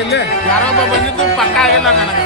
ಇಲ್ಲಿ ಯಾರೊಬ್ಬ ಬಂದಿದ್ದು ಪಕ್ಕ ಆಗಿಲ್ಲ ನನಗೆ.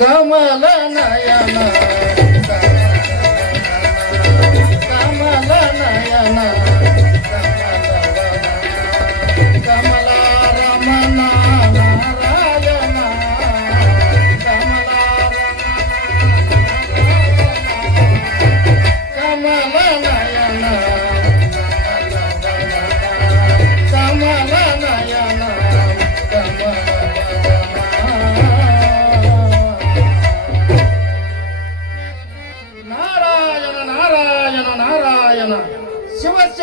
ಕಮಲ ನಯನ ಕಮಲ ನಯನ ಕಮಲ ರಮಣ ನಾರಾಯಣ ಕಮಲ ಕಮಲ ನಯನ ಕಮಲ ನಯನ ನಾರಾಯಣ ನಾರಾಯಣ ನಾರಾಯಣ ಶಿವಸ್ಯ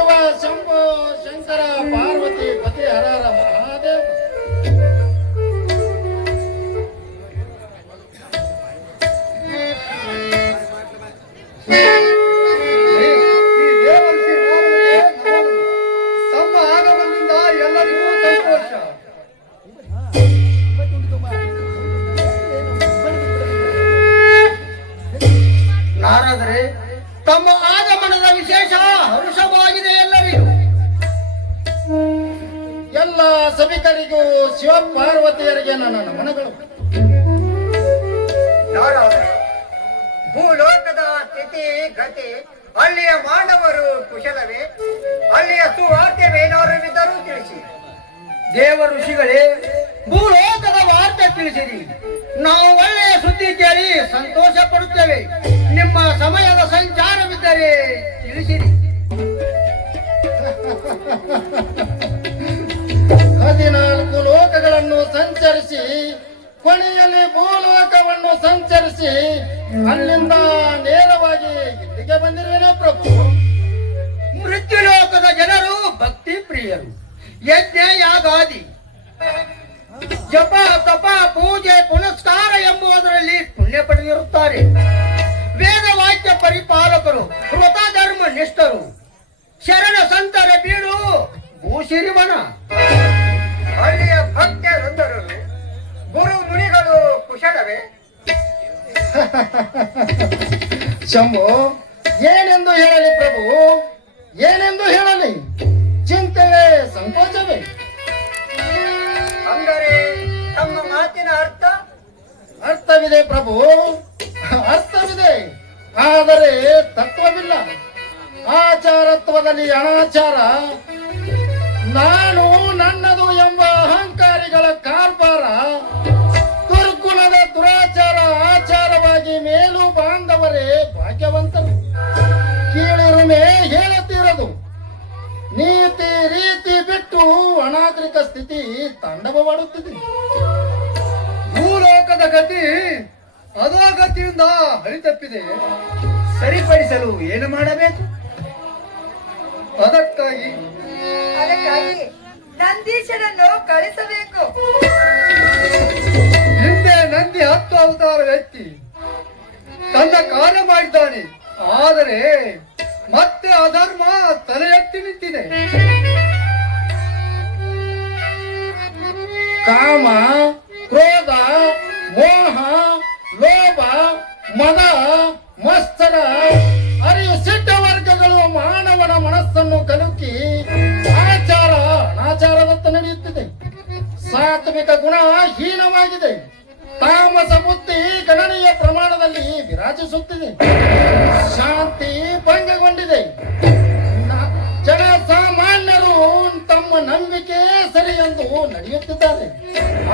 ನಾರದರೆ ತಮ್ಮ ಆಗಮನದ ವಿಶೇಷ ಹರುಷವಾಗಿದೆ ಎಲ್ಲರಿಗೂ. ಎಲ್ಲ ಸಭಿಕರಿಗೂ ಶಿವ ಪಾರ್ವತಿಯರಿಗೆ ನನ್ನ ನಮನಗಳು. ನಾರಾದರೆ ಭೂಲೋಕದ ಸ್ಥಿತಿ ಗತಿ, ಅಲ್ಲಿಯ ಮಾನವರು ಕುಶಲವೇ, ಅಲ್ಲಿಯ ಸುವಾರ್ತೆವೇನಾರವಿದ್ದರೂ ತಿಳಿಸಿ. ದೇವ ಋಷಿಗಳೇ, ಭೂಲೋಕದ ವಾರ್ತೆ ತಿಳಿಸಿರಿ. ನಾವು ಒಳ್ಳೆಯ ಸುದ್ದಿ ಕೇಳಿ ಸಂತೋಷ ಪಡುತ್ತೇವೆ. ನಿಮ್ಮ ಸಮಯದ ಸಂಚಾರವಿದ್ದರೆ ತಿಳಿಸಿರಿ. 14 ಲೋಕಗಳನ್ನು ಸಂಚರಿಸಿ ಕೊನೆಯಲ್ಲಿ ಭೂಲೋಕವನ್ನು ಸಂಚರಿಸಿ ಅಲ್ಲಿಂದ ನೇರವಾಗಿ ಇಲ್ಲಿಗೆ ಬಂದಿರುವೇನೆ ಪ್ರಭು. ಮೃತ್ಯುಲೋಕದ ಜನರು ಭಕ್ತಿ ಪ್ರಿಯರು. ಯಜ್ಞ ಯಾಗಾದಿ ಜಪ ತಪ ಪೂಜೆ ಪುನಸ್ಕಾರ ಎಂಬುದರಲ್ಲಿ ಪುಣ್ಯ ಪಡೆದಿರುತ್ತಾರೆ. ವೇದವಾಕ್ಯ ಪರಿಪಾಲಕರು, ವ್ರತ ಧರ್ಮ ನಿಷ್ಠರು, ಶರಣ ಸಂತರ ಬೀಡು ಭೂಸಿರಿವನ. ಅಲ್ಲಿಯ ಭಕ್ತರೊಂದರು ಗುರು ಮುನಿಗಳು ಕುಶಲವೇ. ಶಂಭು, ಏನೆಂದು ಹೇಳಲಿ ಪ್ರಭು, ಏನೆಂದು ಹೇಳಲಿ? ಚಿಂತೆಯೇ ಸಂಕೋಚವೇ. ಅಂದರೆ ತಮ್ಮ ಮಾತಿನ ಅರ್ಥ? ಅರ್ಥವಿದೆ ಪ್ರಭು, ಅರ್ಥವಿದೆ, ಆದರೆ ತತ್ವವಿಲ್ಲ. ಆಚಾರತ್ವದಲ್ಲಿ ಅನಾಚಾರ, ನಾನು ನನ್ನದು ಎಂಬ ಅಹಂಕಾರಿಗಳ ಕಾರ್ಬಾರ, ದುರ್ಗುಣದ ದುರಾಚಾರ ಆಚಾರವಾಗಿ ಮೇಲು ಬಾಂಧವರೇ ಭಾಗ್ಯವಂತರು. ಕೀಳಿರುಮೆ ಹೇಳುತ್ತಿರದು, ನೀತಿ ರೀತಿ ಬಿಟ್ಟು ಅನಾಗರಿಕ ಸ್ಥಿತಿ ತಾಂಡವವಾಡುತ್ತಿದೆ. ಭೂಲೋಕದ ಗತಿ ಅಧೋಗತಿಯಿಂದ ಹರಿತಪ್ಪಿದೆ. ಸರಿಪಡಿಸಲು ಏನು ಮಾಡಬೇಕು? ಅದಕ್ಕಾಗಿ ನಂದೀಶನನ್ನು ಕಳಿಸಬೇಕು. ಹಿಂದೆ ನಂದಿ 10 ಅವತಾರ ವ್ಯಕ್ತಿ ತನ್ನ ಕಾರ್ಯ ಮಾಡಿದ್ದಾನೆ. ಆದರೆ ಮತ್ತೆ ಅಧರ್ಮ ತಲೆ ಎತ್ತಿ ನಿಂತಿದೆ. ಕಾಮ, ಕ್ರೋಧ, ಮೋಹ, ಲೋಭ, ಮದ, ಮತ್ಸರ, ಅರಿವು ಸಿದ್ಧ ವರ್ಗಗಳು ಮಾನವನ ಮನಸ್ಸನ್ನು ಕಲುಕಿ ಆಚಾರ ಅನಾಚಾರದತ್ತ ನಡೆಯುತ್ತಿದೆ. ಸಾತ್ವಿಕ ಗುಣ ಹೀನವಾಗಿದೆ. ತಾಮಸ ಬುದ್ಧಿ ಗಣನೀಯ ಪ್ರಮಾಣದಲ್ಲಿ ವಿರಾಜಿಸುತ್ತಿದೆ. ಶಾಂತಿ ಭಂಗಗೊಂಡಿದೆ. ಜನ ಸಾಮಾನ್ಯರು ತಮ್ಮ ನಂಬಿಕೆ ಸರಿ ಎಂದು ನಡೆಯುತ್ತಿದ್ದಾರೆ.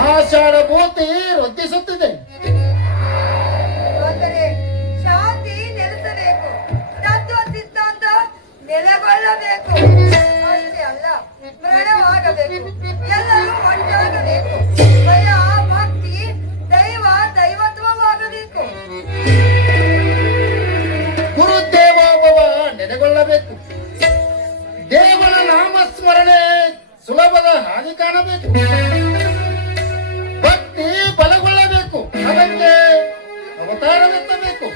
ಆಷಾಢ ಭೂತಿ ವೃದ್ಧಿಸುತ್ತಿದೆ. ಅಂದರೆ ಶಾಂತಿ ನೆಲೆಸಬೇಕು, ತತ್ವ ಸಿದ್ಧಾಂತ ನೆಲೆಗೊಳ್ಳಬೇಕು. ಅಷ್ಟೇ ಅಲ್ಲ, ಮರಣವಾಗಬೇಕು, ಎಲ್ಲರೂ ಒಟ್ಟಾಗಬೇಕು. ಭಯ, ಭಕ್ತಿ, ದೈವ ದೈವತ್ವವಾಗಬೇಕು. ಗುರುದೇವೋಭವ ನೆಲೆಗೊಳ್ಳಬೇಕು. ದೇವನ ನಾಮಸ್ಮರಣೆ ಸುಲಭದ ಹಾದಿ ಕಾಣಬೇಕು. ಭಕ್ತಿ ಬಲಗೊಳ್ಳಬೇಕು. ಅದಕ್ಕೆ ಅವತಾರವೆತ್ತಬೇಕು.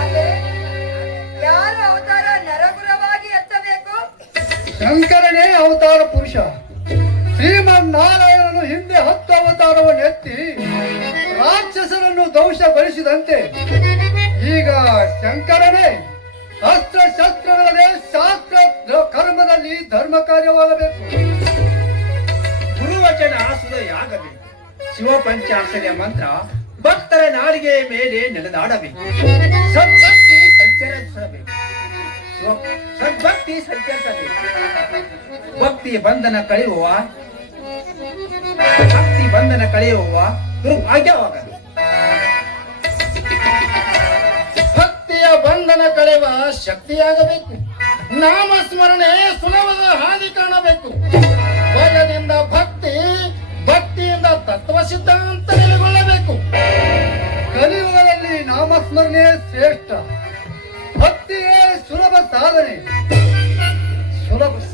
ಅಂದರೆ ಯಾರು ಅವತಾರ ನರಗುರವಾಗಿ ಎತ್ತಬೇಕು? ಶಂಕರನೇ ಅವತಾರ ಪುರುಷ. ಶ್ರೀಮನ್ನಾರಾಯಣನು ಹಿಂದೆ 10 ಅವತಾರವನ್ನು ಎತ್ತಿ ರಾಕ್ಷಸರನ್ನು ದೌಷಗೊಳಿಸಿದಂತೆ ಈಗ ಶಂಕರನೇ ಅಸ್ತ್ರ ಶಸ್ತ್ರಗಳೇ ಶಾಸ್ತ್ರ ಕರ್ಮದಲ್ಲಿ ಧರ್ಮ ಕಾರ್ಯವಾಗಬೇಕು. ಗುರುವಚನ ಸುಧೆಯಾಗಬೇಕು. ಶಿವ ಪಂಚಾಕ್ಷರಿಯ ಮಂತ್ರ ಭಕ್ತರ ನಾಡಿಗೆ ಮೇಲೆ ನೆಲೆದಾಡಬೇಕು. ಸದ್ಭಕ್ತಿ ಸಂಚರಿಸಬೇಕು. ಸದ್ಭಕ್ತಿ ಸಂಚರಿಸಬೇಕು. ಭಕ್ತಿಯ ಬಂಧನ ಕಳೆಯುವ ದುರ್ಭಾಗ್ಯವಾಗಬೇಕು. ಭಕ್ತಿಯ ಬಂಧನ ಕಳೆಯುವ ಶಕ್ತಿಯಾಗಬೇಕು. ನಾಮಸ್ಮರಣೆ ಸುಲಭದ ಹಾದಿ ಕಾಣಬೇಕು. ಬಲದಿಂದ ಭಕ್ತಿ, ಭಕ್ತಿಯಿಂದ ತತ್ವ ಸಿದ್ಧಾಂತ ನೆಲೆಗೊಳ್ಳಬೇಕು. ಕಲಿಯುಗದಲ್ಲಿ ನಾಮಸ್ಮರಣೆ ಶ್ರೇಷ್ಠ. ಭಕ್ತಿಯೇ ಸುಲಭ ಸಾಧನೆ.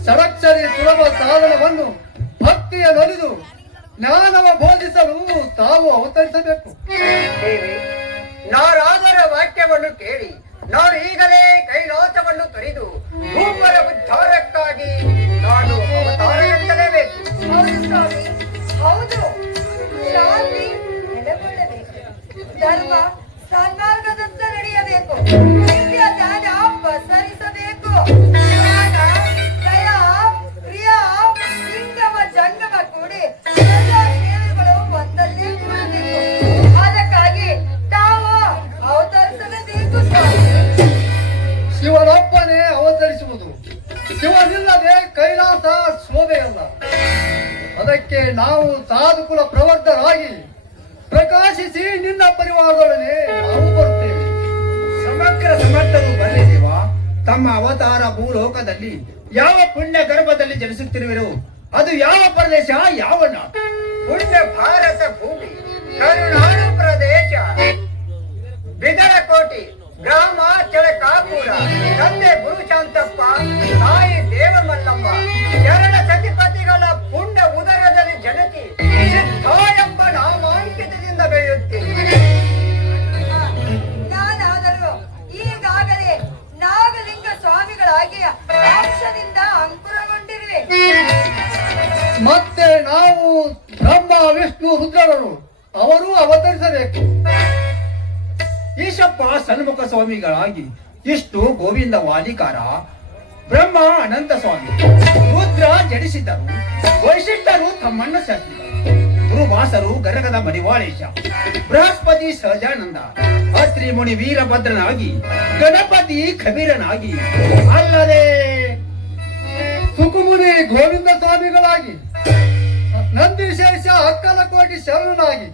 ಷಡಕ್ಷರಿ ಸುಲಭ ಸಾಧನವನ್ನು ಭಕ್ತಿಯ ನಲಿದು ಜ್ಞಾನವ ಬೋಧಿಸಲು ತಾವು ಅವತರಿಸಬೇಕು. ದೇವಿ, ನಾರಾದರ ವಾಕ್ಯವನ್ನು ಕೇಳಿ ನಾನು ಈಗಲೇ ಕೈಲಾಸವನ್ನು ತೊರೆದು ಭೂಪರ ಉದ್ಧಾರಕ್ಕಾಗಿ ನಾನು ಅವತಾರವೆತ್ತಲೇಬೇಕು. ಹೌದು ಸ್ವಾಮಿ, ಹೌದು. ಶಾಂತಿ ನೆಲೆಗೊಳ್ಳಬೇಕು, ಧರ್ಮ ಸನ್ಮಾರ್ಗದತ್ತ ನಡೆಯಬೇಕು. ಅದಕ್ಕೆ ನಾವು ಸಾಧುಕುಲ ಪ್ರವರ್ಧರಾಗಿ ಪ್ರಕಾಶಿಸಿ ನಿನ್ನ ಪರಿವಾರದೊಡನೆ ನಾವು ಬರುತ್ತೇವೆ. ಸಮಗ್ರ ಸಮರ್ಥರು ಬರಲಿ ದೇವ. ತಮ್ಮ ಅವತಾರ ಭೂಲೋಕದಲ್ಲಿ ಯಾವ ಪುಣ್ಯ ಗರ್ಭದಲ್ಲಿ ಜನಿಸುತ್ತಿರುವಿರೋ ಅದು ಯಾವ ಪ್ರದೇಶ, ಯಾವ ನಾಡು? ಪುಣ್ಯ ಭಾರತ ಭೂಮಿ, ಕರುನಾಡು ಪ್ರದೇಶ, ಬಿದರಕೋಟಿ, ಗ್ರಾಮ ಚಳಕಾಪುರ, ತಂದೆ ಗುರುಶಾಂತಪ್ಪ, ತಾಯಿ ದೇವಮಲ್ಲಮ್ಮ, ಎರಡ ಸತಿಪತಿಗಳ ಪುಣ್ಯ ಉದರದಲ್ಲಿ ಜನತಿ ಸಿದ್ಧ ಎಂಬ ನಾಮಾಂಕಿತದಿಂದ ಬೆಳೆಯುತ್ತೀನಿ. ನಾನಾದರೂ ಈಗಾಗಲೇ ನಾಗಲಿಂಗ ಸ್ವಾಮಿಗಳಾಗಿ ಅಂಶದಿಂದ ಅಂಕುರಗೊಂಡಿರುವೆ. ಮತ್ತೆ ನಾವು ಬ್ರಹ್ಮ ವಿಷ್ಣು ರುದ್ರರು ಅವರು ಅವತರಿಸಬೇಕು. ಈಶಪ್ಪ ಸನ್ಮುಖ ಸ್ವಾಮಿಗಳಾಗಿ ಇಷ್ಟು ಗೋವಿಂದ ವಾದಿಕಾರ, ಬ್ರಹ್ಮ ಅನಂತ ಸ್ವಾಮಿ, ರುದ್ರ ಜಡಿಸಿದ್ದರು, ವೈಶಿಷ್ಠರು ತಮ್ಮಣ್ಣ ಶಾಸ್ತ್ರಿಗಳು, ಗುರುವಾಸರು ಗರಗದ ಮಡಿವಾಳೇಶ, ಬೃಹಸ್ಪತಿ ಸಹಜಾನಂದ, ಅತ್ರಿ ಮುನಿ ವೀರಭದ್ರನಾಗಿ, ಗಣಪತಿ ಕಬೀರನಾಗಿ, ಅಲ್ಲದೆ ಸುಕುಮುನಿ ಗೋವಿಂದ ಸ್ವಾಮಿಗಳಾಗಿ, ನಂದಿಶೇಷ ಅಕ್ಕಲಕೋಟಿ ಶರಣನಾಗಿ,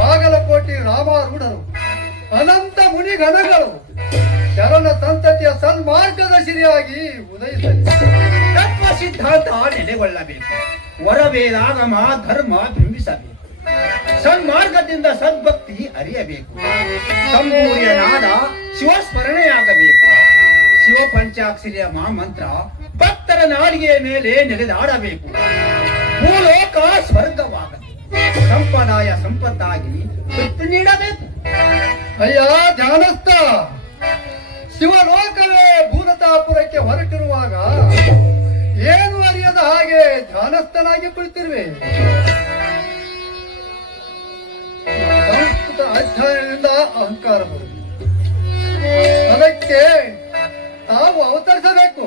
ಬಾಗಲಕೋಟಿ ರಾಮಾರೂಢರು, ಅನಂತ ಮುನಿಗಣಗಳು ಶರಣ ಸಂತತಿಯ ಸನ್ಮಾರ್ಗದರ್ಶಿಯಾಗಿ ಉದಯಿಸಲಿ. ತತ್ವ ಸಿದ್ಧಾಂತ ನೆಲೆಗೊಳ್ಳಬೇಕು. ವರವೇದಾಗಮ ಧರ್ಮ ಬಿಂಬಿಸಬೇಕು. ಸನ್ಮಾರ್ಗದಿಂದ ಸದ್ಭಕ್ತಿ ಅರಿಯಬೇಕು. ಸಂಪೂರ್ಣ ನಾದ ಶಿವಸ್ಮರಣೆಯಾಗಬೇಕು. ಶಿವ ಪಂಚಾಕ್ಷರಿಯ ಮಹಾಮಂತ್ರ ಭಕ್ತರ ನಾಲಿಗೆಯ ಮೇಲೆ ನಡೆದಾಡಬೇಕು. ಭೂಲೋಕ ಸ್ವರ್ಗವಾಗಬೇಕು. ಸಂಪ್ರದಾಯ ಸಂಪತ್ತಾಗಿ ತೃಪ್ತಿ ನೀಡಬೇಕು. ಅಯ್ಯ ಧ್ಯಾನಸ್ಥ, ಶಿವಲೋಕವೇ ಭೂಲತಾಪುರಕ್ಕೆ ಹೊರಟಿರುವಾಗ ಏನು ಅರಿಯದ ಹಾಗೆ ಧ್ಯಾನಸ್ಥನಾಗಿ ಕುಳಿತಿರುವೆ. ಸಂಸ್ಕೃತ ಅಧ್ಯಯನದಿಂದ ಅಹಂಕಾರ ಬರುವುದು. ಅದಕ್ಕೆ ತಾವು ಅವತರಿಸಬೇಕು.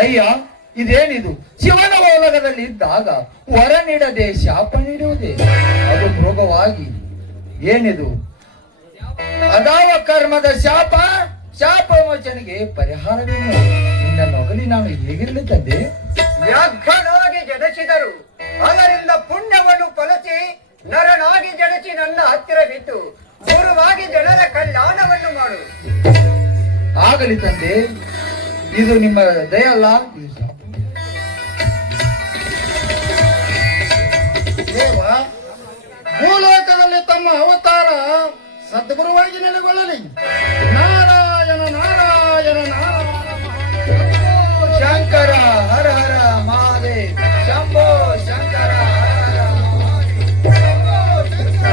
ಅಯ್ಯ, ಇದೇನಿದು? ಶಿವನ ಒಲಗದಲ್ಲಿ ಇದ್ದಾಗ ವರ ನೀಡದೆ ಶಾಪ ನೀಡುವುದೇ? ಅದು ಭೋಗವಾಗಿ ಏನಿದು? ಅದಾವ ಕರ್ಮದ ಶಾಪ, ಶಾಪ ವಿಮೋಚನೆಗೆ ಪರಿಹಾರವೇನು? ನಿನ್ನ ನೊಗಲಿ ನಾನು ಹೇಗಿರಲಿ ತಂದೆ? ವ್ಯಾಘ್ರನಾಗಿ ಜನಿಸಿದರು, ಅದರಿಂದ ಪುಣ್ಯವನ್ನು ಫಲಿಸಿ ನರನಾಗಿ ಜನಿಸಿ ನನ್ನ ಹತ್ತಿರ ಬಿದ್ದು ಗುರುವಾಗಿ ಜನರ ಕಲ್ಯಾಣವನ್ನು ಮಾಡು. ಆಗಲಿ ತಂದೆ, ಇದು ನಿಮ್ಮ ದಯಲ್ಲ. ಇದು ಶಾಪ. ದೇವ, ಭೂಲೋಕದಲ್ಲಿ ತಮ್ಮ ಅವತಾರ ಸದ್ಗುರುವಾಗಿ ನೆಲೆಗೊಳ್ಳಲಿ. ನಾರಾಯಣ ನಾರಾಯಣ ನಾರಾಯಣ. ಶಂಕರ ಹರ ಹರ ಮಹಾದೇವ್, ಶಂಭೋ ಶಂಕರ ಹರ ಹರ ಮಹಾದೇವ್, ಶಂಭೋ ಶಂಕರ.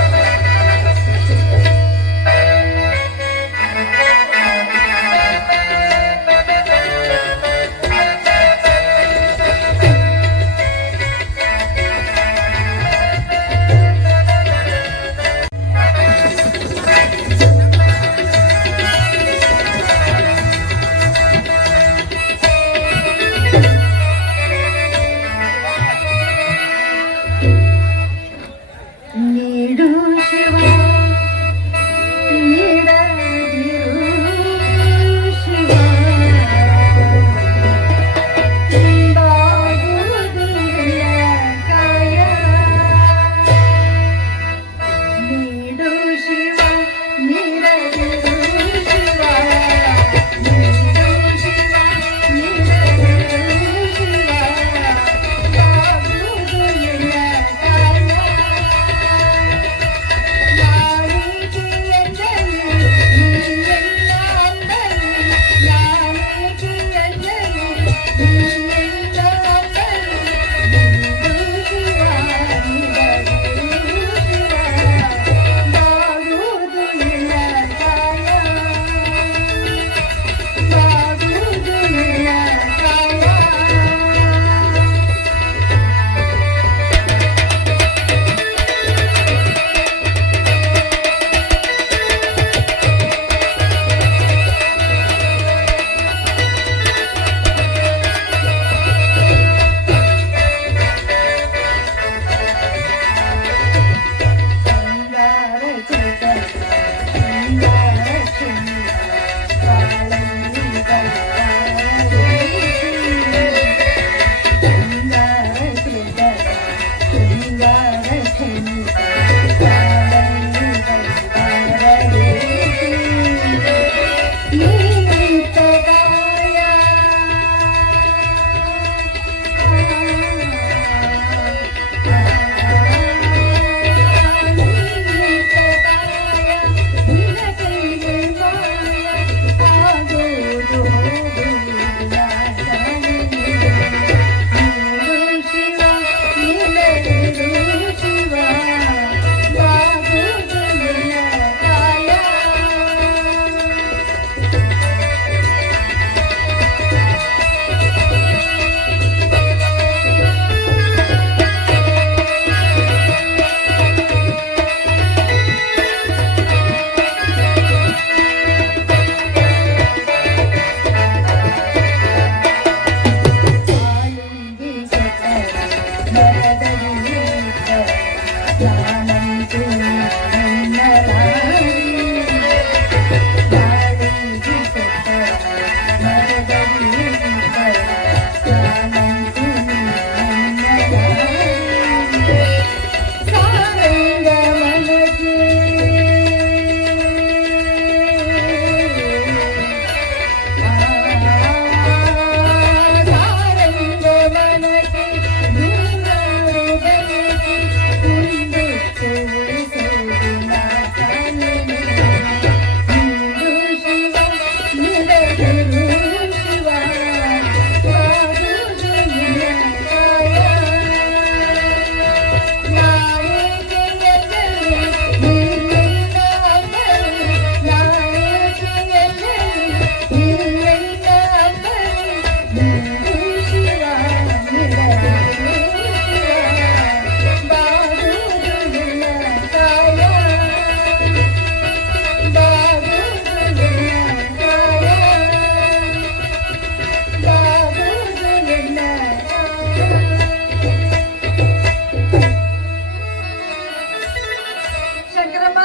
ಶಂಕರಮ್ಮ,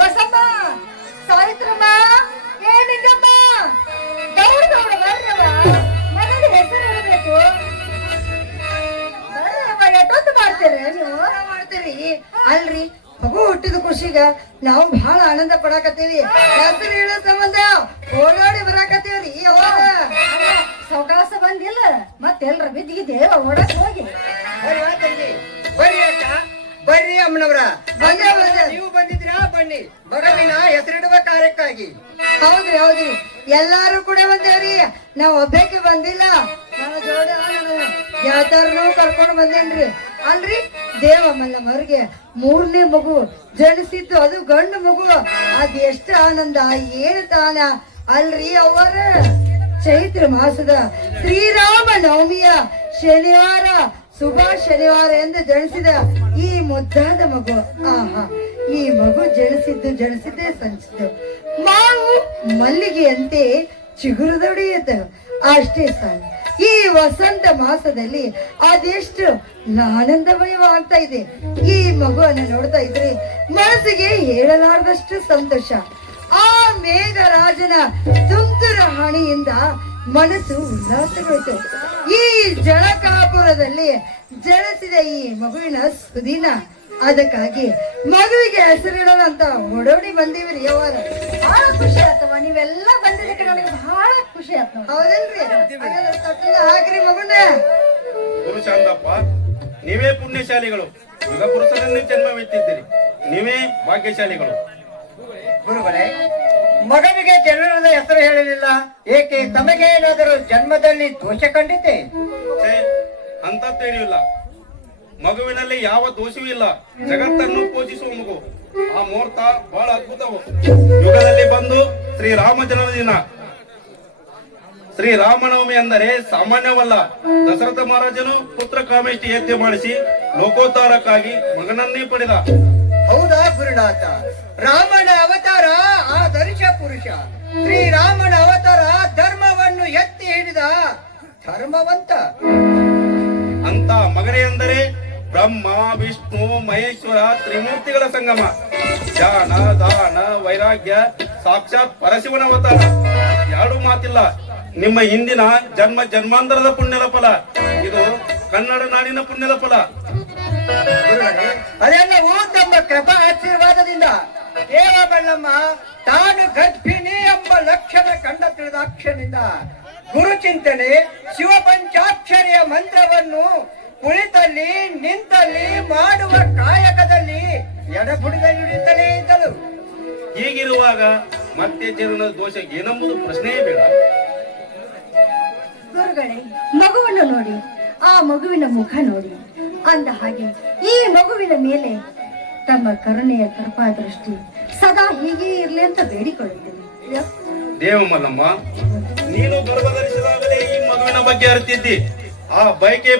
ಬಸಮ್ಮ, ಸಾವಿತ್ರಮ್ಮ, ಏನಿಂಗಮ್ಮ, ಗೌಡ ಗೌಡ ಬರ್ರವ್ವ, ಮನೇಲಿ ಹೆಸರು ಹೇಳಬೇಕು. ಬರ್ರವ್ವ, ಎಷ್ಟೊತ್ತು ಮಾಡ್ತೀರಿ ನೀವು? ಮಾಡ್ತೀರಿ ಅಲ್ರಿ, ಮಗು ಹುಟ್ಟಿದ ಖುಷಿಗ ನಾವು ಬಹಳ ಆನಂದ ಪಡಾಕತ್ತೀವಿ. ಹೆಸರು ಹೇಳೋ ಸಂಬಂಧ ಓಡಾಡಿ ಬರಾಕತ್ತೀವ್ರಿ. ಸೌಕಾಸ ಬಂದಿಲ್ಲ ಮತ್ತೆಲ್ರ ಬಿದ್ದಿದ್ದೇವ ಓಡಕ್ ಹೋಗಿ. ಬರ್ರಿ ತಂಗಿ, ಬರ್ರಿ ಅಕ್ಕ, ಬರ್ರಿ ಅಮ್ಮನವ್ರ. ಬಂದೆ. ನೀವು ಬಂದಿದ್ರಾ? ಬನ್ನಿ, ಮಗನಿನ ಹೆಸರಿಡುವ ಕಾರ್ಯಕ್ಕಾಗಿ. ಹೌದ್ರಿ ಹೌದ್ರಿ, ಎಲ್ಲಾರು ಕೂಡ ಬಂದೇವ್ರಿ. ನಾವ್ ಒಬ್ಬಕ್ಕೆ ಬಂದಿಲ್ಲ, ನನ್ನ ಜೋಡ ಗೆಳತಾರನು ಕರ್ಕೊಂಡು ಬಂದೇನ್ರಿ. ಅಲ್ರಿ, ದೇವಮ್ಮನ ಮರಿಗೆ 3ನೇ ಮಗು ಜನಿಸಿದ್ದು, ಅದು ಗಂಡು ಮಗು. ಅದ್ ಎಷ್ಟು ಆನಂದ, ಏನು ತಾನ ಅಲ್ರಿ ಅವರ. ಚೈತ್ರ ಮಾಸದ ಶ್ರೀರಾಮ ನವಮಿಯ ಶನಿವಾರ, ಶುಭ ಶನಿವಾರ ಎಂದು ಜನಿಸಿದ ಈ ಮುದ್ದಾದ ಮಗು. ಆಹಾ, ಈ ಮಗು ಜನಿಸಿದ್ದೇ ಸಂಚಿದ್ದು ಮಾವು ಮಲ್ಲಿಗೆಯಂತೆ ಚಿಗುರುದೊಡೆಯುತ್ತ ಅಷ್ಟೇ ಸಾಕು. ಈ ವಸಂತ ಮಾಸದಲ್ಲಿ ಅದೆಷ್ಟು ಆನಂದಮಯವಾಗ್ತಾ ಇದೆ. ಈ ಮಗುವನ್ನು ನೋಡ್ತಾ ಇದ್ರೆ ಮನಸ್ಸಿಗೆ ಹೇಳಲಾರದಷ್ಟು ಸಂತೋಷ. ಆ ಮೇಘರಾಜನ ತುಂತುರು ಹಣಿಯಿಂದ ಮನಸ್ಸು ಉಲ್ಲಾಸಗೊಳಿತು. ಈ ಜಳಕಾಪುರದಲ್ಲಿ ಜನಿಸಿದ ಈ ಮಗುವಿನ ಸುದಿನ, ಅದಕ್ಕಾಗಿ ಮಗುವಿಗೆ ಹೆಸರಿಡೋಣ ಅಂತ ಓಡೋಡಿ ಬಂದೀವ್ರಿ. ಯಾವಾಗ ಬಹಳ ಖುಷಿ ಆತವ, ನೀವೆಲ್ಲ ಬಂದಿದ್ದಕ್ಕೆ ನನಗೆ ಬಹಳ ಖುಷಿ ಆತ. ಹೌದಲ್ರಿ? ಹಾಕ್ರಿ ಮಗುನ. ಪುರುಷಾಂತಪ್ಪ, ನೀವೇ ಪುಣ್ಯಶಾಲಿಗಳು. ಯುಗ ಪುರುಷರನ್ನೇ ಜನ್ಮವೆತ್ತಿದ್ದೀರಿ, ನೀವೇ ಭಾಗ್ಯಶಾಲಿಗಳು. ಗುರುಗಳೇ, ಮಗನಿಗೆ ಜನರದ ಹೆಸರು ಹೇಳಲಿಲ್ಲ ಏಕೆ? ತಮಗೆ ಏನಾದರೂ ಜನ್ಮದಲ್ಲಿ ದೋಷ ಕಂಡಿದ್ದೆ? ಛೇ, ಅಂತದ್ದೇನೂ ಇಲ್ಲ. ಮಗುವಿನಲ್ಲಿ ಯಾವ ದೋಷವೂ ಇಲ್ಲ. ಜಗತ್ತನ್ನು ಪೂಜಿಸುವ ಮಗು. ಆ ಮುಹೂರ್ತ ಬಹಳ ಅದ್ಭುತವು. ಯುಗದಲ್ಲಿ ಬಂದು ಶ್ರೀರಾಮ ಜನ್ಮದಿನ. ಶ್ರೀರಾಮನವಮಿ ಅಂದರೆ ಸಾಮಾನ್ಯವಲ್ಲ. ದಶರಥ ಮಹಾರಾಜನು ಪುತ್ರ ಕಾಮೇಷ್ಟಿ ಯಜ್ಞ ಮಾಡಿಸಿ ಲೋಕೋದ್ಧಾರಕ್ಕಾಗಿ ಮಗನನ್ನೇ ಪಡೆದ. ಹೌದಾ ಗುರುನಾಥ? ರಾಮನ ಅವತಾರ ಆದರ್ಶ ಪುರುಷ. ಶ್ರೀರಾಮನ ಅವತಾರ ಧರ್ಮವನ್ನು ಎತ್ತಿ ಹಿಡಿದ ಧರ್ಮವಂತ. ಅಂತ ಮಗನೇ ಅಂದರೆ ಬ್ರಹ್ಮ ವಿಷ್ಣು ಮಹೇಶ್ವರ ತ್ರಿಮೂರ್ತಿಗಳ ಸಂಗಮ. ಧ್ಯಾನ ದಾನ ವೈರಾಗ್ಯ ಸಾಕ್ಷಾತ್ ಪರಶಿವನ ಅವತಾರ. ಎರಡು ಮಾತಿಲ್ಲ. ನಿಮ್ಮ ಹಿಂದಿನ ಜನ್ಮಾಂತರದ ಪುಣ್ಯದ ಫಲ ಇದು. ಕನ್ನಡ ನಾಡಿನ ಪುಣ್ಯದ ಫಲ. ಗುರುಗಳೇ, ಅದೆಲ್ಲವೂ ತಮ್ಮ ಕೃಪಾ ಆಶೀರ್ವಾದದಿಂದ. ದೇವ ಬಲ್ಲಮ್ಮ ತಾನು ಗರ್ಭಿಣಿ ಎಂಬ ಲಕ್ಷಣ ಕಂಡ ತಿಳಿದಾಕ್ಷನಿಂದ ಗುರು ಚಿಂತನೆ ಶಿವ ಪಂಚಾಕ್ಷರಿಯ ಮಂತ್ರವನ್ನು ಕುಳಿತಲ್ಲಿ ನಿಂತಲ್ಲಿ ಮಾಡುವ ಕಾಯಕದಲ್ಲಿ ಎಡಬುಡಿದ ನುಡಿಯುತ್ತಲೇ ಇದ್ದಳು. ಹೀಗಿರುವಾಗ ಮತ್ತೆ ಜನನ ದೋಷ ಏನೆಂಬುದು ಪ್ರಶ್ನೆಯೇ ಬೇಡ. ಗುರುಗಳೇ, ಮಗುವನ್ನು ನೋಡಿ, ಆ ಮಗುವಿನ ಮುಖ ನೋಡಿ. ಅಂದ ಹಾಗೆ ಈ ಮಗುವಿನ ಮೇಲೆ ತಮ್ಮ ಕರುಣೆಯ ಕೃಪಾ ದೃಷ್ಟಿ ಸದಾ ಹೀಗೆ ಇರ್ಲಿ ಅಂತ ಬೇಡಿಕೊಳ್ಳುತ್ತೇನೆ. ದೇವಮಲ್ಲಮ್ಮ, ನೀನು ಗರ್ಭಧರಿಸಿದಾಗಲೇ ಈ ಮಗುವಿನ ಬಗ್ಗೆ ಅರಿತಿದ್ದಿ. ಆ ಬಯಕೆ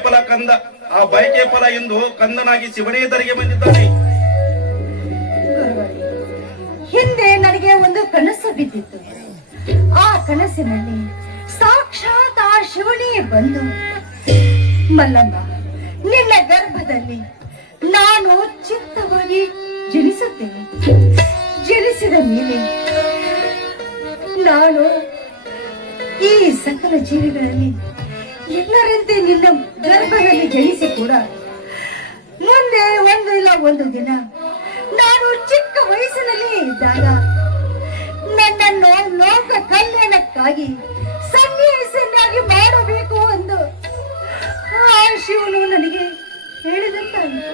ಫಲ ಎಂದು ಕಂದನಾಗಿ ಶಿವನೇ ಧರೆಗೆ ಬಂದಿದ್ದಾನೆ. ಗುರುಗಳೇ, ಹಿಂದೆ ನನಗೆ ಒಂದು ಕನಸು ಬಿದ್ದಿತ್ತು. ಆ ಕನಸಿನಲ್ಲಿ ಸಾಕ್ಷಾತ್ ಆ ಶಿವನೇ ಬಂದು, ಮಲ್ಲಮ್ಮ ನಿನ್ನ ಗರ್ಭದಲ್ಲಿ ನಾನು ಚಿತ್ತವಾಗಿ ಜನಿಸುತ್ತೇನೆ. ಜನಿಸಿದ ಮೇಲೆ ನಾನು ಈ ಸಕಲ ಜೀವಿಗಳಲ್ಲಿ ಎಲ್ಲರಂತೆ ನಿನ್ನ ಗರ್ಭದಲ್ಲಿ ಜನಿಸಿ ಕೂಡ ಮುಂದೆ ಒಂದು ಇಲ್ಲ ಒಂದು ದಿನ ನಾನು ಚಿಕ್ಕ ವಯಸ್ಸಿನಲ್ಲಿ ಇದ್ದಾಗ ನನ್ನನ್ನು ಲೋಕ ಕಲ್ಯಾಣಕ್ಕಾಗಿ ಸನ್ಯಾಸಿಯನ್ನಾಗಿ ಮಾಡಬೇಕು ಎಂದು ಆ ಶಿವನು ನನಗೆ ಹೇಳಿದಂತಾಯಿತು.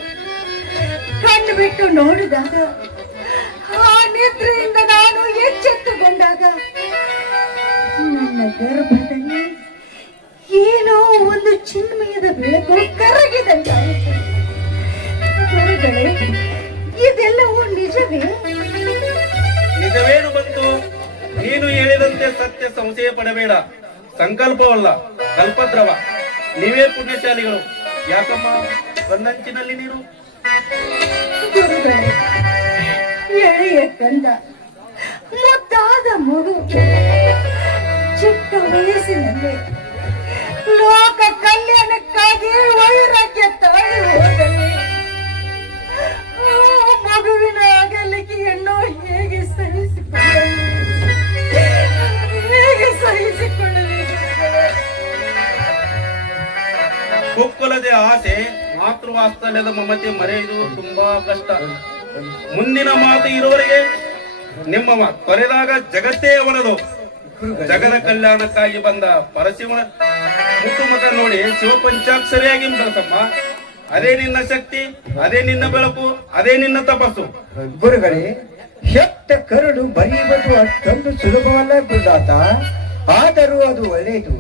ಕಣ್ಣು ಬಿಟ್ಟು ನೋಡಿದಾಗ ಆ ನಿದ್ರೆಯಿಂದ ನಾನು ಎಚ್ಚೆತ್ತುಕೊಂಡಾಗ ನನ್ನ ಗರ್ಭದಲ್ಲಿ ಏನೋ ಒಂದು ಚಿನ್ಮಯದ ಬೆಳಕು ಕರಗಿದಂತಾಯಿತು. ಗುರುಗಳೇ, ಇದೆಲ್ಲವೂ ನಿಜವೇ? ನಿಜವೇನು ಬಂತು? ನೀನು ಹೇಳಿದಂತೆ ಸತ್ಯ ಸಂಶಯ ಪಡಬೇಡ. ಸಂಕಲ್ಪವಲ್ಲ, ಕಲ್ಪದ್ರವ. ನೀವೇ ಪುಣ್ಯಶಾಲಿಗಳು. ಯಾಕಮ್ಮ ಕಣ್ಣಂಚಿನಲ್ಲಿ ನೀರು? ಗುರುಗಳೇ, ಎಳೆಯ ಕಂದ, ಮುದ್ದಾದ ಮಗು, ಚಿಕ್ಕ ವಯಸ್ಸಿನಲ್ಲಿ ಲೋಕ ಕಲ್ಯಾಣಕ್ಕಾಗಿ ವೈರಾಗ್ಯ ತಾಳಿ ಹೋದಲ್ಲಿ ಆ ಮಗುವಿನ ಅಗಲಿಕೆಯನ್ನು ಹೇಗೆ ಸಹಿಸಿಕೊಳ್ಳಲಿ? ಕುಕ್ಕುಲದ ಆಸೆ, ಮಾತೃವಾತ್ಸಲ್ಯದ ಮಮತೆ ಮರೆಯುವುದು ತುಂಬಾ ಕಷ್ಟ. ಮುಂದಿನ ಮಾತು ಇರುವವರೆಗೆ ನಿಮ್ಮ ತೊರೆದಾಗ ಜಗತ್ತೇ ಅವನದು. ಜಗದ ಕಲ್ಯಾಣಕ್ಕಾಗಿ ಬಂದ ಪರಶಿವನ ಮುಖ ನೋಡಿ ಶಿವಪಂಚಾಕ್ಷರಿಯಾಗಿ ಬೆಳಸಮ್ಮ. ಅದೇ ನಿನ್ನ ಶಕ್ತಿ, ಅದೇ ನಿನ್ನ ಬೆಳಕು, ಅದೇ ನಿನ್ನ ತಪಸ್ಸು. ಗುರುಗಳೇ, ಹೆತ್ತ ಕರುಳು ಬರೆಯುವುದು ಅಷ್ಟೊಂದು ಸುಲಭವಲ್ಲ ಗುರುದಾತ. ಆದರೂ ಅದು ಒಳ್ಳೆಯದು.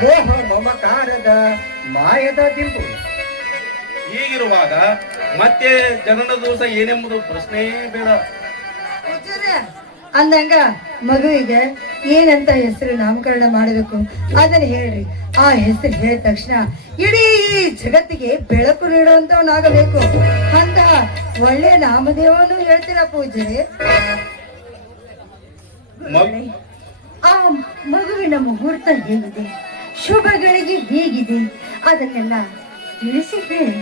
ಮೋಹ ಮಮಕಾರದ ಮಾಯದ ದಿಂಬು. ಹೀಗಿರುವಾಗ ಮತ್ತೆ ಜನನ ದೋಷ ಏನೆಂಬುದು ಪ್ರಶ್ನೆಯೇ ಬೇಡ. ಅಂದಂಗ ಮಗುವಿಗೆ ಏನಂತ ಹೆಸರು ನಾಮಕರಣ ಮಾಡಬೇಕು ಅದನ್ನ ಹೇಳ್ರಿ. ಆ ಹೆಸರು ಹೇಳಿದ ತಕ್ಷಣ ಇಡೀ ಈ ಜಗತ್ತಿಗೆ ಬೆಳಕು ನೀಡುವಂತವನಾಗಬೇಕು ಅಂತ ಒಳ್ಳೆ ನಾಮದೇವನು ಹೇಳ್ತೀರಾ ಪೂಜೆ? ಆ ಮಗುವಿನ ಮುಹೂರ್ತ ಹೇಗಿದೆ, ಶುಭಗಳಿಗೆ ಹೇಗಿದೆ ಅದನ್ನೆಲ್ಲ ತಿಳಿಸಿ ಹೇಳಿ.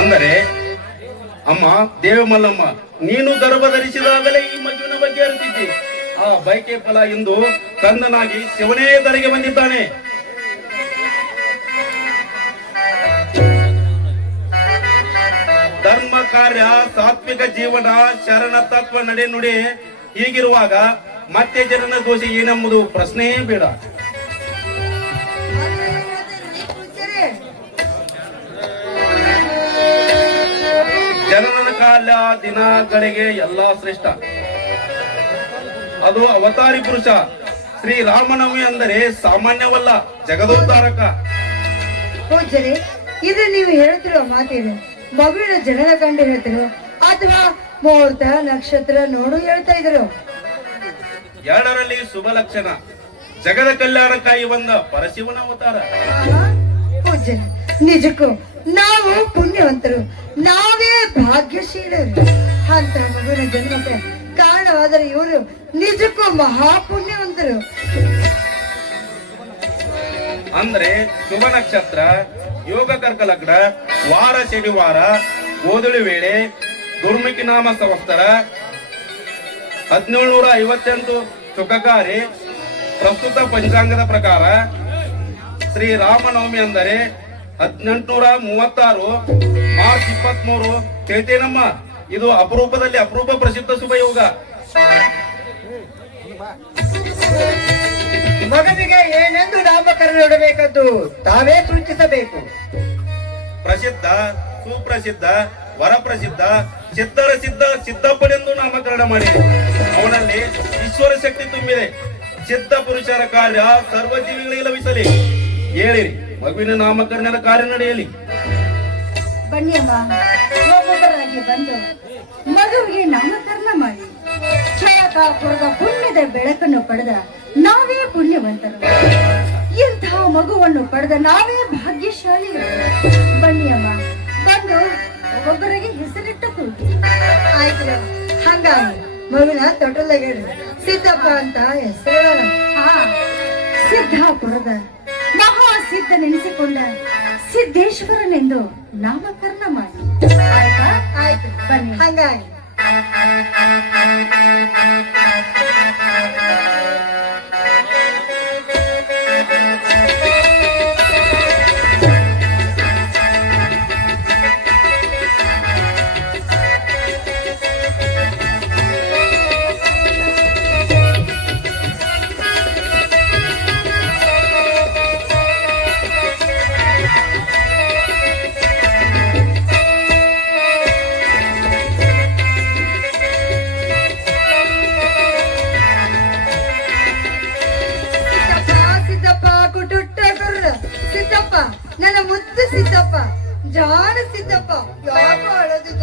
ಅಂದರೆ ಅಮ್ಮ ದೇವಮಲ್ಲಮ್ಮ, ನೀನು ಗರ್ಭ ಧರಿಸಿದಾಗಲೇ ಈ ಮಗುವಿನ ಬಗ್ಗೆ ಅರಿತಿದ್ದಿ. ಆ ಬೈಕೆ ಫಲ ಇಂದು ಕಂದನಾಗಿ ಶಿವನೇ ಧರೆಗೆ ಬಂದಿದ್ದಾನೆ. ಧರ್ಮ ಕಾರ್ಯ, ಸಾತ್ವಿಕ ಜೀವನ, ಶರಣ ತತ್ವ ನಡೆ ನುಡಿ ಹೀಗಿರುವಾಗ ಮತ್ತೆ ಜನನ ದೋಷ ಏನೆಂಬುದು ಪ್ರಶ್ನೆಯೇ ಬೇಡ. ಜನನ ಕಾಲ ದಿನಗಳಿಗೆ ಎಲ್ಲಾ ಶ್ರೇಷ್ಠ. ಅದು ಅವತಾರಿ ಪುರುಷ. ಶ್ರೀರಾಮನವಮಿ ಅಂದರೆ ಸಾಮಾನ್ಯವಲ್ಲ, ಜಗದೋದ್ಧಾರಕ. ಪೂಜ್ಯರೇ, ಇದು ನೀವು ಹೇಳ್ತಿರೋ ಮಾತೇನು? ಮಗುವಿನ ಜನನ ಕಂಡು ಹೇಳ್ತಿರೋ ಅಥವಾ ಮುಹೂರ್ತ ನಕ್ಷತ್ರ ನೋಡು ಹೇಳ್ತಾ ಇದ್ರು? ಎರಡರಲ್ಲಿ ಶುಭ ಲಕ್ಷಣ. ಜಗದ ಕಲ್ಯಾಣಕ್ಕಾಗಿ ಬಂದ ಪರಶಿವನ ಅವತಾರ. ಪೂಜ್ಯ, ನಿಜಕ್ಕೂ ನಾವು ಪುಣ್ಯವಂತರು, ನಾವೇ ಭಾಗ್ಯಶೀಲರು. ಅಂತ ಮಗುವಿನ ಜನ್ಮಕ್ಕೆ ಕಾರಣವಾದರೆ ಇವರು ನಿಜಕ್ಕೂ ಮಹಾಪುಣ್ಯವಂತರು. ಅಂದ್ರೆ ಶುಭ ನಕ್ಷತ್ರ, ಯೋಗ ಕರ್ಕ ಲಗ್ನ, ವಾರ ಶನಿವಾರ, ಗೋಧುಳಿ ವೇಳೆ, ದುರ್ಮುಖಿ ನಾಮ ಸಂವತ್ಸರ, 1758 ಸುಖಕಾರಿ. ಪ್ರಸ್ತುತ ಪಂಚಾಂಗದ ಪ್ರಕಾರ ಶ್ರೀರಾಮನವಮಿ ಅಂದರೆ 1836 ಮಾರ್ಚ್ 23. ಹೇಳ್ತೇನಮ್ಮ, ಇದು ಅಪರೂಪದಲ್ಲಿ ಅಪರೂಪ ಪ್ರಸಿದ್ಧ ಶುಭ ಯೋಗ. ಮಗನಿಗೆ ಏನೆಂದು ನಾಮಕರಣ ಇಡಬೇಕದ್ದು ತಾವೇ ಸೂಚಿಸಬೇಕು. ಪ್ರಸಿದ್ಧ, ಸುಪ್ರಸಿದ್ಧ, ವರಪ್ರಸಿದ್ಧ, ಸಿದ್ಧರ ಸಿದ್ಧ ಸಿದ್ದಪ್ಪನೆಂದು ನಾಮಕರಣ ಮಾಡಿ. ಅವನಲ್ಲಿ ಈಶ್ವರ ಶಕ್ತಿ ತುಂಬಿದೆ. ಸಿದ್ಧ ಪುರುಷರ ಕಾರ್ಯ ಸರ್ವಜೀವಿಗಳಿಗೆ ಲಭಿಸಲಿ. ಹೇಳಿರಿ, ಮಗುವಿನ ನಾಮಕರಣದ ಕಾರ್ಯ ನಡೆಯಲಿ. ಬನ್ನಿಯಮ್ಮ, ಒಬ್ಬೊಬ್ಬರಾಗಿ ಬಂದು ಮಗುವಿಗೆ ನಾಮಕರಣ ಮಾಡಿ ಕ್ಷಯಕಾಪುರದ ಪುಣ್ಯದ ಬೆಳಕನ್ನು ಪಡೆದ ನಾವೇ ಪುಣ್ಯವಂತರು. ಇಂತಹ ಮಗುವನ್ನು ಪಡೆದ ನಾವೇ ಭಾಗ್ಯಶಾಲಿಗಳು. ಬನ್ನಿಯಮ್ಮ, ಬಂದು ಒಬ್ಬೊಬ್ಬರಿಗೆ ಹೆಸರಿಟ್ಟು ಕೂಡಿ. ಆಯ್ತು, ಹಂಗಾಗಿ ಮಗುವಿನ ತೊಟ್ಟಲಾಗ ಸಿದ್ದಪ್ಪ ಅಂತ ಹೆಸರು. ಸಿದ್ದಾಪುರದ ಮಹಾ ಸಿದ್ಧ ನೆನೆಸಿಕೊಂಡ ಸಿದ್ದೇಶ್ವರನೆಂದು ನಾಮಕರಣ ಮಾಡಿ. ಆಯ್ತಾ? ಆಯ್ತು ಬನ್ನಿ. ಹಂಗಾಗಿ ಸಿದ್ದಪ್ಪ ಕುಟುಟ್ಟ ಕುರ್ರ ಸಿದ್ದಪ್ಪ, ನನ್ನ ಮುದ್ದು ಸಿದ್ದಪ್ಪ, ಜಾಣ ಸಿದ್ದಪ್ಪ, ಯಾಕೋ ಅಳದಿದ್ದ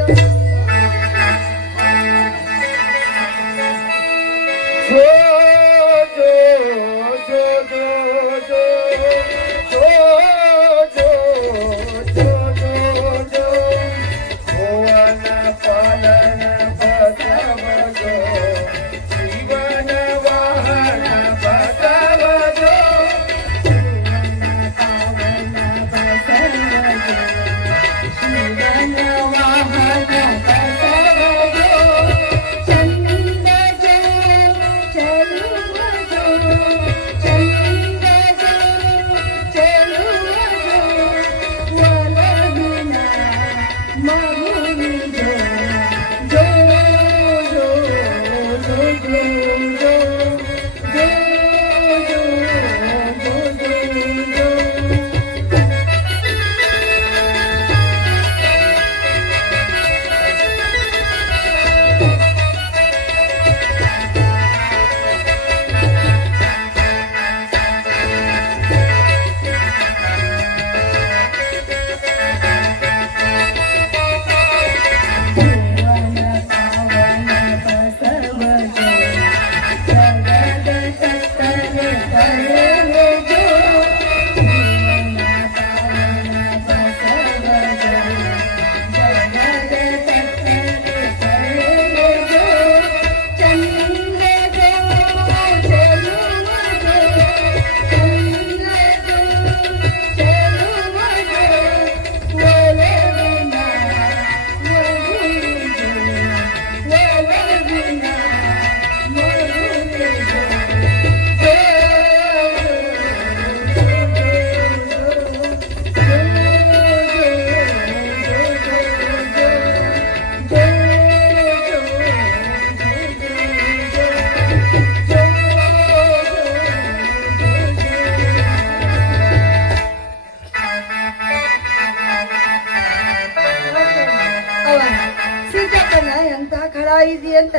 ಸಿದ್ದಪ್ಪನ ಎಂತ ಖಳ ಇದೆಯಂತ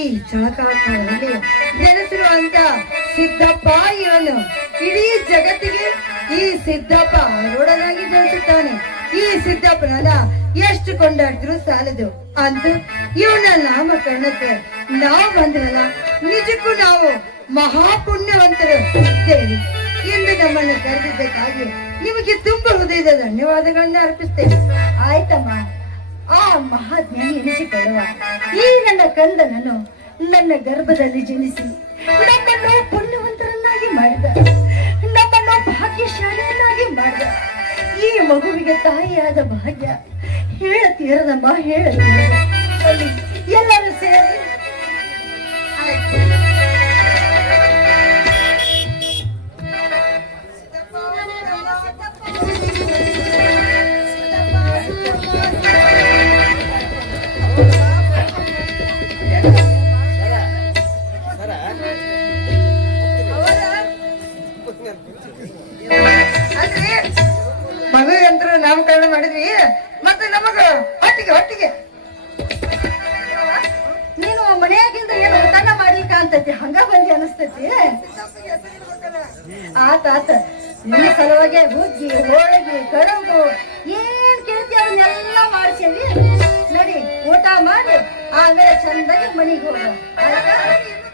ಈ ಚಳಕಾಟದಲ್ಲಿ ನೆನೆಸಿರುವಂತ ಸಿದ್ದಪ್ಪ ಇವನು ಇಡೀ ಜಗತ್ತಿಗೆ ಈ ಸಿದ್ದಪ್ಪ ರೋಡನಾಗಿ ಜನಿಸುತ್ತಾನೆ. ಈ ಸಿದ್ದಪ್ಪನನ್ನ ಎಷ್ಟು ಕೊಂಡಾಡಿದ್ರು ಸಾಲದು. ಅಂತೂ ಇವನ ನಾಮಕರಣಕ್ಕೆ ನಾವು ಬಂದ್ರಲ್ಲ, ನಿಜಕ್ಕೂ ನಾವು ಮಹಾಪುಣ್ಯವಂತರು. ದೇವಿ, ಇಂದು ನಮ್ಮನ್ನು ಕರೆದಿದ್ದಕ್ಕಾಗಿ ನಿಮಗೆ ತುಂಬ ಹೃದಯದ ಧನ್ಯವಾದಗಳನ್ನ ಅರ್ಪಿಸ್ತೇನೆ. ಆಯ್ತಮ್ಮ, ಆ ಮಹಾಜ್ಞಾನಿ ಎನಿಸಿಕೊಳ್ಳುವ ಈ ನನ್ನ ಕಂದನನ್ನು ನನ್ನ ಗರ್ಭದಲ್ಲಿ ಜನಿಸಿ ನಮ್ಮನ್ನು ಪುಣ್ಯವಂತರನ್ನಾಗಿ ಮಾಡಿದ, ನಮ್ಮನ್ನು ಭಾಗ್ಯಶಾಲಿಯನ್ನಾಗಿ ಮಾಡಿದ ಈ ಮಗುವಿಗೆ ತಾಯಿಯಾದ ಭಾಗ್ಯ ಹೇಳತೀರದಮ್ಮ, ಹೇಳತೀರದ. ಅಲ್ಲಿ ಎಲ್ಲರೂ ಸೇರಿ ಮಗುವಂತರು ನಾಮಕರಣ ಮಾಡಿದ್ವಿ, ಮತ್ತೆ ನಮಗ ಹೊಟ್ಟಿಗೆ ನೀನು ಮನೆಯಾಗಿಂದ ಏನು ಊಟನ ಮಾಡ್ಲಿಕ್ಕ ಅಂತೈತಿ, ಹಂಗ ಬಂದಿ ಅನಸ್ತೈತಿ. ಆತ ನಿನ್ನ ಸಲುವಾಗಿ ಹುಗ್ಗಿ, ಹೋಳಿಗೆ, ಕಡುಬು ಏನ್ ಕೇಳ್ತಿ ಅದನ್ನೆಲ್ಲ ಮಾಡ್ಸೇವಿ. ನಡಿ ಊಟ ಮಾಡಿ ಆಮೇಲೆ ಚಂದಾಗಿ ಮನೆಗೆ ಹೋಗ.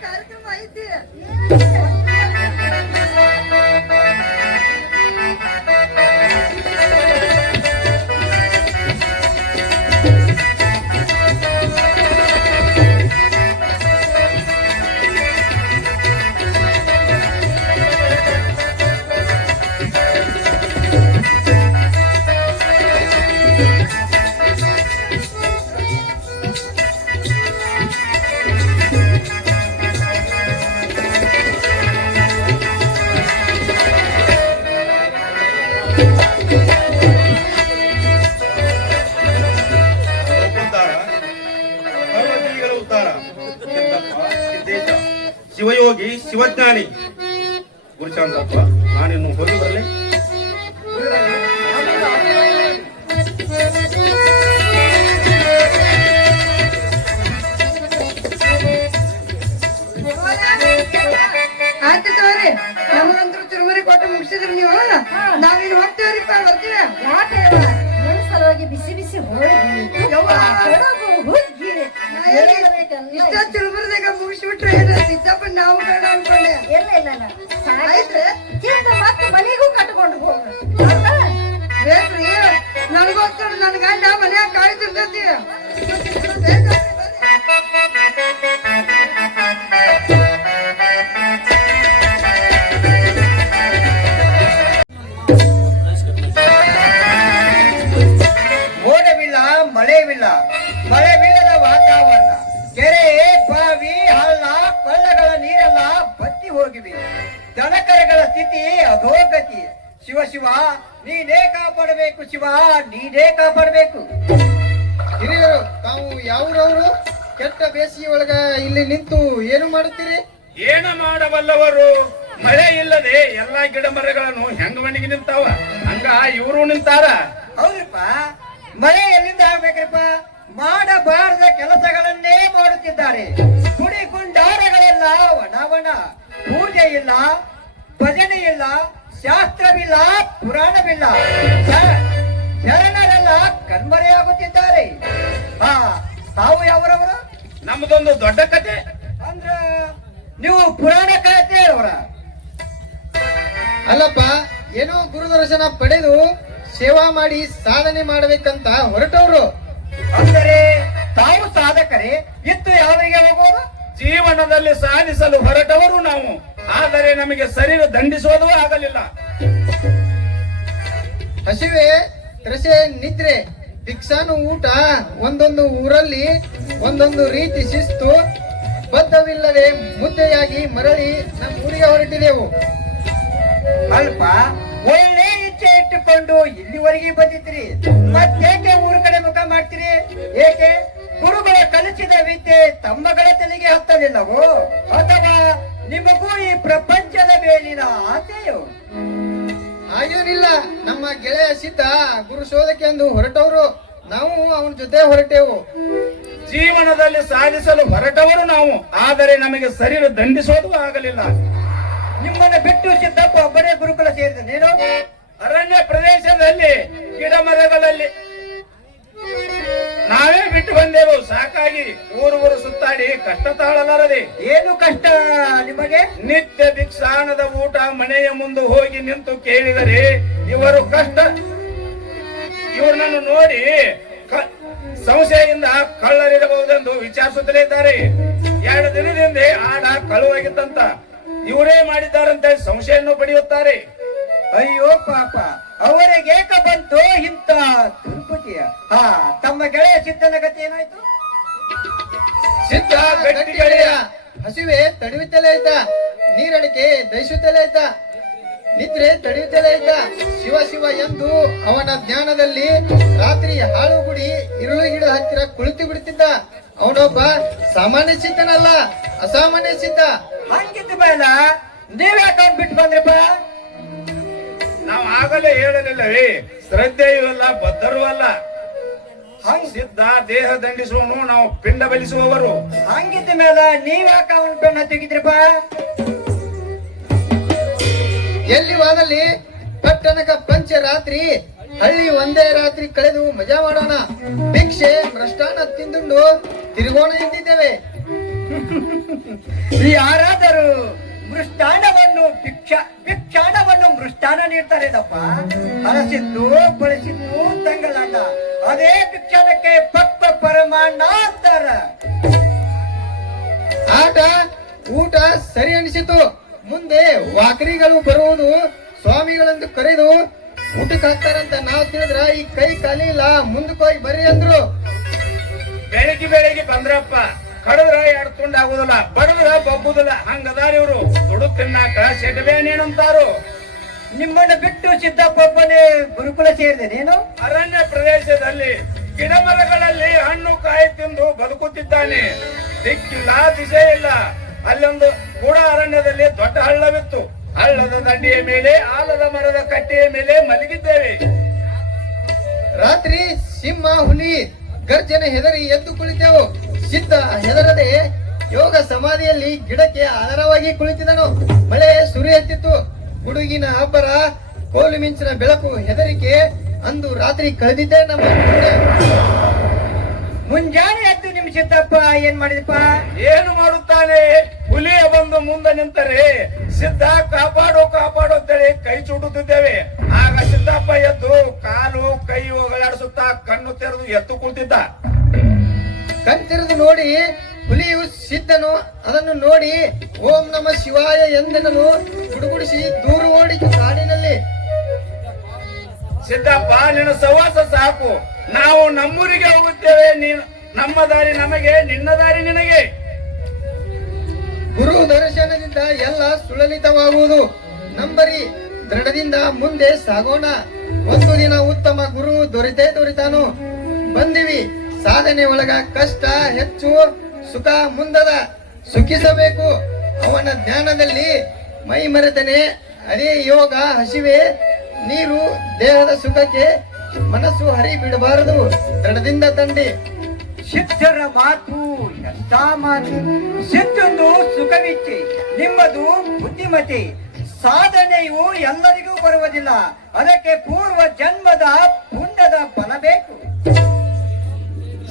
ಕಾರ್ಯಕ್ರಮ ಐತಿ. ನಾವಿನ್ ಹೋಗ್ತೇವ್ರಿಪ್ಪ, ಬರ್ತೀವಿ. ಯಾಕೆ ನನ್ನ ಸಲುವಾಗಿ ಬಿಸಿ ಬಿಸಿ ಹೋಳಿಗೆ ತುಪ್ಪ, ಕಡುಬು, ಹುಗ್ಗಿ ಇಷ್ಟ ಚುರುಮುರ್ದಾಗ ಮುಗಿಸ್ಬಿಟ್ರೆ ಏನು ಸಿದ್ದಪ್ಪ ನಾವು ಬೇಡ ಅನ್ಕೊಂಡೆ. ಇಲ್ಲ ಸಾಯ್ತ್ರೆ ತಿಂದು ಮತ್ತೆ ಮನೆಗೂ ಕಟ್ಕೊಂಡು ಹೋಗ ಬೇಕ್ರಿ ನನ್ಗೋಸ್ಕರ ನನ್ ಗಂಡ ಮನ್ಯಾಗ ಕಾಯ್ತಿರ್ತೈತಿ. ಮೋಡವಿಲ್ಲ, ಮಳೆವಿಲ್ಲ, ಮಳೆವಿಲ್ಲದ ವಾತಾವರಣ, ಕೆರೆ, ಬಾವಿ, ಹಳ್ಳ, ಕೊಳ್ಳಗಳ ನೀರೆಲ್ಲ ಬತ್ತಿ ಹೋಗಿವೆ. ದನಕರಗಳ ಸ್ಥಿತಿ ಅಧೋಗತಿ. ಶಿವ ಶಿವ, ನೀನೇ ಕಾಪಾಡಬೇಕು. ಶಿವ, ನೀನೇ ಕಾಪಾಡಬೇಕು. ಹಿರಿಯರು, ತಾವು ಯಾವ್ರವ್ರು? ಕೆಟ್ಟ ಬೇಸಿಗೆ ಒಳಗ ಇಲ್ಲಿ ನಿಂತು ಏನು ಮಾಡುತ್ತೀರಿ? ಏನ ಮಾಡಬಲ್ಲವರು? ಮಳೆ ಇಲ್ಲದೆ ಎಲ್ಲಾ ಗಿಡ ಮರಗಳನ್ನು ಹೆಂಗ ಮಣಿಗೆ ನಿಂತಾವ, ಹಂಗ ಇವರು ನಿಂತಾರ. ಹೌದ್ರಪ್ಪ, ಮಳೆ ಎಲ್ಲಿಂದ ಆಗ್ಬೇಕ್ರಪ್ಪ? ಮಾಡಬಾರದ ಕೆಲಸಗಳನ್ನೇ ಮಾಡುತ್ತಿದ್ದಾರೆ. ಗುಡಿ ಗುಂಡಾರಗಳೆಲ್ಲ ವನವನ, ಪೂಜೆ ಇಲ್ಲ, ಭಜನೆ ಇಲ್ಲ, ಶಾಸ್ತ್ರವಿಲ್ಲ, ಪುರಾಣವಿಲ್ಲ. ಶರಣರೆಲ್ಲ ಕಣ್ಮರೆಯಾಗುತ್ತಿದ್ದಾರೆ. ತಾವು ಯಾವರವರು? ನಮ್ದೊಂದು ದೊಡ್ಡ ಕತೆ. ಅಂದ್ರ ನೀವು ಪುರಾಣ ಕಥೆ ಹೇಳೋರ? ಅಲ್ಲಪ್ಪ, ಏನೋ ಗುರುದರ್ಶನ ಪಡೆದು ಸೇವಾ ಮಾಡಿ ಸಾಧನೆ ಮಾಡಬೇಕಂತ ಹೊರಟವ್ರು. ಅಂದರೆ ತಾವು ಸಾಧಕರೇ, ಇತ್ತು ಯಾವರಿಗೆ ಹೋಗೋರು? ಜೀವನದಲ್ಲಿ ಸಾಧಿಸಲು ಹೊರಟವರು ನಾವು, ಆದರೆ ನಮಗೆ ಶರೀರ ದಂಡಿಸೋದು ಆಗಲಿಲ್ಲ. ಹಸಿವೆ, ತ್ರಸೆ, ನಿದ್ರೆ, ಭಿಕ್ಷಾನು ಊಟ, ಒಂದೊಂದು ಊರಲ್ಲಿ ಒಂದೊಂದು ರೀತಿ ಶಿಸ್ತು, ಬದ್ಧವಿಲ್ಲದೆ ಮುದ್ದೆಯಾಗಿ ಮರಳಿ ನಮ್ಮ ಊರಿಗೆ ಹೊರಟಿದೆವು. ಅಲ್ಪ ಒಳ್ಳೆ ಇಚ್ಛೆ ಇಟ್ಟುಕೊಂಡು ಇಲ್ಲಿವರೆಗೆ ಬಂದಿದ್ರಿ, ಮತ್ತೇಕೆ ಊರ ಕಡೆ ಮುಖ ಮಾಡ್ತೀರಿ? ಏಕೆ ಗುರುಗಳ ಕಲಿಸಿದ ವಿದ್ಯೆ ತಮ್ಮಗಳ ತಲೆಗೆ ಹತ್ತಲಿಲ್ಲವೋ? ಅಥವಾ ನಿಮಗೂ ಈ ಪ್ರಪಂಚದ ಮೇಲಿನ ಆಸೆಯೋ? ಹಾಗೇನಿಲ್ಲ, ನಮ್ಮ ಗೆಳೆಯ ಸಿದ್ಧ ಗುರು ಶೋಧಕ್ಕೆ ಎಂದು ಹೊರಟವರು, ನಾವು ಅವನ ಜೊತೆ ಹೊರಟೆವು. ಜೀವನದಲ್ಲಿ ಸಾಧಿಸಲು ಹೊರಟವರು ನಾವು, ಆದರೆ ನಮಗೆ ಶರೀರ ದಂಡಿಸೋದು ಆಗಲಿಲ್ಲ. ನಿಮ್ಮನ್ನ ಬಿಟ್ಟು ಸಿದ್ದಪ್ಪ ಒಬ್ಬನೇ ಗುರುಕುಲ ಸೇರಿದನೇನು? ಅರಣ್ಯ ಪ್ರದೇಶದಲ್ಲಿ ಗಿಡ ಮರಗಳಲ್ಲಿ ನಾವೇ ಬಿಟ್ಟು ಬಂದೆವು. ಸಾಕಾಗಿ ಊರು ಸುತ್ತಾಡಿ ಕಷ್ಟ ತಾಳಲಾರದೆ. ಏನು ಕಷ್ಟ ನಿಮಗೆ? ನಿತ್ಯ ಭಿಕ್ಷಾನದ ಊಟ ಮನೆಯ ಮುಂದೆ ಹೋಗಿ ನಿಂತು ಕೇಳಿದರೆ ಇವರು ಕಷ್ಟ, ಇವ್ರನ್ನನ್ನು ನೋಡಿ ಸಂಶಯದಿಂದ ಕಳ್ಳರಿರಬಹುದೆಂದು ವಿಚಾರಿಸುತ್ತಲೇ ಇದ್ದಾರೆ. 2 ದಿನದಿಂದ ಆಡ ಕಳುವಾಗಿತ್ತಂತ, ಇವರೇ ಮಾಡಿದ್ದಾರಂತ ಸಂಶಯವನ್ನು ಪಡೆಯುತ್ತಾರೆ. ಅಯ್ಯೋ ಪಾಪ, ಅವರಿಗೇಕ ಬಂತು ಇಂಥ ದುರ್ಬುದ್ಧಿಯ? ತಮ್ಮ ಗೆಳೆಯ ಸಿದ್ಧನ ಗತಿ ಏನಾಯ್ತು? ಸಿದ್ಧ ಗಟ್ಟಿ ಗೆಳೆಯ, ಹಸಿವೆ ತಡೆಯುತ್ತಲೇ ಇದ್ದ, ನೀರಡಿಕೆ ದಹಿಸುತ್ತಲೇ ಇದ್ದ, ನಿದ್ರೆ ತಡೆಯುತ್ತಲೇ ಇದ್ದ. ಶಿವ ಶಿವ ಎಂದು ಅವನ ಜ್ಞಾನದಲ್ಲಿ ರಾತ್ರಿ ಹಾಳು ಗುಡಿ ಇರುಳು ಗಿಡ ಹತ್ತಿರ ಕುಳಿತು ಬಿಡುತ್ತಿದ್ದ. ಅವನೊಬ್ಬ ಸಾಮಾನ್ಯ ಸಿದ್ಧನಲ್ಲ, ಅಸಾಮಾನ್ಯ ಸಿದ್ಧ. ಹಂಗಿದ್ದ ಮೇಲೆ ನೀವ್ಯಾಕ ಬಿಟ್ಟು ಬಂದ್ರಪ್ಪ? ನಾವು ಆಗಲೇ ಹೇಳಲಿಲ್ಲವೇ, ಶ್ರದ್ಧೆಯೂ ಅಲ್ಲ, ಬದ್ಧರೂ ಅಲ್ಲ. ಸಿದ್ಧ ದೇಹ ದಂಡಿಸುವನು, ನಾವು ಪಿಂಡ ಬಲಿಸುವವರು. ಹಂಗಿದ್ದ ಮೇಲೆ ನೀವ್ಯಾಕ ಅವನ ಬೆನ್ನ ತೆಗಿದ್ರಪ್ಪ? ಎಲ್ಲಿ ವಾದಲ್ಲಿ ಪಟ್ಟಣಕ ಪಂಚ ರಾತ್ರಿ, ಹಳ್ಳಿ ಒಂದೇ ರಾತ್ರಿ ಕಳೆದು ಮಜಾ ಮಾಡೋಣ, ಭಿಕ್ಷೆ ಮೃಷ್ಟಾನ್ನ ತಿಂದುಂಡು ತಿರುಗೋಣ ಎಂದಿದ್ದೇವೆ. ಯಾರಾದರೂ ಮೃಷ್ಟಾನವನ್ನು ಭಿಕ್ಷಾನವನ್ನು ಮೃಷ್ಟಾನ ನೀಡ್ತಾರೇನಪ್ಪ? ಹಲಸಿದ್ದು ಬಳಸಿದ್ದು ತಂಗಳಣ್ಣ, ಅದೇ ಭಿಕ್ಷಾನಕ್ಕೆ ಪಕ್ವ ಪರಮಾನ್ನ ಅಂತಾರ. ಆಟ ಊಟ ಸರಿ ಅನಿಸಿತು. ಮುಂದೆ ವಾಕರಿಗಳು ಬರುವುದು, ಸ್ವಾಮಿಗಳೆಂದು ಕರೆದು ಊಟಕ್ಕೆ ಹಾಕ್ತಾರಂತ ನಾವು ತಿಳಿದ್ರ ಈ ಕೈ ಖಾಲಿ ಇಲ್ಲ, ಮುಂದಕ್ಕೆ ಹೋಗಿ ಬರ್ರಿ ಅಂದ್ರು. ಬೆಳಿಗ್ಗೆ ಬಂದ್ರಪ್ಪ, ಕಡದ್ರ 2 ತುಂಡಾಗುದಿಲ್ಲ, ಬಡದ್ರ ಬಬ್ಬುದಿಲ್ಲ, ಹಂಗದಾರ ಇವ್ರು. ದುಡು ತಿನ್ನಾಕ ಸೆಟಬೇನೇನಂತಾರು. ನಿಮ್ಮನ್ನ ಬಿಟ್ಟು ಸಿದ್ದಪ್ಪ ಒಬ್ಬನೇ ಗುರುಕುಲ ಸೇರಿದನೇನು? ಅರಣ್ಯ ಪ್ರದೇಶದಲ್ಲಿ ಗಿಡ ಮರಗಳಲ್ಲಿ ಹಣ್ಣು ಕಾಯಿ ತಿಂದು ಬದುಕುತ್ತಿದ್ದಾನೆ. ದಿಕ್ಕಿಲ್ಲ, ದಿಸೆ ಇಲ್ಲ. ಅಲ್ಲೊಂದು ಕೂಡ ಅರಣ್ಯದಲ್ಲಿ ದೊಡ್ಡ ಹಳ್ಳವಿತ್ತು. ಹಳ್ಳದ ದಂಡೆಯ ಮೇಲೆ ಆಲದ ಮರದ ಕಟ್ಟೆಯ ಮೇಲೆ ಮಲಗಿದ್ದೇವೆ. ರಾತ್ರಿ ಸಿಂಹ ಹುಲಿ ಗರ್ಜನೆ ಹೆದರಿ ಎದ್ದು ಕುಳಿತೆವು. ಸಿದ್ಧ ಹೆದರದೆ ಯೋಗ ಸಮಾಧಿಯಲ್ಲಿ ಗಿಡಕ್ಕೆ ಆಧಾರವಾಗಿ ಕುಳಿತಿದನು. ಮಳೆ ಸುರಿಯುತ್ತಿತ್ತು. ಗುಡುಗಿನ ಅಬ್ಬರ ಕೋಲು ಮಿಂಚಿನ ಬೆಳಕು ಹೆದರಿಕೆ ಅಂದು ರಾತ್ರಿ ಕಳೆದಿದ್ದೇ ನಮ್ಮ ಪುಣ್ಯ. ಮುಂಜಾನೆ ಎದ್ದು ನಿಮ್ ಸಿದ್ದಪ್ಪ ಏನ್ ಮಾಡಿದಪ್ಪ? ಏನು ಮಾಡುತ್ತಾನೆ? ಹುಲಿಯ ಬಂದು ಮುಂದೆ ನಿಂತರೆ ಸಿದ್ಧ ಕಾಪಾಡು ಕಾಪಾಡು ಅಂತೇಳಿ ಕೈ ಚೂಟುತ್ತಿದ್ದೇವೆ. ಆಗ ಸಿದ್ದಪ್ಪ ಎದ್ದು ಕಾಲು ಕೈ ಒಗಳಾಡಿಸುತ್ತಾ ಕಣ್ಣು ತೆರೆದು ಎದ್ದು ಕುಳಿತಿದ್ದ. ಕಣ್ತಿರಿದು ನೋಡಿ ಹುಲಿಯು ಸಿದ್ಧನು ಅದನ್ನು ನೋಡಿ ಓಂ ನಮ ಶಿವಾಯ ಎಂದೆನಲು ಗುಡುಗುಡಿಸಿ ದೂರ ಓಡಿತು ಕಾಡಿನಲ್ಲಿ. ಸಿದ್ದಪ್ಪ ನಿನ್ನ ಸವಾಸ ಸಾಕು, ನಾವು ನಮ್ಮೂರಿಗೆ ಹೋಗುತ್ತೇವೆ. ನೀನು ನಮ್ಮ ದಾರಿ ನಮಗೆ, ನಿನ್ನ ದಾರಿ ನಿನಗೆ. ಗುರು ದರ್ಶನದಿಂದ ಎಲ್ಲ ಸುಲಲಿತವಾಗುವುದು. ನಂಬರಿ ದೃಢದಿಂದ ಮುಂದೆ ಸಾಗೋಣ. ಒಂದು ದಿನ ಉತ್ತಮ ಗುರು ದೊರೆತಾನು. ಬಂದಿವಿ ಸಾಧನೆ ಒಳಗ ಕಷ್ಟ ಹೆಚ್ಚು, ಸುಖ ಮುಂದದ. ಸುಖಿಸಬೇಕು ಅವನ ಜ್ಞಾನದಲ್ಲಿ ಮೈ ಮರೆತನೆ. ಅದೇ ಯೋಗ ಹಸಿವೆ ನೀರು ದೇಹದ ಸುಖಕ್ಕೆ ಮನಸ್ಸು ಹರಿ ಬಿಡಬಾರದು. ದೃಢದಿಂದ ತಂಡಿ ಸಿದ್ಧರ ಮಾತು ಎಂತ ಮಾತು. ಸಿದ್ಧಂದು ಸುಖವಿಚ್ಚೆ, ನಿಮ್ಮದು ಬುದ್ಧಿಮತಿ. ಸಾಧನೆಯು ಎಲ್ಲರಿಗೂ ಬರುವುದಿಲ್ಲ, ಅದಕ್ಕೆ ಪೂರ್ವ ಜನ್ಮದ ಪುಣ್ಯದ ಫಲ ಬೇಕು.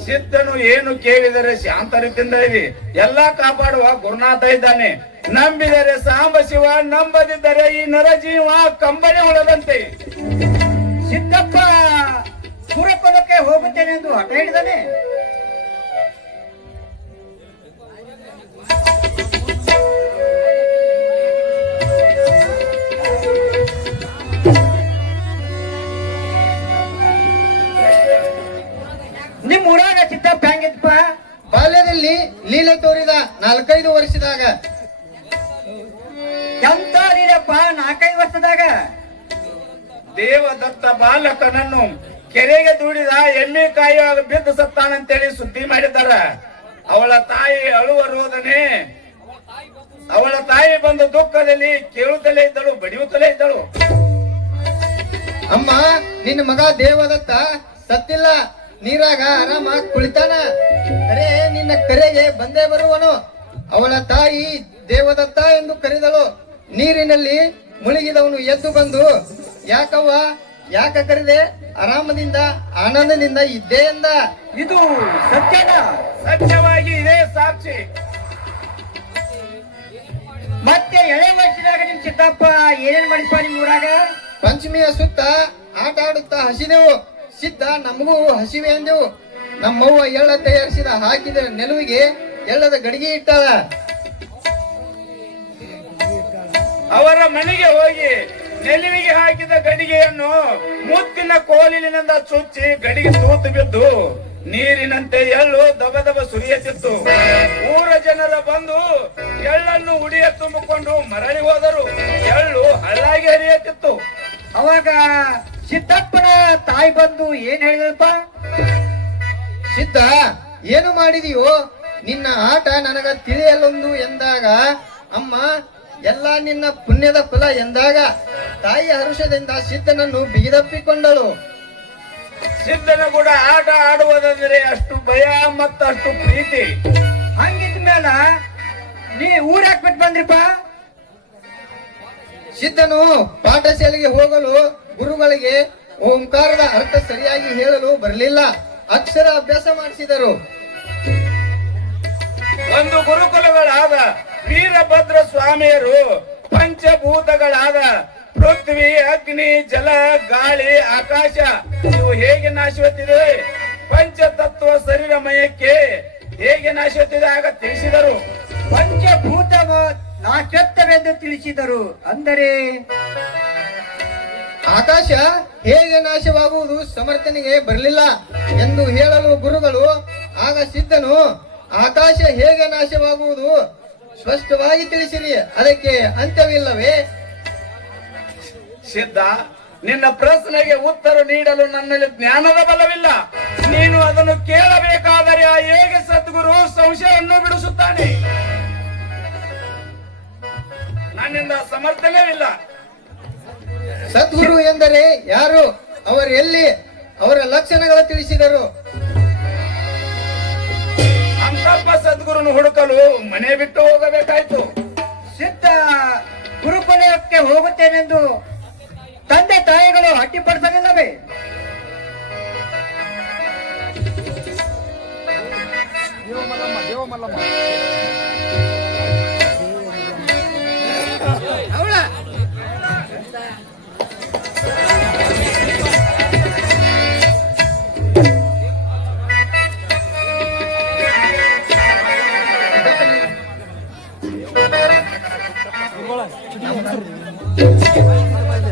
ಸಿದ್ಧನು ಏನು ಕೇಳಿದರೆ ಶಾಂತರಿತಿಂದ ಇರಿ. ಎಲ್ಲ ಕಾಪಾಡುವ ಗುರುನಾಥ ಇದ್ದಾನೆ. ನಂಬಿದರೆ ಸಾಂಬ ಶಿವ, ನಂಬದಿದ್ದರೆ ಈ ನರಜೀವ ಕಂಬನಿ ಉಳದಂತೆ. ಸಿದ್ದಪ್ಪ ಪುರಪುರಕ್ಕೆ ಹೋಗುತ್ತೇನೆ ಎಂದು ಹಠ ಹಿಡಿದಾನೆ. ನಿಮ್ ಊರಾಗ ಸಿದ್ದಪ್ಪ ಹೆಂಗಿತ್ತಪ್ಪ? ಬಾಲ್ಯದಲ್ಲಿ ಲೀಲೆ ತೋರಿದ 4-5 ವರ್ಷದಾಗ. ಎಂತ ಲೀಲಪ್ಪ 4-5 ವರ್ಷದಾಗ? ದೇವದತ್ತ ಬಾಲಕನನ್ನು ಕೆರೆಗೆ ದೂಡಿದ ಎಮ್ಮೆ ಕಾಯುವಾಗ ಬಿದ್ದು ಸತ್ತಾನಂತೇಳಿ ಸುದ್ದಿ ಮಾಡಿದ್ದಾರ. ಅವಳ ತಾಯಿ ಅಳುವ ರೋದನೆ. ಅವಳ ತಾಯಿ ಬಂದ ದುಃಖದಲ್ಲಿ ಕೇಳುತ್ತಲೇ ಇದ್ದಳು, ಬಡಿಯುತ್ತಲೇ ಇದ್ದಳು. ಅಮ್ಮ ನಿನ್ನ ಮಗ ದೇವದತ್ತ ಸತ್ತಿಲ್ಲ, ನೀರಾಗ ಆರಾಮ ಕುಳಿತಾನ. ಅರೇ ನಿನ್ನ ಕರೆಗೆ ಬಂದೇ ಬರುವನು. ಅವಳ ತಾಯಿ ದೇವದತ್ತ ಎಂದು ಕರೆದಳು. ನೀರಿನಲ್ಲಿ ಮುಳುಗಿದವನು ಎದ್ದು ಬಂದು ಯಾಕವ್ವ ಯಾಕ ಕರೆದೆ? ಆರಾಮದಿಂದ ಆನಂದದಿಂದ ಇದ್ದೇ ಎಂದ. ಇದು ಸತ್ಯನ? ಸತ್ಯವಾಗಿ ಇದೇ ಸಾಕ್ಷಿ. ಮತ್ತೆ ಎಳೆ ವಯಸ್ಸಿನಾಗ ನಿಮ್ ಸಿದ್ದಪ್ಪ ಏನೇನ್ ಮಾಡಿಪ್ಪ ನಿಮ್ ಊರಾಗ? ಪಂಚಮಿಯ ಸುತ್ತ ಆಟ ಆಡುತ್ತಾ ಹಸಿದೆವು. ಸಿದ್ಧ ನಮಗೂ ಹಸಿವೆ ಎಂದೆವು. ನಮ್ಮವ್ವ ಎಳ್ಳ ತಯಾರಿಸಿದ ಹಾಕಿದ ನೆಲುವಿಗೆ ಎಳ್ಳದ ಗಡಿಗೆ ಇಟ್ಟಾಳ. ಅವರ ಮನೆಗೆ ಹೋಗಿ ನೆಲುವಿಗೆ ಹಾಕಿದ ಗಡಿಗೆಯನ್ನು ಮುತ್ತಿನ ಕೋಲಿನಿಂದ ಚುಚ್ಚಿ ಗಡಿಗೆ ತೂತು ಬಿದ್ದು ನೀರಿನಂತೆ ಎಳ್ಳು ದಬ ದಬ ಸುರಿಯುತ್ತಿತ್ತು. ಊರ ಜನರ ಬಂದು ಎಳ್ಳನ್ನು ಉಡಿಯ ತುಂಬಿಕೊಂಡು ಮರಳಿ ಹೋದರು. ಎಳ್ಳು ಹಳ್ಳಾಗಿ ಹರಿಯುತ್ತಿತ್ತು. ಅವಾಗ ಸಿದ್ದಪ್ಪನ ತಾಯಿ ಬಂದು ಏನ್ ಹೇಳಿದಪ್ಪ? ಸಿದ್ಧ ಏನು ಮಾಡಿದೀಯೋ? ನಿನ್ನ ಆಟ ನನಗ ತಿಳಿಯಲೊಂದು ಎಂದಾಗ, ಅಮ್ಮ ಎಲ್ಲ ನಿನ್ನ ಪುಣ್ಯದ ಫಲ ಎಂದಾಗ ತಾಯಿಯ ಹರುಷದಿಂದ ಸಿದ್ಧನನ್ನು ಬಿಗಿದಪ್ಪಿಕೊಂಡಳು. ಸಿದ್ಧನ ಕೂಡ ಆಟ ಆಡುವುದಂದ್ರೆ ಅಷ್ಟು ಭಯ ಮತ್ತು ಅಷ್ಟು ಪ್ರೀತಿ. ಹಂಗಿದ್ಮೇಲ ನೀ ಊರಾಕ್ ಬಿಟ್ಟು ಬಂದ್ರಿಪ್ಪ? ಸಿದ್ಧನು ಪಾಠಶಾಲೆಗೆ ಹೋಗಲು ಗುರುಗಳಿಗೆ ಓಂಕಾರದ ಅರ್ಥ ಸರಿಯಾಗಿ ಹೇಳಲು ಬರಲಿಲ್ಲ. ಅಕ್ಷರ ಅಭ್ಯಾಸ ಮಾಡಿಸಿದರು. ಒಂದು ಗುರುಕುಲಗಳಾದ ವೀರಭದ್ರ ಸ್ವಾಮಿಯರು ಪಂಚಭೂತಗಳಾದ ಪೃಥ್ವಿ, ಅಗ್ನಿ, ಜಲ, ಗಾಳಿ, ಆಕಾಶ ಇವು ಹೇಗೆ ನಾಶವತ್ತಿದೆ, ಪಂಚತತ್ವ ಶರೀರಮಯಕ್ಕೆ ಹೇಗೆ ನಾಶವತ್ತಿದೆ ಆಗ ತಿಳಿಸಿದರು. ಪಂಚಭೂತ ನಾಶತ್ವವೆಂದು ತಿಳಿಸಿದರು. ಅಂದರೆ ಆಕಾಶ ಹೇಗೆ ನಾಶವಾಗುವುದು ಸಮರ್ಥನೆಗೆ ಬರಲಿಲ್ಲ ಎಂದು ಹೇಳಲು ಗುರುಗಳು, ಆಗ ಸಿದ್ಧನು ಆಕಾಶ ಹೇಗೆ ನಾಶವಾಗುವುದು ಸ್ಪಷ್ಟವಾಗಿ ತಿಳಿಸಿರಿ, ಅದಕ್ಕೆ ಅಂತ್ಯವಿಲ್ಲವೇ? ಸಿದ್ಧ, ನಿನ್ನ ಪ್ರಶ್ನೆಗೆ ಉತ್ತರ ನೀಡಲು ನನ್ನಲ್ಲಿ ಜ್ಞಾನದ ಬಲವಿಲ್ಲ. ನೀನು ಅದನ್ನು ಕೇಳಬೇಕಾದರೆ ಆ ಹೇಗೆ ಸದ್ಗುರು ಸಂಶಯವನ್ನು ಬಿಡಿಸುತ್ತಾನೆ. ನನ್ನಿಂದ ಸಮರ್ಥನೆವಿಲ್ಲ. ಸದ್ಗುರು ಎಂದರೆ ಯಾರು, ಅವರು ಎಲ್ಲಿ, ಅವರ ಲಕ್ಷಣಗಳು ತಿಳಿಸಿದರು. ಅಂತಪ್ಪ ಸದ್ಗುರುನು ಹುಡುಕಲು ಮನೆ ಬಿಟ್ಟು ಹೋಗಬೇಕಾಯ್ತು. ಸಿದ್ಧ ಗುರುಕುಲಕ್ಕೆ ಹೋಗುತ್ತೇನೆಂದು ತಂದೆ ತಾಯಿಗಳು ಅಡ್ಡಿಪಡಿಸಲಿಲ್ಲವೇ?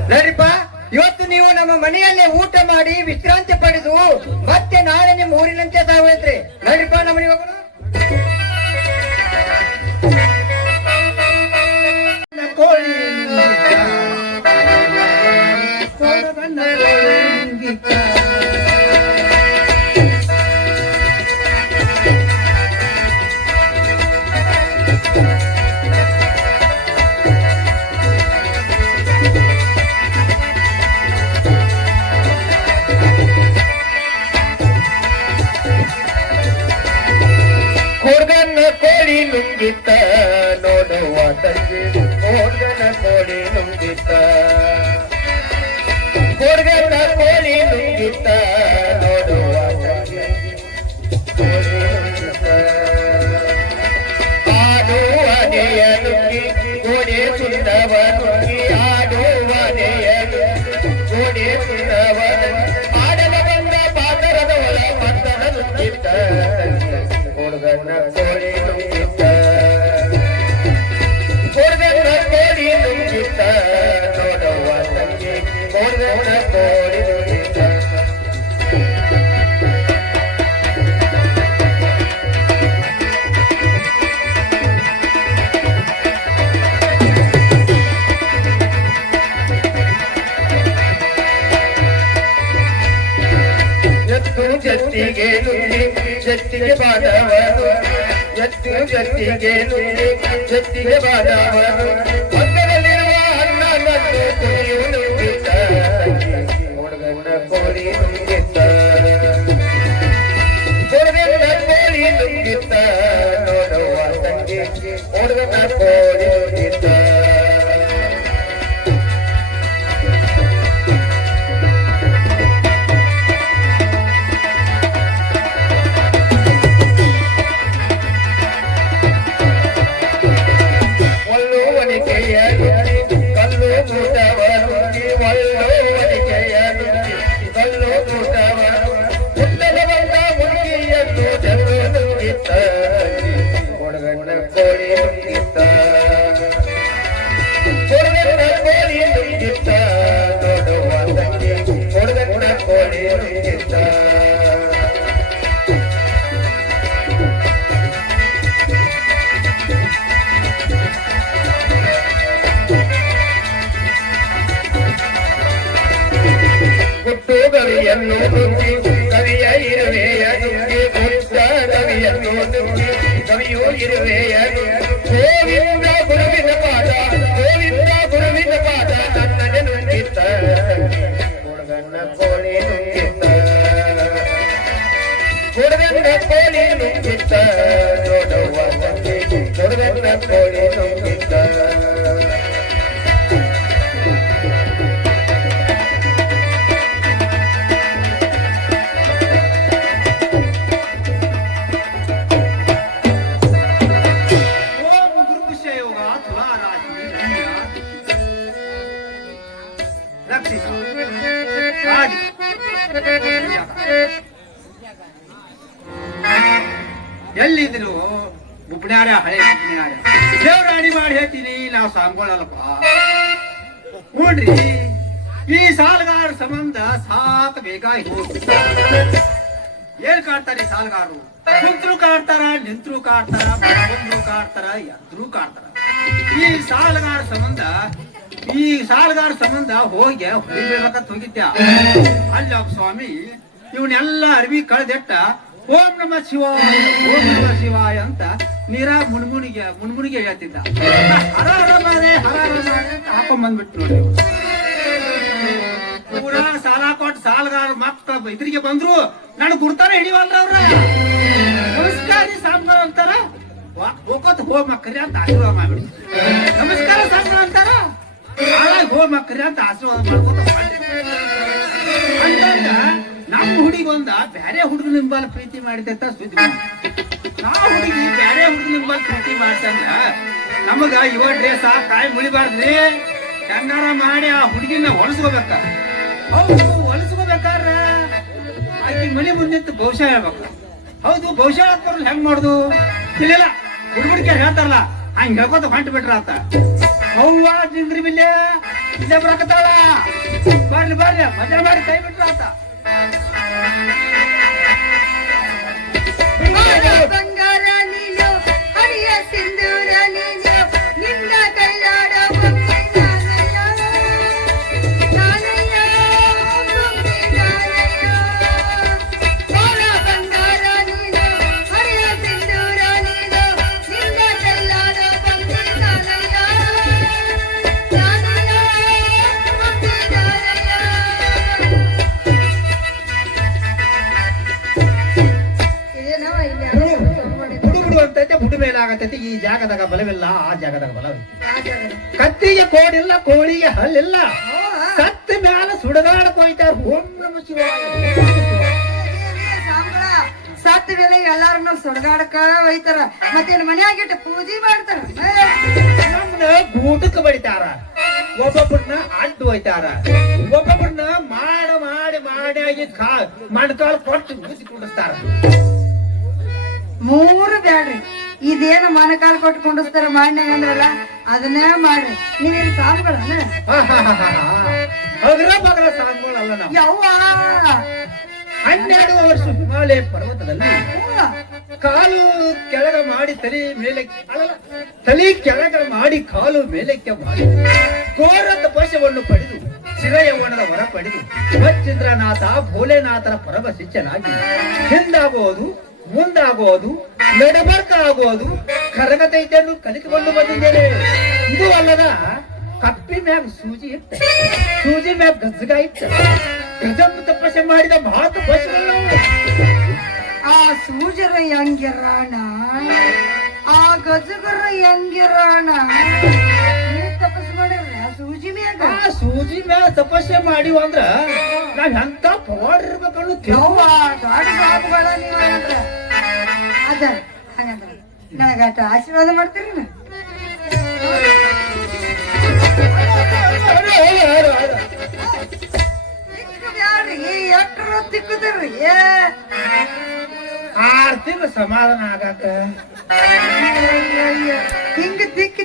ನೋಡ್ರಿಪ್ಪ, ಇವತ್ತು ನೀವು ನಮ್ಮ ಮನೆಯಲ್ಲೇ ಊಟ ಮಾಡಿ ವಿಶ್ರಾಂತಿ ಪಡೆದು ಮತ್ತೆ ನಾಳೆ ನಿಮ್ಮ ಊರಿನಂತೆ ಸಾಗುತ್ತೇವೆ. ನೋಡ್ರಿಪ್ಪ, ನಮ್ಮ ಮನೆಗೆ ಹೋಗೋಣ. ಕೋಳಿ ಹುಡುಗನ ಕೋಳಿ ನುಂಗಿತ್ತ ನೋಡುವ ತಂಗಿ, ಹುಡುಗನ ಕೋಳಿ ನುಂಗಿತ್ತ, ಹುಡುಗನ ಕೋಳಿ ನುಂಗಿತ್ತ ನೋಡುವ ತಂಗಿ, ಕೋಳಿ ನುಂಗಿತ್ತ. ಆಡುವನೆಯ ನುಂಗಿ ಗೋಡೆ ಸುಣ್ಣವ ನುಂಗಿ, ಆಡುವನೆಯ ನುಂಗಿ ಗೋಡೆ ಸುಣ್ಣವ ಆಡಲ ಬಂದ ಪಾತರದ ಒಳ ಪತ್ತನ ನುಂಗಿತ್ತ ಹುಡುಗನ ಕೋಳಿ ನುಂಗಿತ್ತ, ಹುಡುಗನ ಕೋಳಿ ನುಂಗಿತ್ತ ನೋಡುವ ತಂಗಿ, ಹುಡುಗನ ಕೋಳಿ ನುಂಗಿತ್ತ. ಎತ್ತು ಜತ್ತಿಗೆ ನುಂಗಿ ಜತ್ತಿಗೆ ಬಾದವನು, ಎತ್ತು ಜತ್ತಿಗೆ ನುಂಗಿ ಜತ್ತಿಗೆ ಬಾದವನು, ಪಕ್ಕದಲ್ಲಿರುವ ಅನ್ನನನ್ನು ಕುಡಿಯು ನುಂಗಿತ್ತ ಹುಡುಗನ ಕೋಳಿ ನುಂಗಿತ್ತ, ಹುಡುಗನ ಕೋಳಿ ನುಂಗಿತ್ತ ನೋಡುವ ತಂಗಿ, ಹುಡುಗನ ಕೋಳಿ ನುಂಗಿತ್ತ. ಕಲ್ಲು ಮೂಟವನುಂಗಿ ಒಳ್ಳುವನಿಕೆಯನು, ಕಲ್ಲು ಮೂಟವನು ಹುಟ್ಟದ ಬಂದ ಮುಳುಗಿಯನ್ನು ಜಲ್ಲು ನುಂಗಿತ್ತ ಹುಡುಗನ ಕೋಳಿ ನುಂಗಿತ್ತ, ಹುಡುಗನ ಕೋಳಿ ನುಂಗಿತ್ತ ನೋಡುವ ತಂಗಿ, ಹುಡುಗನ ಕೋಳಿ ನುಂಗಿತ್ತ. ಹುಟ್ಟು ಗವಿಯನ್ನು ನುಂಗಿ ಕವಿಯ ಇರುವೆಯ ನುಂಗಿ, ಹುಟ್ಟ ಗವಿಯನ್ನು ನುಂಗಿ ಕವಿಯೂ ಇರುವೆಯ ನುಂಗಿ, ಗೋವಿಂದ ಗುರುವಿನ ಪಾದ, ಗೋವಿಂದ ಗುರುವಿನ ಪಾದ ನನ್ನನೆ ನುಂಗಿತ್ತ ಹುಡುಗನ ಕೋಳಿ ನುಂಗಿತ್ತ, ಹುಡುಗನ ಕೋಳಿ ನುಂಗಿತ್ತ ನೋಡುವ ತಂಗಿ, ಹುಡುಗನ ಕೋಳಿ ನುಂಗಿತ್ತ. ಎಲ್ಲಿದ್ರು ಬುಬ್ಣ್ಯಾರ ಹಳೆ ಬುಬ್ಣ್ಯಾರ ದೇವ್ರ ಅಡಿ ಮಾಡಿ ಹೇಳ್ತೀನಿ, ನಾವು ಸಾಂಗೊಳ್ಳಲ್ಲಪ್ಪ. ನೋಡ್ರಿ, ಈ ಸಾಲಗಾರ ಸಂಬಂಧ ಸಾಕ್ ಬೇಕಾಗಿ ಹೋಗಿ ಏನ್ ಕಾಡ್ತಾರೆ ಈ ಸಾಲಗಾರರು? ಕುಂತ್ರು ಕಾಡ್ತಾರ, ನಿಂತ್ರು ಕಾಡ್ತಾರ, ಬಂದ್ರು ಕಾಡ್ತಾರ, ಎದ್ರು ಕಾಡ್ತಾರ. ಈ ಸಾಲಗಾರ ಸಂಬಂಧ ಹೋಗಿ ಹೊಡಿಬೇಕಂತ ಹೋಗಿದ್ದ. ಅಲ್ಲ ಸ್ವಾಮಿ, ಇವನ್ನೆಲ್ಲ ಅರ್ವಿ ಕಳೆದೆಟ್ಟ ಓಂ ನಮ ಶಿವಾಯ, ಓಂ ನಮ ಶಿವಾಯ ಅಂತ ನೀರ ಮುನ್ಗುಣಿಗೆ ಹೇಳ್ತಿದ್ದ. ಹರ ಹರ ಮಾರೆ ಅಂತ ಹಾಕೊಂಡ್ ಬಂದ್ಬಿಟ್ಟು ನೋಡಿ. ಪೂರಾ ಸಾಲ ಕೊಟ್ಟು ಸಾಲಗಾರ ಮಕ್ಕಳ ಇದ್ರಿಗೆ ಬಂದ್ರು ನನಗ್ ಗುರ್ತಾರ ಹಿಡಿವಲ್ರ ಅವ್ರ. ನಮಸ್ಕಾರ ಸಾಮ್ನ ಅಂತಾರ, ಹೋಗೋತ್ ಹೋಗ್ ಮಕ್ಕರಿ ಅಂತ ಆಶೀರ್ವಾದ ಮಾಡ್ಬಿಡಿ. ನಮಸ್ಕಾರ ಸಾಮ್ನ ಅಂತಾರ, ಹಾಳಾಗಿ ಹೋಗ್ ಮಕ್ಕರಿ ಅಂತ ಆಶೀರ್ವಾದ ಮಾಡ್ಕೊತ ಅಂತಂದ ನಮ್ಮ ಹುಡುಗಿ ಒಂದ ಬ್ಯಾರೆ ಹುಡುಗ ನಿಂಬಲ್ ಪ್ರೀತಿ ಮಾಡಿದತ್ತ ಸುದ್ದಿ ನಾ ಹುಡುಗಿ ಬ್ಯಾರೆ ಹುಡುಗ ನಿಂಬಲ್ ಪ್ರೀತಿ ಮಾಡ್ತಂದ್ರ ನಮಗ ಇವ ಡ್ರೆಸ್ ಕಾಯಿ ಮುಳಿಬಾರ್ದ್ರಿ ಹೆಂಗಾರ ಮಾಡಿ ಆ ಹುಡುಗಿನ ಹೊಲಸ್ಕೋಬೇಕ ಹೌದು ಹೊಲಸ್ಕೋಬೇಕಾರ ಆಕಿ ಮನೆ ಮುಂದಿತ್ತು ಬಹುಶಃ ಹೇಳ್ಬೇಕ ಹೌದು ಬಹುಶಃ ಬರಲ್ಲ ಹೆಂಗ್ ಮಾಡುದು ಇಲ್ಲ ಹುಡುಗಡಿಕೆ ಹೇಳ್ತಾರಲ್ಲ ಹಂಗ ಹೇಳ್ಕೊತ ಹೊಂಟ ಬಿಟ್ರ ಆತ ಅವ್ವ ಜಿಂದ್ರಿ ಬಿಲ್ಲೆ ಇಲ್ಲೇ ಬರಕತ್ತಾಳ ಬರ್ಲಿ ಬರ್ಲಿ ಮಜಾ ಮಾಡಿ ಕೈ ಬಿಟ್ರ ಆತ ಬಂಗಾರ ನೀನು ಹರಿಯ ಸಿಂಧೂರ ನೀನು ನಿನ್ನ ಕೈಲಾಡ ಬಂಗಾರ ನೀನು ಹರಿಯ ಸಿಂಧೂರ ನೀನು ನಿನ್ನ ಕೈಲಾಡ ಇದೇನವ ಇಲ್ಲ ಬುಡು ಅಂತೈತೆ ಬುಡು ಮೇಲೆ ಆಗತೈತಿ ಈ ಜಾಗದಾಗ ಬಲವಿಲ್ಲ ಆ ಜಾಗದಾಗ ಬಲವಿಲ್ಲ ಕತ್ತಿಗೆ ಕೋಡಿಲ್ಲ ಕೋಳಿಗೆ ಹಲ್ಲಿಲ್ಲ ಕತ್ತ ಮ್ಯಾಲ ಸುಡಗಾಡ ಕೊಯ್ತಾರ ಓಂ ನಮ ಶಿವಾಯ ಸತ್ತ ಮೇಲೆ ಎಲ್ಲಾರನ್ನು ಸುಡಗಾಡಕ ಒಯ್ತಾರ ಮತ್ತೇನ್ ಮನ್ಯಾಗಿಟ್ಟ ಪೂಜೆ ಮಾಡ್ತಾರ ನಮ್ನ ಗೂಟಕ್ಕೆ ಬಡಿತಾರ ಒಬ್ಬೊಬ್ಬರನ್ನ ಅಡ್ಡು ಹೋಯ್ತಾರ ಒಬ್ಬೊಬ್ಬರನ್ನ ಮಾಡಿ ಮಣ್ಕಾಲ್ ಕೊಟ್ಟು ಮುಗಿಸಿ ಕುಂಡಿಸ್ತಾರ ಮೂರು ಬ್ಯಾಡ್ರಿ ಇದೇನು ಮನಕಾಲ್ ಕೊಟ್ಟು ಕುಂಡಿಸ್ತಾರ ಮಾಡ್ನಾಗ ಅಂದ್ರಲ್ಲ ಅದನ್ನೇ ಮಾಡ್ರಿ ನೀವೇನು ಸಾಂಗಳನ್ನ ಅಗ್ರ ಬಗ್ರ ಸಾಂಗ್ಗಳಲ್ಲ ನಾವು ಯವ್ವ 12 ವರ್ಷ ಹಿಮಾಲಯ ಪರ್ವತದಲ್ಲಿ ಕಾಲು ಕೆಳಗ ಮಾಡಿ ತಲೆ ಕೆಳಗ ಮಾಡಿ ಕಾಲು ಮೇಲಕ್ಕೆ ಮಾಡಿ ಘೋರ ತಪಸ್ಯವನ್ನು ಪಡೆದು ಚಿರಯೌವನದ ವರ ಪಡೆದು ಮಚ್ಚಂದ್ರನಾಥ ಭೋಲೆನಾಥನ ಪರಮ ಶಿಷ್ಯನಾಗಿ ಹಿಂದಾಗುವುದು ಮುಂದಾಗುವುದು ನಡಬರ್ಕ ಆಗುವುದು ಕರಗತೈತೆಯನ್ನು ಕಲಿತುಕೊಂಡು ಬಂದಿದ್ದೇನೆ. ಇದು ಅಲ್ಲದ ಕಪ್ಪಿ ಮ್ಯಾಗ ಸೂಜಿ ಇಟ್ಟ ಸೂಜಿ ಮ್ಯಾಗ ಗಜ್ಜಗ ಇಟ್ಟ ಗಜಮ್ಮ ತಪಸ್ಸೆ ಮಾಡಿದ ಮಾತು ಬಸ್ಗಳು ಆ ಸೂಜರ ಹೆಂಗಿರಾಣ ಆ ಗಜಗರ ಹೆಂಗಿರಾಣ ತಪಸ್ ಮಾಡಿರ್ರಿ ಆ ಸೂಜಿ ಮ್ಯಾಗ ಆ ಸೂಜಿ ಮ್ಯಾಗ ತಪಸ್ಸೆ ಮಾಡಿವ ಅಂದ್ರ ನಾವ್ ಎಂತ ಪವಾಡ್ ಇರ್ಬೇಕನ್ನು ಯವ್ವ ಗಾಡಿ ಬಾಬುಗಳ ನೀವು ಅಂದ್ರ ಅದ ಹಂಗಂದ್ರ ನನಗಾಟ ಆಶೀರ್ವಾದ ಮಾಡ್ತೀರಿ ನಾ ಎಟ್ರ ತಿಕ್ಕದ್ರಿ 6 ತಿಂಗಳು ಸಮಾಧಾನ ಆಗಾಕ ಹಿಂಗ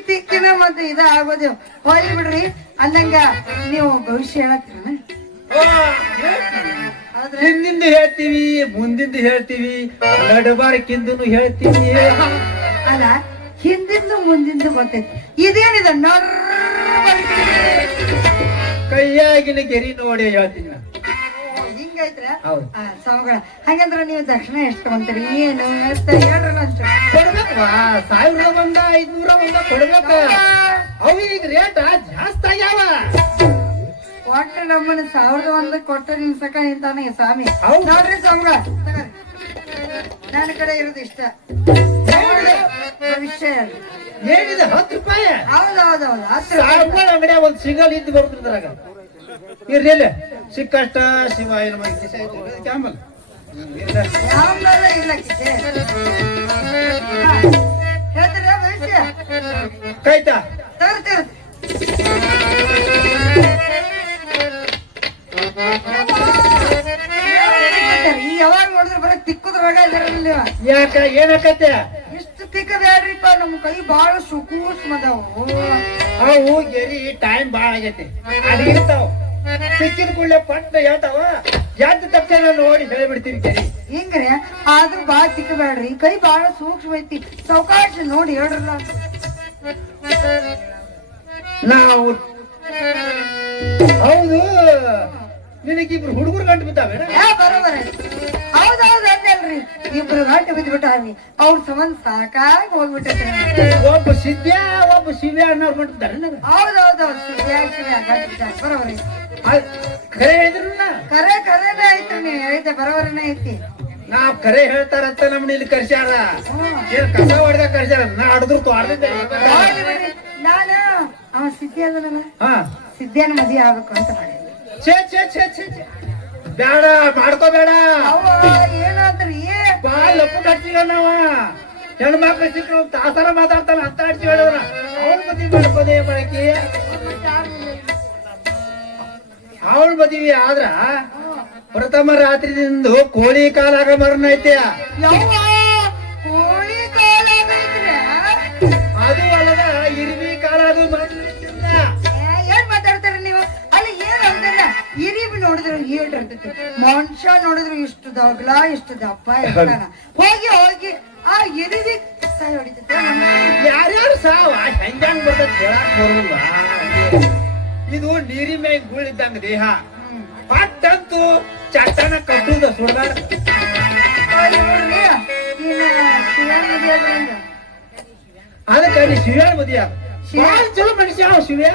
ತಿಕ್ಕಿನ ಮತ್ತೆ ಇದ ಆಗೋದೇವ್ ಹೋಗ್ಲಿ ಬಿಡ್ರಿ ಅಂದಂಗ ನೀವು ಭವಿಷ್ಯ ಹೇಳತ್ತೀರ ಹಿಂದಿಂದ ಹೇಳ್ತೀವಿ ಮುಂದಿಂದ ಹೇಳ್ತೀವಿ ನಡಬಾರಕಿಂದನು ಹೇಳ್ತೀವಿ ಅಲ್ಲ ಹಿಂದಿಂದ ಮುಂದಿಂದ ಗೊತ್ತೈತಿ ಇದೇನಿದೆ ಕೈಯಾಗಿನ ಗೆರಿ ನೋಡಿ ಹೇಳ್ತೀನಿ ನಾ. ಹಿಂಗೈತ್ರ ಹೌದು. ಸಾವುಗಳ ಹಂಗಂದ್ರ ನೀವು ದಕ್ಷಿಣ ಎಷ್ಟು ತಗೊಂತೀರಿ ಏನು ಎಷ್ಟ ಹೇಳ್ರಲ್ಲ ಅಂತ ಕೊಡ್ಬೇಕವಾ 1000 ಒಂದ 500 ಒಂದ ಕೊಡ್ಬೇಕ ಅವು ಈಗ ರೇಟ್ ಜಾಸ್ತಿ ಆಗ್ಯಾವ ಒಟ್ಟು ನಮ್ಮನ್ನ 1001 ಕೊಟ್ಟ ನಿಲ್ಸಕ ನಿಂತಾನೆ ಸ್ವಾಮಿ ಹೌದು. ನೋಡ್ರಿ ಸಾವುಗಳ ನನ್ನ ಕಡೆ ಇರೋದು ಇಷ್ಟ ಭವಿಷ್ಯ ಏನಿದೆ 10 ರೂಪಾಯಿ ಹೌದೌದೌದು ಸಾವುಗಳ ಅಂಗಡಿಯಾಗ ಒಂದ್ ಸಿಂಗಲ್ ಇದ್ದು ಬರ್ತದ್ರಾಗ ಇರ್ಲಿಲ್ಲ ಸಿಕ್ಕಷ್ಟ ಶಿವ ಏನು ಕ್ಯಾಂಬಲ್ ಯಾವ್ದಲ್ಲ ಇಲ್ಲ ಕಿಸೆ ಹೇಳ್ತೀರಾ ಭವಿಷ್ಯ ಕಾಯ್ತಾ ತರ್ತೀರ ಯಾವಾಗ ನೋಡಿದ್ರೆ ಬರೀ ತಿಕ್ಕುದ್ರಾಗ ಇದಾರಲ್ಲ ನೀವು ಯಾಕ ಏನಾಕತ್ತೆ ಇಷ್ಟು ತಿಕ್ಕ ಬ್ಯಾಡ್ರಿಪ್ಪ ನಮ್ ಕೈ ಬಾಳ ಸೂಕ್ಷ್ಮದವು ಅವು ಗೆರಿ ಟೈಮ್ ಬಾಳ ಆಗೈತಿ ಅಲ್ಲಿ ಇರ್ತಾವ ಸಿಕ್ಕಿದ ಕೂಡಲೇ ಪಟ್ಟ ಹೇಳ್ತಾವ ಎದ್ದ ತಕ್ಷಣ ನೋಡಿ ಹೇಳ್ಬಿಡ್ತೀವಿ ಗೆರಿ ಹಿಂಗ್ರೆ ಆದ್ರೂ ಬಾಳ ತಿಕ್ಕ ಬ್ಯಾಡ್ರಿ ಕೈ ಬಾಳ ಸೂಕ್ಷ್ಮ ಐತಿ ಸಾವಕಾಶ ನೋಡಿ ಹೇಳ್ರಲ್ಲ ನಾವು ಹೌದು ನಿನಗಿಬ್ರು ಹುಡುಗರು ಗಂಟು ಬಿದ್ದಾವೇನ ಬರೋಬರ ಹೌದೌದು ಅಂದಲ್ರಿ ಇಬ್ರು ಗಂಟೆ ಬಿದ್ದ್ಬಿಟ್ಟಾರ್ರಿ ಅವ್ರ ಸಂಬಂಧ ಸಾಕಾಗಿ ಹೋಗ್ಬಿಟ್ಟೈತ್ರಿ ಒಬ್ಬ ಸಿದ್ಯ ಒಬ್ಬ ಶಿವ್ಯ ಅನ್ನೋರು ಗಂಟಿದ್ದಾರೆ ಹೌದೌದೌದು ಶಿವ್ಯ ಗಂಟೆ ಬರೋಬರಿ ಖರೆ ಹೇಳಿದ್ರು ಕರೆನೇ ಐತ್ರಿ ನೀವು ಹೇಳಿದ್ದೆ ಬರೋಬರನೇ ಐತಿ ನಾವ್ ಕರೆ ಹೇಳ್ತಾರಂತ ನಮ್ನ ಇಲ್ಲಿ ಕರ್ಸ್ಯಾರ ಏನ್ ಕಸ ಹೊಡೆದಾಗ ಕರ್ಸ್ಯಾರ ನಾ ಅಡದ್ರು ತೋರ್ದಿದ್ದೆ ನಾನು ಅವ ಸಿದ್ಧಿ ಅದನಲ್ಲ ಹಾ ಸಿದ್ಧಿಯನ್ನ ಮದುವೆ ಆಗ್ಬೇಕು ಅಂತ ಮಾಡಿ ಛೇ ಛೇ ಛೇ ಛೇ ಛೇ. ಬೇಡ ಮಾಡ್ಕೋಬೇಡ ಅವ ಏನಾದ್ರಿ ಬಾಳ ಲಪ್ಪು ಕಟ್ಸಿಲ್ಲ ನಾವ ಹೆಣ್ಮಕ್ಳು ಸಿಕ್ಕರು ತಾಸರ ಮಾತಾಡ್ತಾನ ಅಂತ ಅಡ್ಸಿ ಹೇಳಿದ್ರ ಅವಳ ಮದ್ವಿ ಮಾಡ್ಕೋದೇ ಬಳಕೆ ಅವಳ ಮದ್ವಿ ಆದ್ರ ಪ್ರಥಮ ರಾತ್ರಿದಿಂದ ಕೋಳಿ ಕಾಲಾಗ ಮರಣ ಐತೆ ಯವ್ವ ಕೋಳಿ ಕಾಲ ಆಗೈತ್ರಿ ಅದು ಅಲ್ಲದ ಇರ್ವಿ ಕಾಲಾಗ ಮರಣ ಏನ್ ಮಾತಾಡ್ತಾರ ನೀವು ಅಲ್ಲಿ ಏನ್ ಅಂದಲ್ಲ ಇರಿಬಿ ನೋಡಿದ್ರು ಏಟ್ ಇರ್ತೈತಿ ಮನುಷ್ಯ ನೋಡಿದ್ರು ಇಷ್ಟು ದೊಗ್ಲ ಇಷ್ಟು ದಪ್ಪ ಇರ್ತಾನ ಹೋಗಿ ಹೋಗಿ ಆ ಇರಿವಿ ಸಾಯ ಹೊಡಿತೈತೆ ಯಾರ್ಯಾರು ಸಾವ ಹೆಂಗ್ ಬರ್ತೈತಿ ಹೇಳಕ್ ಬರುಲ್ಲ ಇದು ನೀರಿ ಮ್ಯಾಗ ಬೀಳಿದ್ದಂಗ ದೇಹ ಪಟ್ಟಂತೂ ಚಟ್ಟನ ಕಟ್ಟುದ ಸುಡ್ದಾಡ ನೋಡ್ರಿ ಇನ್ನ ಶಿವನ್ ಮದುವೆ ಆದ್ರಂಗ ಅದಕ್ಕೆ ನೀ ಶಿವ್ಯಾಳ ಮದಿಯ ಬಾಳ ಚಲೋ ಮನುಷ್ಯ ಅವ ಶಿವ್ಯ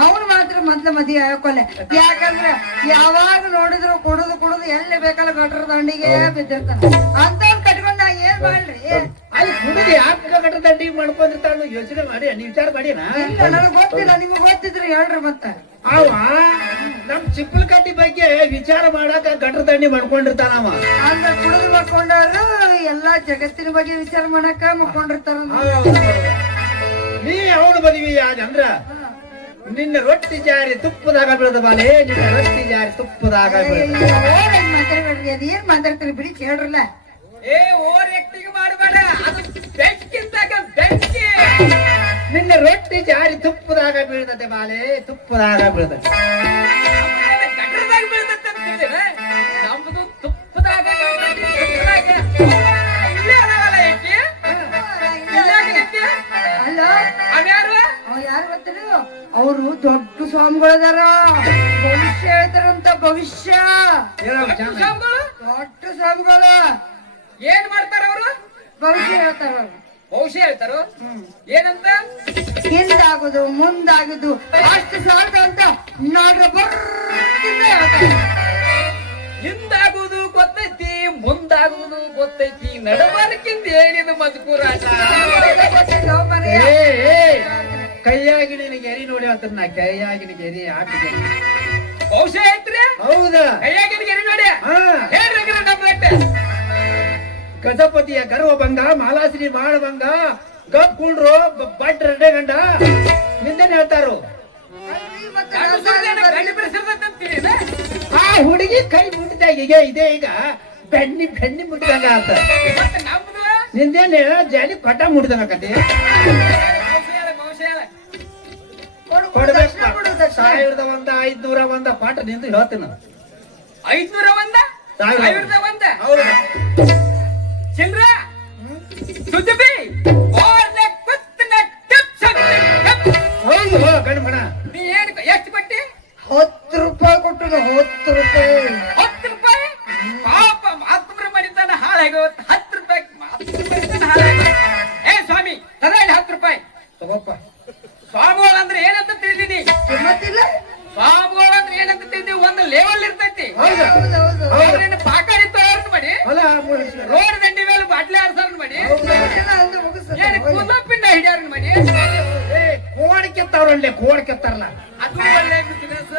ಅವ್ರು ಮಾತ್ರ ಮೊದ್ಲ ಮದುವೆ ಹಾಕೊಲ್ಲೆ ಯಾಕಂದ್ರ ಯಾವಾಗ ನೋಡಿದ್ರು ಕುಡುದು ಕುಡುದು ಎಲ್ಲಿ ಬೇಕಲ್ಲ ಗಟ್ರ ದಂಡಿಗೆ ಬಿದ್ದಿರ್ತಾನ ಅಂತವ್ ಕಟ್ಕೊಂಡ್ ನಾ ಏನ್ ಮಾಡ್ರಿ ಅಲ್ಲಿ ಕುಡಿದು ಯಾಕೆ ಗಟ್ರ ದಂಡಿಗೆ ಮಾಡ್ಕೊಂಡಿರ್ತಾನ ಯೋಚನೆ ಮಾಡಿ ನೀ ವಿಚಾರ ಮಾಡಿನಾ ಇಲ್ಲ ನನಗ್ ಗೊತ್ತಿಲ್ಲ ನಿಮಗ್ ಗೊತ್ತಿದ್ರೆ ಹೇಳ್ರಿ ಮತ್ತ ಅವ ನಮ್ ಚಿಕ್ಕಲ್ ಕಟ್ಟಿ ಬಗ್ಗೆ ವಿಚಾರ ಮಾಡಾಕ ಗಟ್ರ ದಂಡಿ ಮಾಡ್ಕೊಂಡಿರ್ತಾನ ಅವ ಅಂದ್ರ ಕುಡಿದು ಮಾಡ್ಕೊಂಡಾರು ಎಲ್ಲಾ ಜಗತ್ತಿನ ಬಗ್ಗೆ ವಿಚಾರ ಮಾಡಾಕ ಮಾಡ್ಕೊಂಡಿರ್ತಾರ ನೀ ಅವಳು ಮದುವೆ ಅಂದ್ರ ನಿನ್ನ ರೊಟ್ಟಿ ಜಾರಿ ತುಪ್ಪದಾಗ ಬೀಳದ ಬಾಲೆ ನಿನ್ನ ರೊಟ್ಟಿ ಜಾರಿ ತುಪ್ಪದಾಗ ಬೀಳದ ಮಾತಾಡ್ಬೇಡ್ರಿ ಅದ್ ಏನ್ ಮಾತಾಡ್ತೀರಿ ಬಿಡಿ ಕೇಳ್ರಲ್ಲ ಏ ಓರ್ ಎಕ್ಟಿಗೆ ಮಾಡಬೇಡ ಅದು ಬೆಂಕಿಂದಾಗ ಬೆಂಕಿ ನಿನ್ನ ರೊಟ್ಟಿ ಜಾರಿ ತುಪ್ಪದಾಗ ಬೀಳ್ತದೆ ಬಾಲೆ ತುಪ್ಪದಾಗ ಬೀಳ್ತದೆ ಗಟ್ರದಾಗ ಬೀಳ್ತೈತೆ ಅಂತ ಹೇಳಿದ್ರೆ ನಮ್ದು ತುಪ್ಪದಾಗ ಇಲ್ಲೇ ಅದಾವಲ್ಲ ಏಕೆ ಅಲ್ಲ ಅವ್ಯಾರು ಅವ್ ಯಾರು ಗೊತ್ತಿಲ್ಲ ಅವರು ದೊಡ್ಡ ಸ್ವಾಮಿಗಳದಾರ ಭವಿಷ್ಯ ಹೇಳ್ತಾರಂತ ಭವಿಷ್ಯ ಸ್ವಾಮಿಗಳು ದೊಡ್ಡ ಸ್ವಾಮಿಗಳು ಏನ್ ಮಾಡ್ತಾರ ಅವರು ಭವಿಷ್ಯ ಹೇಳ್ತಾರ ಅವ್ರು. ಭವಿಷ್ಯ ಹೇಳ್ತಾರೋ ಏನಂತ ಹಿಂದಾಗುದು ಮುಂದಾಗುದು ಅಷ್ಟು ಸಾಕು ಅಂತ ನೋಡ್ರ ಬರ್ತಿದ್ದ ಹೇಳ್ತಾರೆ ಹಿಂದಾಗುವುದು ಗೊತ್ತೈತಿ ಮುಂದಾಗುವುದು ಗೊತ್ತೈತಿ ನಡವಳಿಕಿಂದ ಏನಿದು ಮಜಕೂರಾಟ ಗೊತ್ತಿಲ್ಲ ಮನೆಯ ಕೈಯಾಗಿ ನಿನಗೆ ಎರಿ ನೋಡಿ ಅಂತ ನಾ ಕೈಯಾಗಿ ನಿನಗೆ ಎರಿ ಹಾಕಿದೆ ಭವಿಷ್ಯ ಐತ್ರಿ ಹೌದಾ ಕೈಯಾಗಿನ ಗೆರಿ ನೋಡಿ ಹಾ ಹೇಳ್ರಿ ನಮ್ಲಟ್ಟೆ ಗಜಪತಿಯ ಗರ್ವಭಂಗ ಮಾಲಾಶ್ರೀ ಮಾಡಭಂಗ ಗಪ್ ಕುಂಡ್ರು ಬಟ್ ರೆಡ್ಡೆ ಗಂಡ ನಿಂದೇನೆ ಹೇಳ್ತಾರು ಆ ಹುಡುಗಿ ಕೈ ಮುಟ್ಟಿದಾಗ ಈಗ ಇದೆ ಈಗ ಬೆನ್ನಿ ಬೆನ್ನಿ ಮುಟ್ಟಿದಂಗ ಆತ ನಿಂದೇನೆ ಜಾಲಿ ಪಟ ಮುಟ್ಟಿದಂಗ ಕತೆ ಕೊಡ್ಬೇಕು 1500 ಪಾಠ ನಿಂದು ಹೇಳ್ತೀನಿ 500 ಒಂದ 1000 ಒಂದ ಹೌದು ಚಿಲ್ರ ಸುಜಬಿ ಓರ್ಲೆ ಕುತ್ತನ ಟಿಪ್ಸ್ ಹೌದು ಗಂಡ ಮಣ ನೀ ಏನ್ ಎಷ್ಟು ಕೊಟ್ಟಿ 10 ರೂಪಾಯಿ ಕೊಟ್ಟು 10 ರೂಪಾಯಿ 10 ರೂಪಾಯಿ ಪಾಪ ಮಾತುಮ್ರ ಮಾಡಿದ್ದಾನ ಹಾಳಾಗೋತ್ 10 ರೂಪಾಯಿ ಹಾಳಾಗೋತ್ ಏ ಸ್ವಾಮಿ ತಗೊಳ್ಳಿ 10 ರೂಪಾಯಿ ತಗೋಪ್ಪ ಸ್ವಾಮಿಗಳು ಅಂದ್ರೆ ಏನಂತ ತಿಳಿದೀನಿ ಕಿಮ್ಮತ್ತಿಲ್ಲ ಸ್ವಾಮಿಗಳು ಅಂದ್ರೆ ಏನಂತ ತಿಳಿದೀನಿ ಒಂದು ಲೆವೆಲ್ ಇರ್ತೈತಿ ಹೌದಾ ಹೌದು ಅವ್ರನ್ನ ಪಾಕಾಡಿ ತಯಾರು ಮಾಡಿ ಅಲ್ಲ ರೋಡ್ ದಂಡಿ ಮೇಲೆ ಬಾಟ್ಲಿ ಆಡ್ಸಾರ ಮಾಡಿ ಹಂಗ ಮುಗಿಸ ಏನ್ ಕುಲ್ಲಪಿಂಡ ಹಿಡಿಯಾರ ಮಾಡಿ ಕೋಡ್ ಕೆತ್ತವ್ರಲ್ಲೇ ಕೋಡ್ ಕೆತ್ತಾರಲ್ಲ ಅದು ಒಳ್ಳೆ ಬಿಸಿನೆಸ್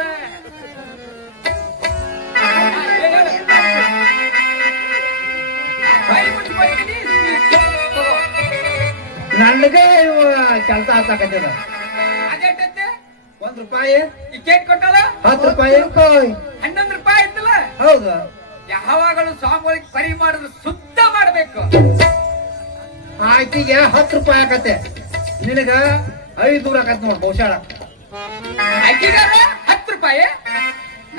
ನನಗೆ ಕೆಲಸ ಹಾಕತ್ತಿದ ಅದೇಟತ್ತೆ ₹1 ರೂಪಾಯಿ ಟಿಕೆಟ್ ಕೊಟ್ಟಲ್ಲ 10 ರೂಪಾಯಿ 11 ರೂಪಾಯಿ ಇತ್ತಲ್ಲ ಹೌದು ಯಾವಾಗಲೂ ಸ್ವಾಮಿಗಳಿಗೆ ಪರಿ ಮಾಡಿದ್ರು ಶುದ್ಧ ಮಾಡ್ಬೇಕು ಆಕಿಗೆ 10 ರೂಪಾಯಿ ಆಕತ್ತೆ ನಿನಗ 500 ಆಕತ್ ನೋಡ್ ಬಹುಶಃ ಅಕ್ಕಿಗಾರ 10 ರೂಪಾಯಿ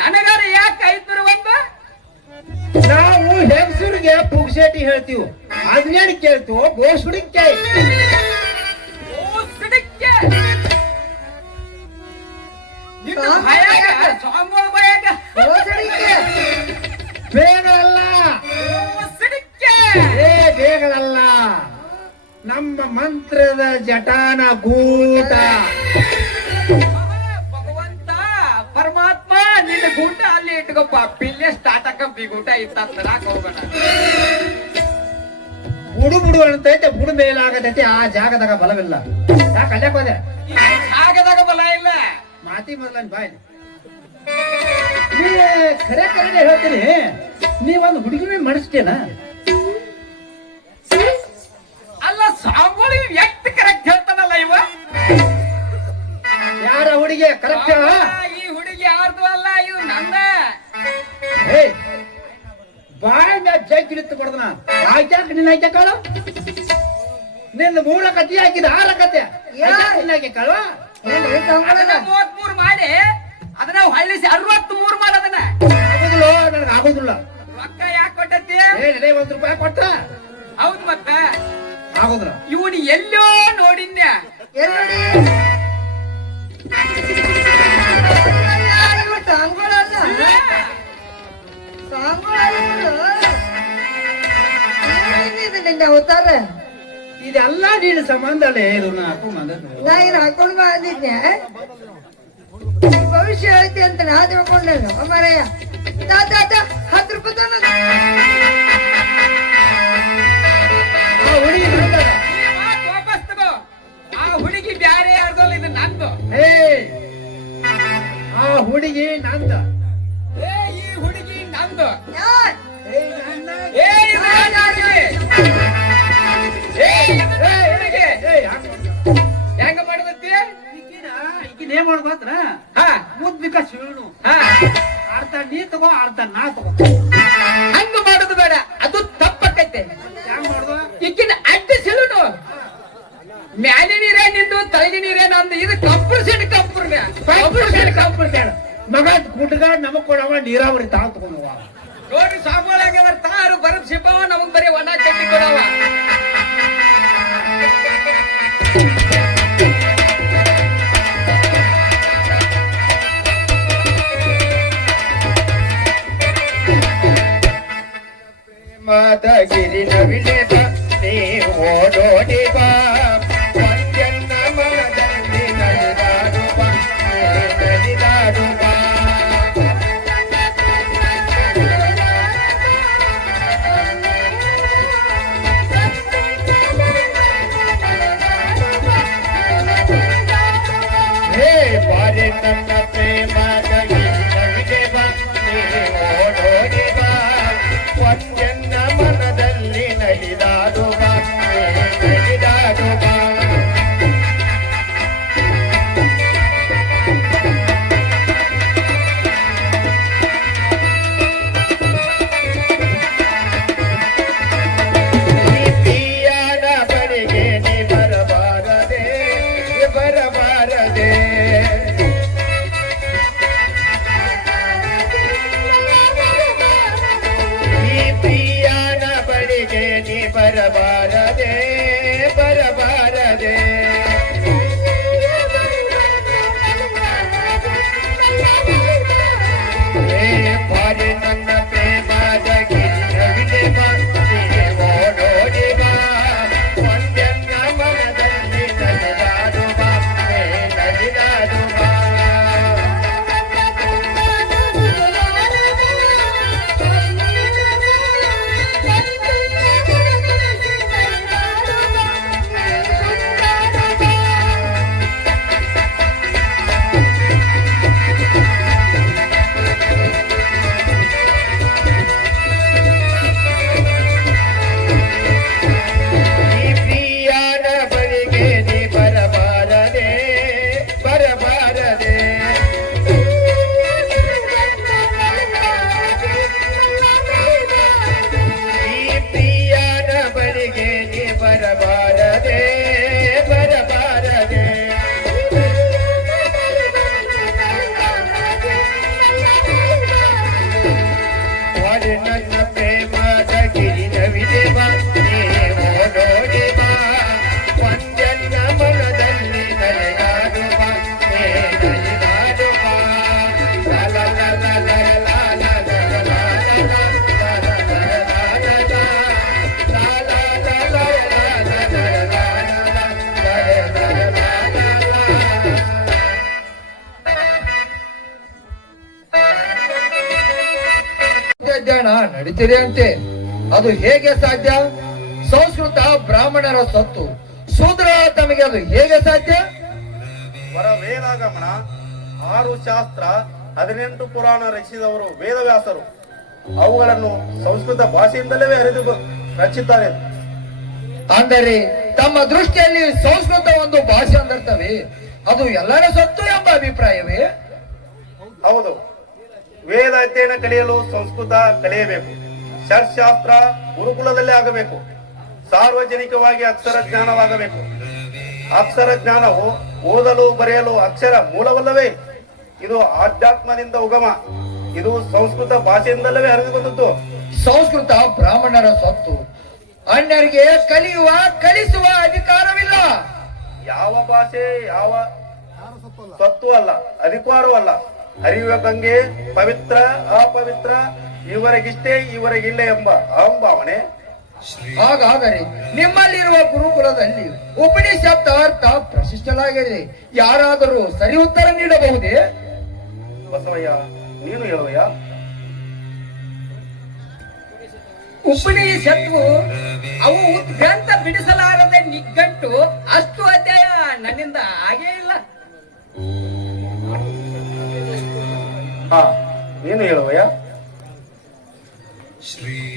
ನನಗಾರ ಯಾಕೆ 500 ಒಂದು ನಾವು ಹೆಂಗಸರಿಗೆ ಪುಗ್ಸೇಟಿ ಹೇಳ್ತೀವಿ ಅದ್ನೇನ್ ಕೇಳ್ತೀವೋ ಗೋಸುಡಿಗೆ ಕೇಳಿ ಓ ಸಿಡಿಕ್ಕೆ ನಿನ್ನ ಭಯಾಗ ಸ್ವಾಮಿಗಳ ಭಯಾಗ ಬೇಗಳಲ್ಲ ಓ ಸಿಡಿಕ್ಕೆ ಏ ಬೇಗಳಲ್ಲ ನಮ್ಮ ಮಂತ್ರದ ಜಟಾನ ಗೂಟ ಭಗವಂತ ಪರಮಾತ್ಮ ನಿನ್ನ ಗೂಟ ಅಲ್ಲಿ ಇಟ್ಕೊಪ್ಪ ಪಿಲ್ಲೆ ಸ್ಟಾರ್ಟ್ ಹಾಕ ಊಟ ಇತ್ತ ತರಾಕ್ ಹೋಗೋಣ ಬುಡು ಬುಡು ಅಂತೈತೆ ಬುಡು ಮೇಲಾಗತೈತೆ ಆ ಜಾಗದಾಗ ಬಲವಿಲ್ಲ. ಯಾಕೆ ಅಲ್ಯಾಕ ಹೋದೆ? ಜಾಗದಾಗ ಬಲ ಇಲ್ಲ. ಮಾತಿ ಮೊದಲನ್ ಬಾಯ್ ನೀ ಖರೆ ಖರೇನೆ ಹೇಳ್ತೀನಿ. ನೀವೊಂದು ಹುಡುಗಿ ಮಾಡಿಸ್ತೇನ? ಅಲ್ಲ ಸಾಂಗೋಳಿ ವ್ಯಕ್ತಿ ಕರೆಕ್ಟ್ ಹೇಳ್ತಾನಲ್ಲ ಇವ. ಯಾರ ಹುಡುಗಿ ಕರೆಕ್ಟ್ ಹೇಳ? ಈ ಹುಡುಗಿ ಯಾರ್ದು ಅಲ್ಲ, ಇದು ನಂದ. ಏ ಬಾಯ್ ಜಗ್ ಹಿಡಿತು ಕೊಡದನ ಆಯ್ತಾಕ ನಿನ್ನ ಆಯ್ತಾ ಕಾಳು ನಿನ್ನ ಮೂಲ ಕತಿ ಹಾಕಿದ ಆರ ಕತೆ ಹಾಕಿ ಕಾಳು ಏನ್ರಿ ಸಂಬಳ? ಅದನ್ನ 33 ಮಾಡಿ ಅದನ್ನ ಹಳ್ಳಿಸಿ 63 ಮಾಡಿ ಅದನ್ನ. ಆಗುದಿಲ್ಲ, ನನಗೆ ಆಗುದಿಲ್ಲ. ರೊಕ್ಕ ಯಾಕೆ ಕೊಟ್ಟತಿ? ಏ ₹1 ಕೊಟ್ಟ ಹೌದ್ ಮತ್ತ ಆಗುದಿಲ್ಲ. ಇವನು ಎಲ್ಲೋ ನೋಡಿನ್ಯ. ಏನ್ ನೋಡಿ? ಇವ ಸಂಬಳ ಅಲ್ಲ, ಸಂಬಳ ಏನಿದೆ ನಿನ್ನ ಅವತಾರ? ಇದೆಲ್ಲ ನೀನು ಸಂಬಂಧ ಅಲ್ಲೇ ಇದು ಹಾಕೊಂಡ್ ನಾ ಇದು ಹಾಕೊಂಡ್ ಬಂದಿದ್ದೆ. ಭವಿಷ್ಯ ಐತಿ ಅಂತ ನಾ ತಿಳ್ಕೊಂಡ ಮರಯ್ಯ. ₹10 ತಂದ. ಆ ಹುಡುಗಿ ನಂದಲ್ಲ. ಈ ಮಾತ್ ವಾಪಸ್ ತಗೋ. ಆ ಹುಡುಗಿ ಬ್ಯಾರೆ ಯಾರ್ದಲ್ಲ, ಇದು ನಂದು. ಏ ಆ ಹುಡುಗಿ ನಂದ. ಏ ಈ ಹುಡುಗಿ ನಂದು. ಯಾರ್? ಏ ಇದು ನನ್ನ ಹುಡುಗಿ. ಏ ಇದು ನನ್ನ ಹುಡುಗಿ. ಹೆಂಗ ಮಾಡ್ಬತ್ತಿ? ಈಗಿನ ಏನ್ ಮಾಡ್ಬೋದ್ರ? ಹಾ ಮುದ್ಬಿಕ ಶಿವನು ಹಾ ಅರ್ಧ ನೀ ತಗೋ ಅರ್ಧ ನಾ ತಗೋ. ಹಂಗ ಮಾಡೋದು ಬೇಡ, ಅದು ತಪ್ಪಕ್ಕೈತೆ. ಹೆಂಗ್ ಮಾಡ್ದ? ಈಗಿನ ಅಡ್ಡಿ ಸಿಲುನು ಮ್ಯಾಲೆ ನೀರೇ ನಿಂದು ತಳಗಿ ನೀರೇ ನಂದು. ಇದು ಕಂಪುರ್ಸ್ಯಾಡ ಮಗ ಗುಡ್ಗಾಡ್ ನಮಗ್ ಕೊಡವ ನೀರಾವರಿ ತಾವ್ ತಗೊಂಡವ. ನೋಡ್ರಿ ಸಾಂಗೋಳಾಗ ತಾರು ಬರಬ್ ಸಿಬ್ಬವ, ನಮಗ್ ಬರೀ ಒಣ ಕಟ್ಟಿ ಕೊಡವ. ಮಾದಗಿರಿ ನವಿಲೆ ಬಾ ನೀ ಓಡೋಡಿ ಬಾ ಒಂದೆನ್ನ ಮನದಲ್ಲಿ ನಡೆದಾಡು ಬಾ ನಡೆದಾಡು ಬಾ ಹೇ ಬಾರಿ ನನ್ನ ಪ್ರೇಮದ ಗಿರಿ ನವಿಲೆ ಬಾ ನೀ ಓಡೋಡಿ ಬಾ ಒಂದೆನ್ನ ಮನದಲ್ಲಿ ನಡೆದಾಡು ಬಾ ನಡೆದಾಡು ಬಾ ಈ ಪ್ರಿಯನ ಬಳಿಗೆ ನೀ ಬರಬಾರದೆ ಬರಬಾರದೆ ಈ ಪ್ರಿಯನ ಬಳಿಗೆ ನೀ ಬರಬಾರದೆ ಬರಬಾರದೆ ಹೇ ಬಾರಿ ನನ್ನ ಪ್ರೇಮದ ಗಿರಿ ನವಿಲೆ ಬಾ ನೀ ಓಡೋಡಿ ಬಾ ಒಂದೆನ್ನ ಮನದಲ್ಲಿ ನಡೆದಾಡು ಬಾ ನಡೆದಾಡು ಬಾ ಈ ಪ್ರಿಯನ ಬಳಿಗೆ ನೀ ಬರಬಾರದೆ ಬರಬಾರದೆ ಈ ಪ್ರಿಯನ ಬಳಿಗೆ ನೀ ಬರಬಾರದೆ ಬರಬಾರದೆ ವಾರೆ ನನ್ನ ಪ್ರೇಮದ ಗಿರಿ ನವಿಲೆ ಬಾ ನೀ ಓಡೋಡಿ ಬಾ ಒಂದೆನ್ನ ಮನದಲ್ಲಿ ನಡೆದಾಡು ಬಾ ನಡೆದಾಡು ಬಾ ಲಾ ಲಾ ಲಾ ಲಾ ಲಾ ಲಾ ಲಾ ಲಾ ಲಾ ಲಾ ಲಾ ಧ್ಯಾನ ನಡೀತಿದೆ ಅಂತೆ. ಅದು ಹೇಗೆ ಸಾಧ್ಯ? ಸಂಸ್ಕೃತ ಬ್ರಾಹ್ಮಣರ ಸೊತ್ತು. ಶೂದ್ರ ತಮಗೆ ಅದು ಹೇಗೆ ಸಾಧ್ಯ? ವರ ವೇದಾಗಮನ, 6 ಶಾಸ್ತ್ರ, 18 ಪುರಾಣ ರಚಿಸಿದವರು ವೇದವ್ಯಾಸರು. ಅವುಗಳನ್ನು ಸಂಸ್ಕೃತ ಭಾಷೆಯಿಂದಲೇ ರಚಿಸಿದ್ದಾರೆ. ಅಂದರೆ ತಮ್ಮ ದೃಷ್ಟಿಯಲ್ಲಿ ಸಂಸ್ಕೃತ ಒಂದು ಭಾಷೆ ಅಂದಿರ್ತವೆ, ಅದು ಎಲ್ಲರ ಸೊತ್ತು ಎಂಬ ಅಭಿಪ್ರಾಯವೇ? ಹೌದು. ವೇದ ಅಧ್ಯಯನ ಕಲಿಯಲು ಸಂಸ್ಕೃತ ಕಲಿಯಬೇಕು. ಷಟ್ಶಾಸ್ತ್ರ ಗುರುಕುಲದಲ್ಲೇ ಆಗಬೇಕು. ಸಾರ್ವಜನಿಕವಾಗಿ ಅಕ್ಷರ ಜ್ಞಾನವಾಗಬೇಕು. ಅಕ್ಷರ ಜ್ಞಾನವು ಓದಲು ಬರೆಯಲು ಅಕ್ಷರ ಮೂಲವಲ್ಲವೇ? ಇದು ಆಧ್ಯಾತ್ಮದಿಂದ ಉಗಮ. ಇದು ಸಂಸ್ಕೃತ ಭಾಷೆಯಿಂದಲೇ ಹರಿದು ಬಂದದ್ದು. ಸಂಸ್ಕೃತ ಬ್ರಾಹ್ಮಣರ ಸೊತ್ತು. ಅನ್ಯರಿಗೆ ಕಲಿಸುವ ಅಧಿಕಾರವಿಲ್ಲ. ಯಾವ ಭಾಷೆ ಯಾವ ಸ್ವತ್ತು ಅಲ್ಲ, ಅಧಿಕಾರವೂ ಅಲ್ಲ. ಹರಿಯುವ ಗಂಗೆ ಪವಿತ್ರ ಅಪವಿತ್ರ, ಇವರಿಗಿಷ್ಟೇ ಇವರಿಗಿಲ್ಲ ಎಂಬ ಅಹಂಭಾವನೆ. ಹಾಗಾದರೆ ನಿಮ್ಮಲ್ಲಿರುವ ಗುರುಕುಲದಲ್ಲಿ ಉಪನಿಷತ್ ಅರ್ಥ ಪ್ರಶಿಷ್ಟಲಾಗಿದೆ. ಯಾರಾದರೂ ಸರಿ ಉತ್ತರ ನೀಡಬಹುದೇ? ಬಸವಯ್ಯ, ನೀನು ಹೇಳುವಯ್ಯ. ಉಪನಿಷತ್ತು ಅವು ಗ್ರಂಥ ಬಿಡಿಸಲಾರದೆ ನಿಘಂಟು. ಅಷ್ಟು ಅಧ್ಯಾಯ ನನ್ನಿಂದ ಆಗೇ ಇಲ್ಲ. ಹಾ, ನೀನು ಹೇಳುವಯ್ಯ.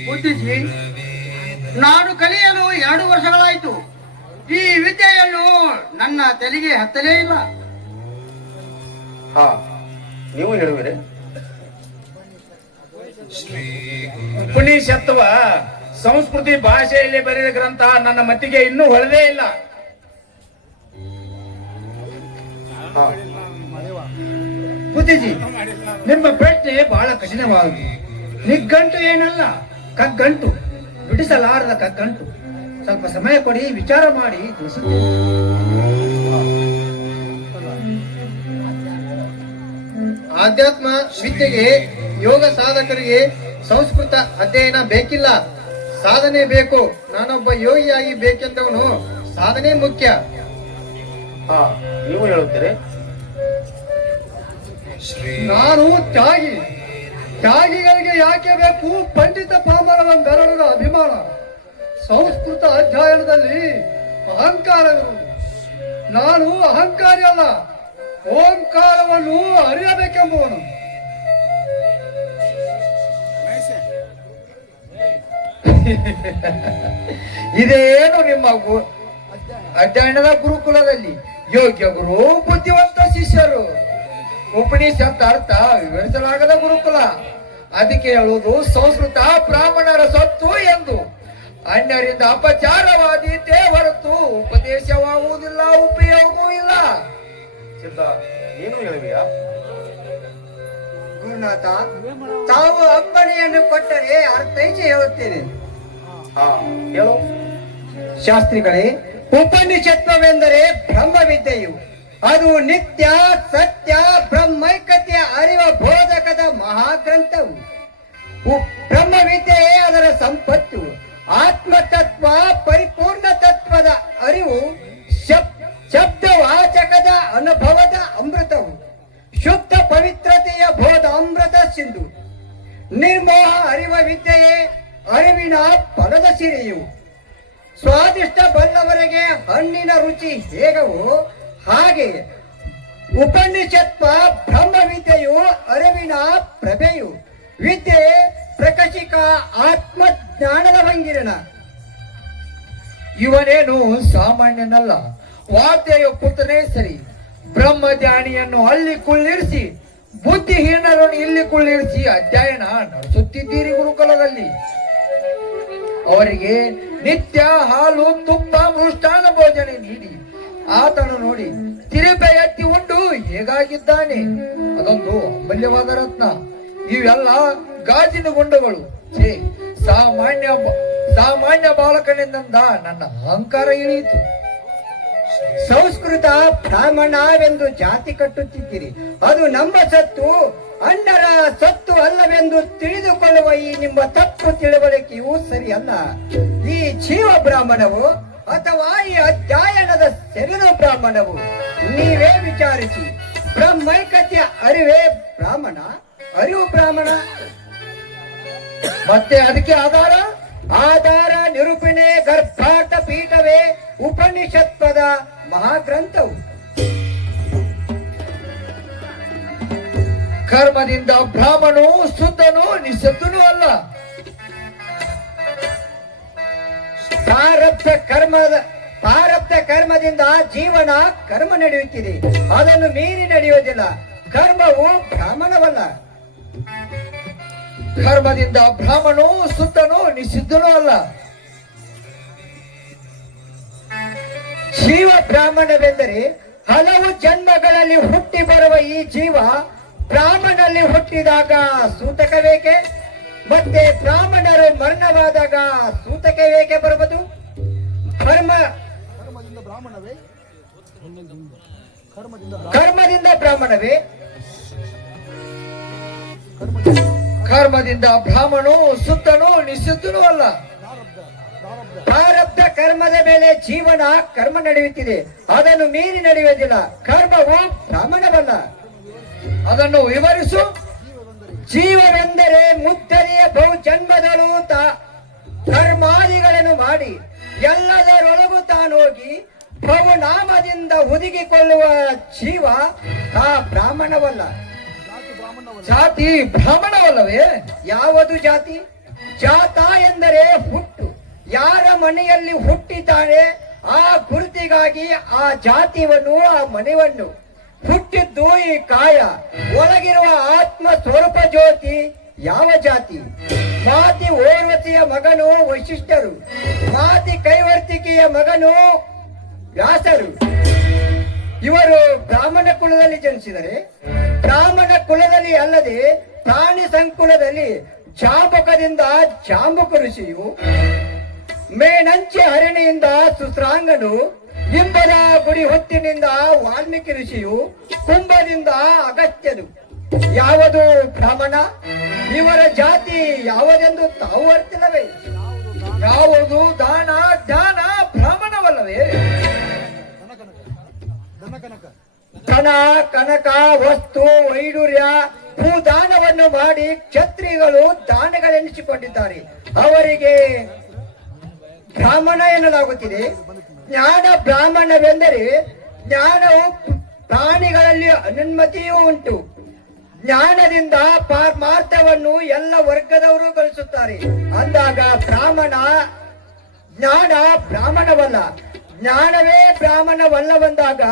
ಬುದ್ಧಿಜಿ, ನಾನು ಕಲಿಯಲು 2 ವರ್ಷಗಳಾಯಿತು. ಈ ವಿದ್ಯೆಯನ್ನು ನನ್ನ ತಲೆಗೆ ಹತ್ತಲೇ ಇಲ್ಲ. ಹಾ, ನೀವು ಹೇಳುವಿರಿ. ಉಪನಿಷತ್ವ ಸಂಸ್ಕೃತಿ ಭಾಷೆಯಲ್ಲಿ ಬರೆದ ಗ್ರಂಥ ನನ್ನ ಮತಿಗೆ ಇನ್ನೂ ಹೊಳೆದೇ ಇಲ್ಲ. ಹಾ, ಬುದ್ಧಿಜಿ, ನಿಮ್ಮ ಪ್ರಶ್ನೆ ಬಹಳ ಕಠಿಣವಾಗಿದೆ. ನಿಘಂಟು ಏನಲ್ಲ, ಕಗ್ಗಂಟು, ಬಿಡಿಸಲಾರದ ಕಗ್ಗಂಟು. ಸ್ವಲ್ಪ ಸಮಯ ಕೊಡಿ, ವಿಚಾರ ಮಾಡಿ ತಿಳಿಸುತ್ತೇನೆ. ಆಧ್ಯಾತ್ಮ ವಿದ್ಯೆಗೆ ಯೋಗ ಸಾಧಕರಿಗೆ ಸಂಸ್ಕೃತ ಅಧ್ಯಯನ ಬೇಕಿಲ್ಲ, ಸಾಧನೆ ಬೇಕು. ನಾನೊಬ್ಬ ಯೋಗಿಯಾಗಿ ಬೇಕೆಂದವನು ಸಾಧನೆ ಮುಖ್ಯ. ಹಾ, ನೀವು ಹೇಳುತ್ತೀರಿ. ನಾನು ತ್ಯಾಗಿಗಳಿಗೆ ಯಾಕೆ ಬೇಕು ಪಂಡಿತ ಪಾಮರವೆಂದೆರಡರ ಅಭಿಮಾನ? ಸಂಸ್ಕೃತ ಅಧ್ಯಯನದಲ್ಲಿ ಅಹಂಕಾರವಿರುವುದು. ನಾನು ಅಹಂಕಾರಿ ಅಲ್ಲ, ಓಂಕಾರವನ್ನು ಅರಿಯಬೇಕೆಂಬುವನು. ಇದೇನು ನಿಮ್ಮ ಅಧ್ಯಯನದ ಗುರುಕುಲದಲ್ಲಿ ಯೋಗ್ಯ ಗುರು, ಬುದ್ಧಿವಂತ ಶಿಷ್ಯರು, ಉಪನಿಷತ್ ಅರ್ಥ ವಿವರಿಸಲಾಗದ ಗುರುಕುಲ. ಅದಕ್ಕೆ ಹೇಳುವುದು ಸಂಸ್ಕೃತ ಬ್ರಾಹ್ಮಣರ ಸೊತ್ತು ಎಂದು. ಅನ್ಯರಿಂದ ಅಪಚಾರವಾದೀತೆ ಹೊರತು ಉಪದೇಶವಾಗುವುದಿಲ್ಲ, ಉಪಯೋಗವೂ ಇಲ್ಲ. ಸಿದ್ಧ, ನೀನು ಹೇಳುವಿಯಾ? ಗುರುನಾಥ, ತಾವು ಅಪ್ಪಣೆಯನ್ನು ಕೊಟ್ಟರೆ ಅರ್ಥೈಸಿ ಹೇಳುತ್ತೇನೆ. ಹಾ, ಹೇಳು. ಶಾಸ್ತ್ರಿಗಳೇ, ಉಪನಿಷತ್ವವೆಂದರೆ ಬ್ರಹ್ಮವಿದ್ಯೆಯು. ಅದು ನಿತ್ಯ ಸತ್ಯ ಬ್ರಹ್ಮೈಕ್ಯತೆಯ ಅರಿವ ಬೋಧಕದ ಮಹಾಗ್ರಂಥವು. ಬ್ರಹ್ಮವಿದ್ಯೆಯೇ ಅದರ ಸಂಪತ್ತು. ಆತ್ಮತತ್ವ, ಪರಿಪೂರ್ಣ ತತ್ವದ ಅರಿವು, ಶಬ್ದವಾಚಕದ ಅನುಭವದ ಅಮೃತವು, ಶುದ್ಧ ಪವಿತ್ರತೆಯ ಬೋಧ ಅಮೃತ ಸಿಂಧು. ನಿರ್ಮೋಹ ಅರಿವ ವಿದ್ಯೆಯೇ ಅರಿವಿನ ಫಲದ ಸಿರಿಯು. ಸ್ವಾದಿಷ್ಟ ಬಲ್ಲವರೆಗೆ ಹಣ್ಣಿನ ರುಚಿ ಹೇಗವೋ ಹಾಗೆ ಉಪನಿಷತ್ವ ಬ್ರಹ್ಮವಿದ್ಯೆಯು ಅರಿವಿನ ಪ್ರಭೆಯು. ವಿದ್ಯೆ ಪ್ರಕಾಶಿಕ ಆತ್ಮಜ್ಞಾನದ ಭಂಗಿರಣ. ಇವನೇನು ಸಾಮಾನ್ಯನಲ್ಲ, ವಾರ್ತೆಯ ಪುತ್ರನೇ ಸರಿ. ಬ್ರಹ್ಮಧ್ಯಾನಿಯನ್ನು ಅಲ್ಲಿ ಕುಳ್ಳಿರಿಸಿ, ಬುದ್ಧಿಹೀನರನ್ನು ಇಲ್ಲಿ ಕುಳ್ಳಿರಿಸಿ ಅಧ್ಯಯನ ನಡೆಸುತ್ತಿದ್ದೀರಿ ಗುರುಕುಲದಲ್ಲಿ. ಅವರಿಗೆ ನಿತ್ಯ ಹಾಲು ತುಪ್ಪ ಮೃಷ್ಟಾನ್ನ ಭೋಜನೆ ನೀಡಿ ಆತನು ನೋಡಿ ತಿರುಪೆ ಎತ್ತಿ ಉಂಡು ಹೇಗಾಗಿದ್ದಾನೆ. ಅದೊಂದು ಅಮೂಲ್ಯವಾದ ರತ್ನ. ಇವೆಲ್ಲ ಗಾಜಿನ ಗುಂಡುಗಳು. ಸಾಮಾನ್ಯ ಬಾಲಕನಿಂದ ನನ್ನ ಅಹಂಕಾರ ಇಳಿಯಿತು. ಸಂಸ್ಕೃತ ಬ್ರಾಹ್ಮಣವೆಂದು ಜಾತಿ ಕಟ್ಟುತ್ತಿದ್ದೀರಿ. ಅದು ನಮ್ಮ ಸತ್ತು, ಅಣ್ಣರ ಸತ್ತು ಅಲ್ಲವೆಂದು ತಿಳಿದುಕೊಳ್ಳುವ ಈ ನಿಮ್ಮ ತಪ್ಪು ತಿಳುವಳಿಕೆಯೂ ಸರಿಯಲ್ಲ. ಈ ಜೀವ ಬ್ರಾಹ್ಮಣವು ಅಥವಾ ಈ ಅಧ್ಯಯನದ ಸೆರೆದ ಬ್ರಾಹ್ಮಣವು ನೀವೇ ವಿಚಾರಿಸಿ. ಬ್ರಹ್ಮೈಕ್ಯತೆಯ ಅರಿವೇ ಬ್ರಾಹ್ಮಣ, ಅರಿವು ಬ್ರಾಹ್ಮಣ. ಮತ್ತೆ ಅದಕ್ಕೆ ಆಧಾರ ಆಧಾರ ನಿರೂಪಣೆ ಗರ್ಭಾರ್ಥ ಪೀಠವೇ ಉಪನಿಷತ್ಪದ ಮಹಾಗ್ರಂಥವು. ಕರ್ಮದಿಂದ ಬ್ರಾಹ್ಮಣನು ಶುದ್ಧನು ನಿಶುದ್ಧನೂ ಅಲ್ಲ. ಪ್ರಾರಬ್ಧ ಕರ್ಮದಿಂದ ಜೀವನ ಕರ್ಮ ನಡೆಯುತ್ತಿದೆ, ಅದನ್ನು ಮೀರಿ ನಡೆಯುವುದಿಲ್ಲ. ಕರ್ಮವು ಬ್ರಾಹ್ಮಣವಲ್ಲ. ಕರ್ಮದಿಂದ ಬ್ರಾಹ್ಮಣನು ಶುದ್ಧನು ನಿಷಿದ್ಧನೂ ಅಲ್ಲ. ಜೀವ ಬ್ರಾಹ್ಮಣವೆಂದರೆ ಹಲವು ಜನ್ಮಗಳಲ್ಲಿ ಹುಟ್ಟಿ ಬರುವ ಈ ಜೀವ ಬ್ರಾಹ್ಮಣನಲ್ಲಿ ಹುಟ್ಟಿದಾಗ ಸೂತಕವೇಕೆ, ಮತ್ತೆ ಬ್ರಾಹ್ಮಣರು ಮರಣವಾದಾಗ ಸೂತಕವೇಕೆ ಬರುವುದು? ಕರ್ಮದಿಂದ ಬ್ರಾಹ್ಮಣವೇ. ಕರ್ಮದಿಂದ ಬ್ರಾಹ್ಮಣನು ಶುದ್ಧನು ನಿಷಿದ್ಧನೂ ಅಲ್ಲ. ಪ್ರಾರಬ್ಧ ಕರ್ಮದ ಮೇಲೆ ಜೀವನ ಕರ್ಮ ನಡೆಯುತ್ತಿದೆ, ಅದನ್ನು ಮೀರಿ ನಡೆಯುವುದಿಲ್ಲ. ಕರ್ಮವು ಬ್ರಾಹ್ಮಣವಲ್ಲ. ಅದನ್ನು ವಿವರಿಸು. ಜೀವವೆಂದರೆ ಮುದ್ದರಿಯ ಬಹು ಜನ್ಮದಲ್ಲೂ ಕರ್ಮಾದಿಗಳನ್ನು ಮಾಡಿ ಎಲ್ಲದರೊಳಗೂ ತಾನೋಗಿ ಬಹುನಾಮದಿಂದ ಹುದುಗಿಕೊಳ್ಳುವ ಜೀವ ಆ ಬ್ರಾಹ್ಮಣವಲ್ಲ. ಜಾತಿ ಬ್ರಾಹ್ಮಣವಲ್ಲವೇ? ಯಾವುದು ಜಾತಿ? ಜಾತ ಎಂದರೆ ಹುಟ್ಟು. ಯಾರ ಮನೆಯಲ್ಲಿ ಹುಟ್ಟಿದ್ದಾನೆ ಆ ಗುರುತಿಗಾಗಿ ಆ ಜಾತಿಯನ್ನು, ಆ ಮನೆಯನ್ನು. ಹುಟ್ಟಿದ್ದು ಈ ಕಾಯ, ಒಳಗಿರುವ ಆತ್ಮ ಸ್ವರೂಪ ಜ್ಯೋತಿ ಯಾವ ಜಾತಿ? ಮಾತಿ ಓರ್ವತಿಯ ಮಗನು ವಶಿಷ್ಠರು, ಮಾತಿ ಕೈವರ್ತಿಕೆಯ ಮಗನು ವ್ಯಾಸರು. ಇವರು ಬ್ರಾಹ್ಮಣ ಕುಲದಲ್ಲಿ ಜನಿಸಿದರೆ, ಬ್ರಾಹ್ಮಣ ಕುಲದಲ್ಲಿ ಅಲ್ಲದೆ ಪ್ರಾಣಿ ಸಂಕುಲದಲ್ಲಿ ಜಾಂಬುಕದಿಂದ ಜಾಂಬುಕ ಋಷಿಯು, ಮೇಣಂಚೆ ಹರಣಿಯಿಂದ ಸುಶ್ರಾಂಗನು, ಇಂಬದ ಗುಡಿ ಹೊತ್ತಿನಿಂದ ವಾಲ್ಮೀಕಿ ಋಷಿಯು, ಕುಂಭದಿಂದ ಅಗತ್ಯನು. ಯಾವುದು ಬ್ರಾಹ್ಮಣ? ಇವರ ಜಾತಿ ಯಾವುದೆಂದು ತಾವು ಅರ್ಥಿಲ್ಲವೇ? ಯಾವುದು ದಾನ? ಜ್ಞಾನ ಬ್ರಾಹ್ಮಣವಲ್ಲವೇ? ಧನ, ಕನಕ, ವಸ್ತು, ವೈಡೂರ್ಯ, ಭೂದಾನವನ್ನು ಮಾಡಿ ಕ್ಷತ್ರಿಗಳು ದಾನಗಳೆನಿಸಿಕೊಂಡಿದ್ದಾರೆ. ಅವರಿಗೆ ಬ್ರಾಹ್ಮಣ ಎನ್ನಲಾಗುತ್ತಿದೆ. ಜ್ಞಾನ ಬ್ರಾಹ್ಮಣವೆಂದರೆ ಜ್ಞಾನವು ಪ್ರಾಣಿಗಳಲ್ಲಿ ಅನುನ್ಮತಿಯೂ ಉಂಟು. ಜ್ಞಾನದಿಂದ ಪಾರಮಾರ್ಥವನ್ನು ಎಲ್ಲ ವರ್ಗದವರು ಗಳಿಸುತ್ತಾರೆ. ಅಂದಾಗ ಜ್ಞಾನ ಬ್ರಾಹ್ಮಣವಲ್ಲ. ಜ್ಞಾನವೇ ಬ್ರಾಹ್ಮಣವಲ್ಲವೆಂದಾಗ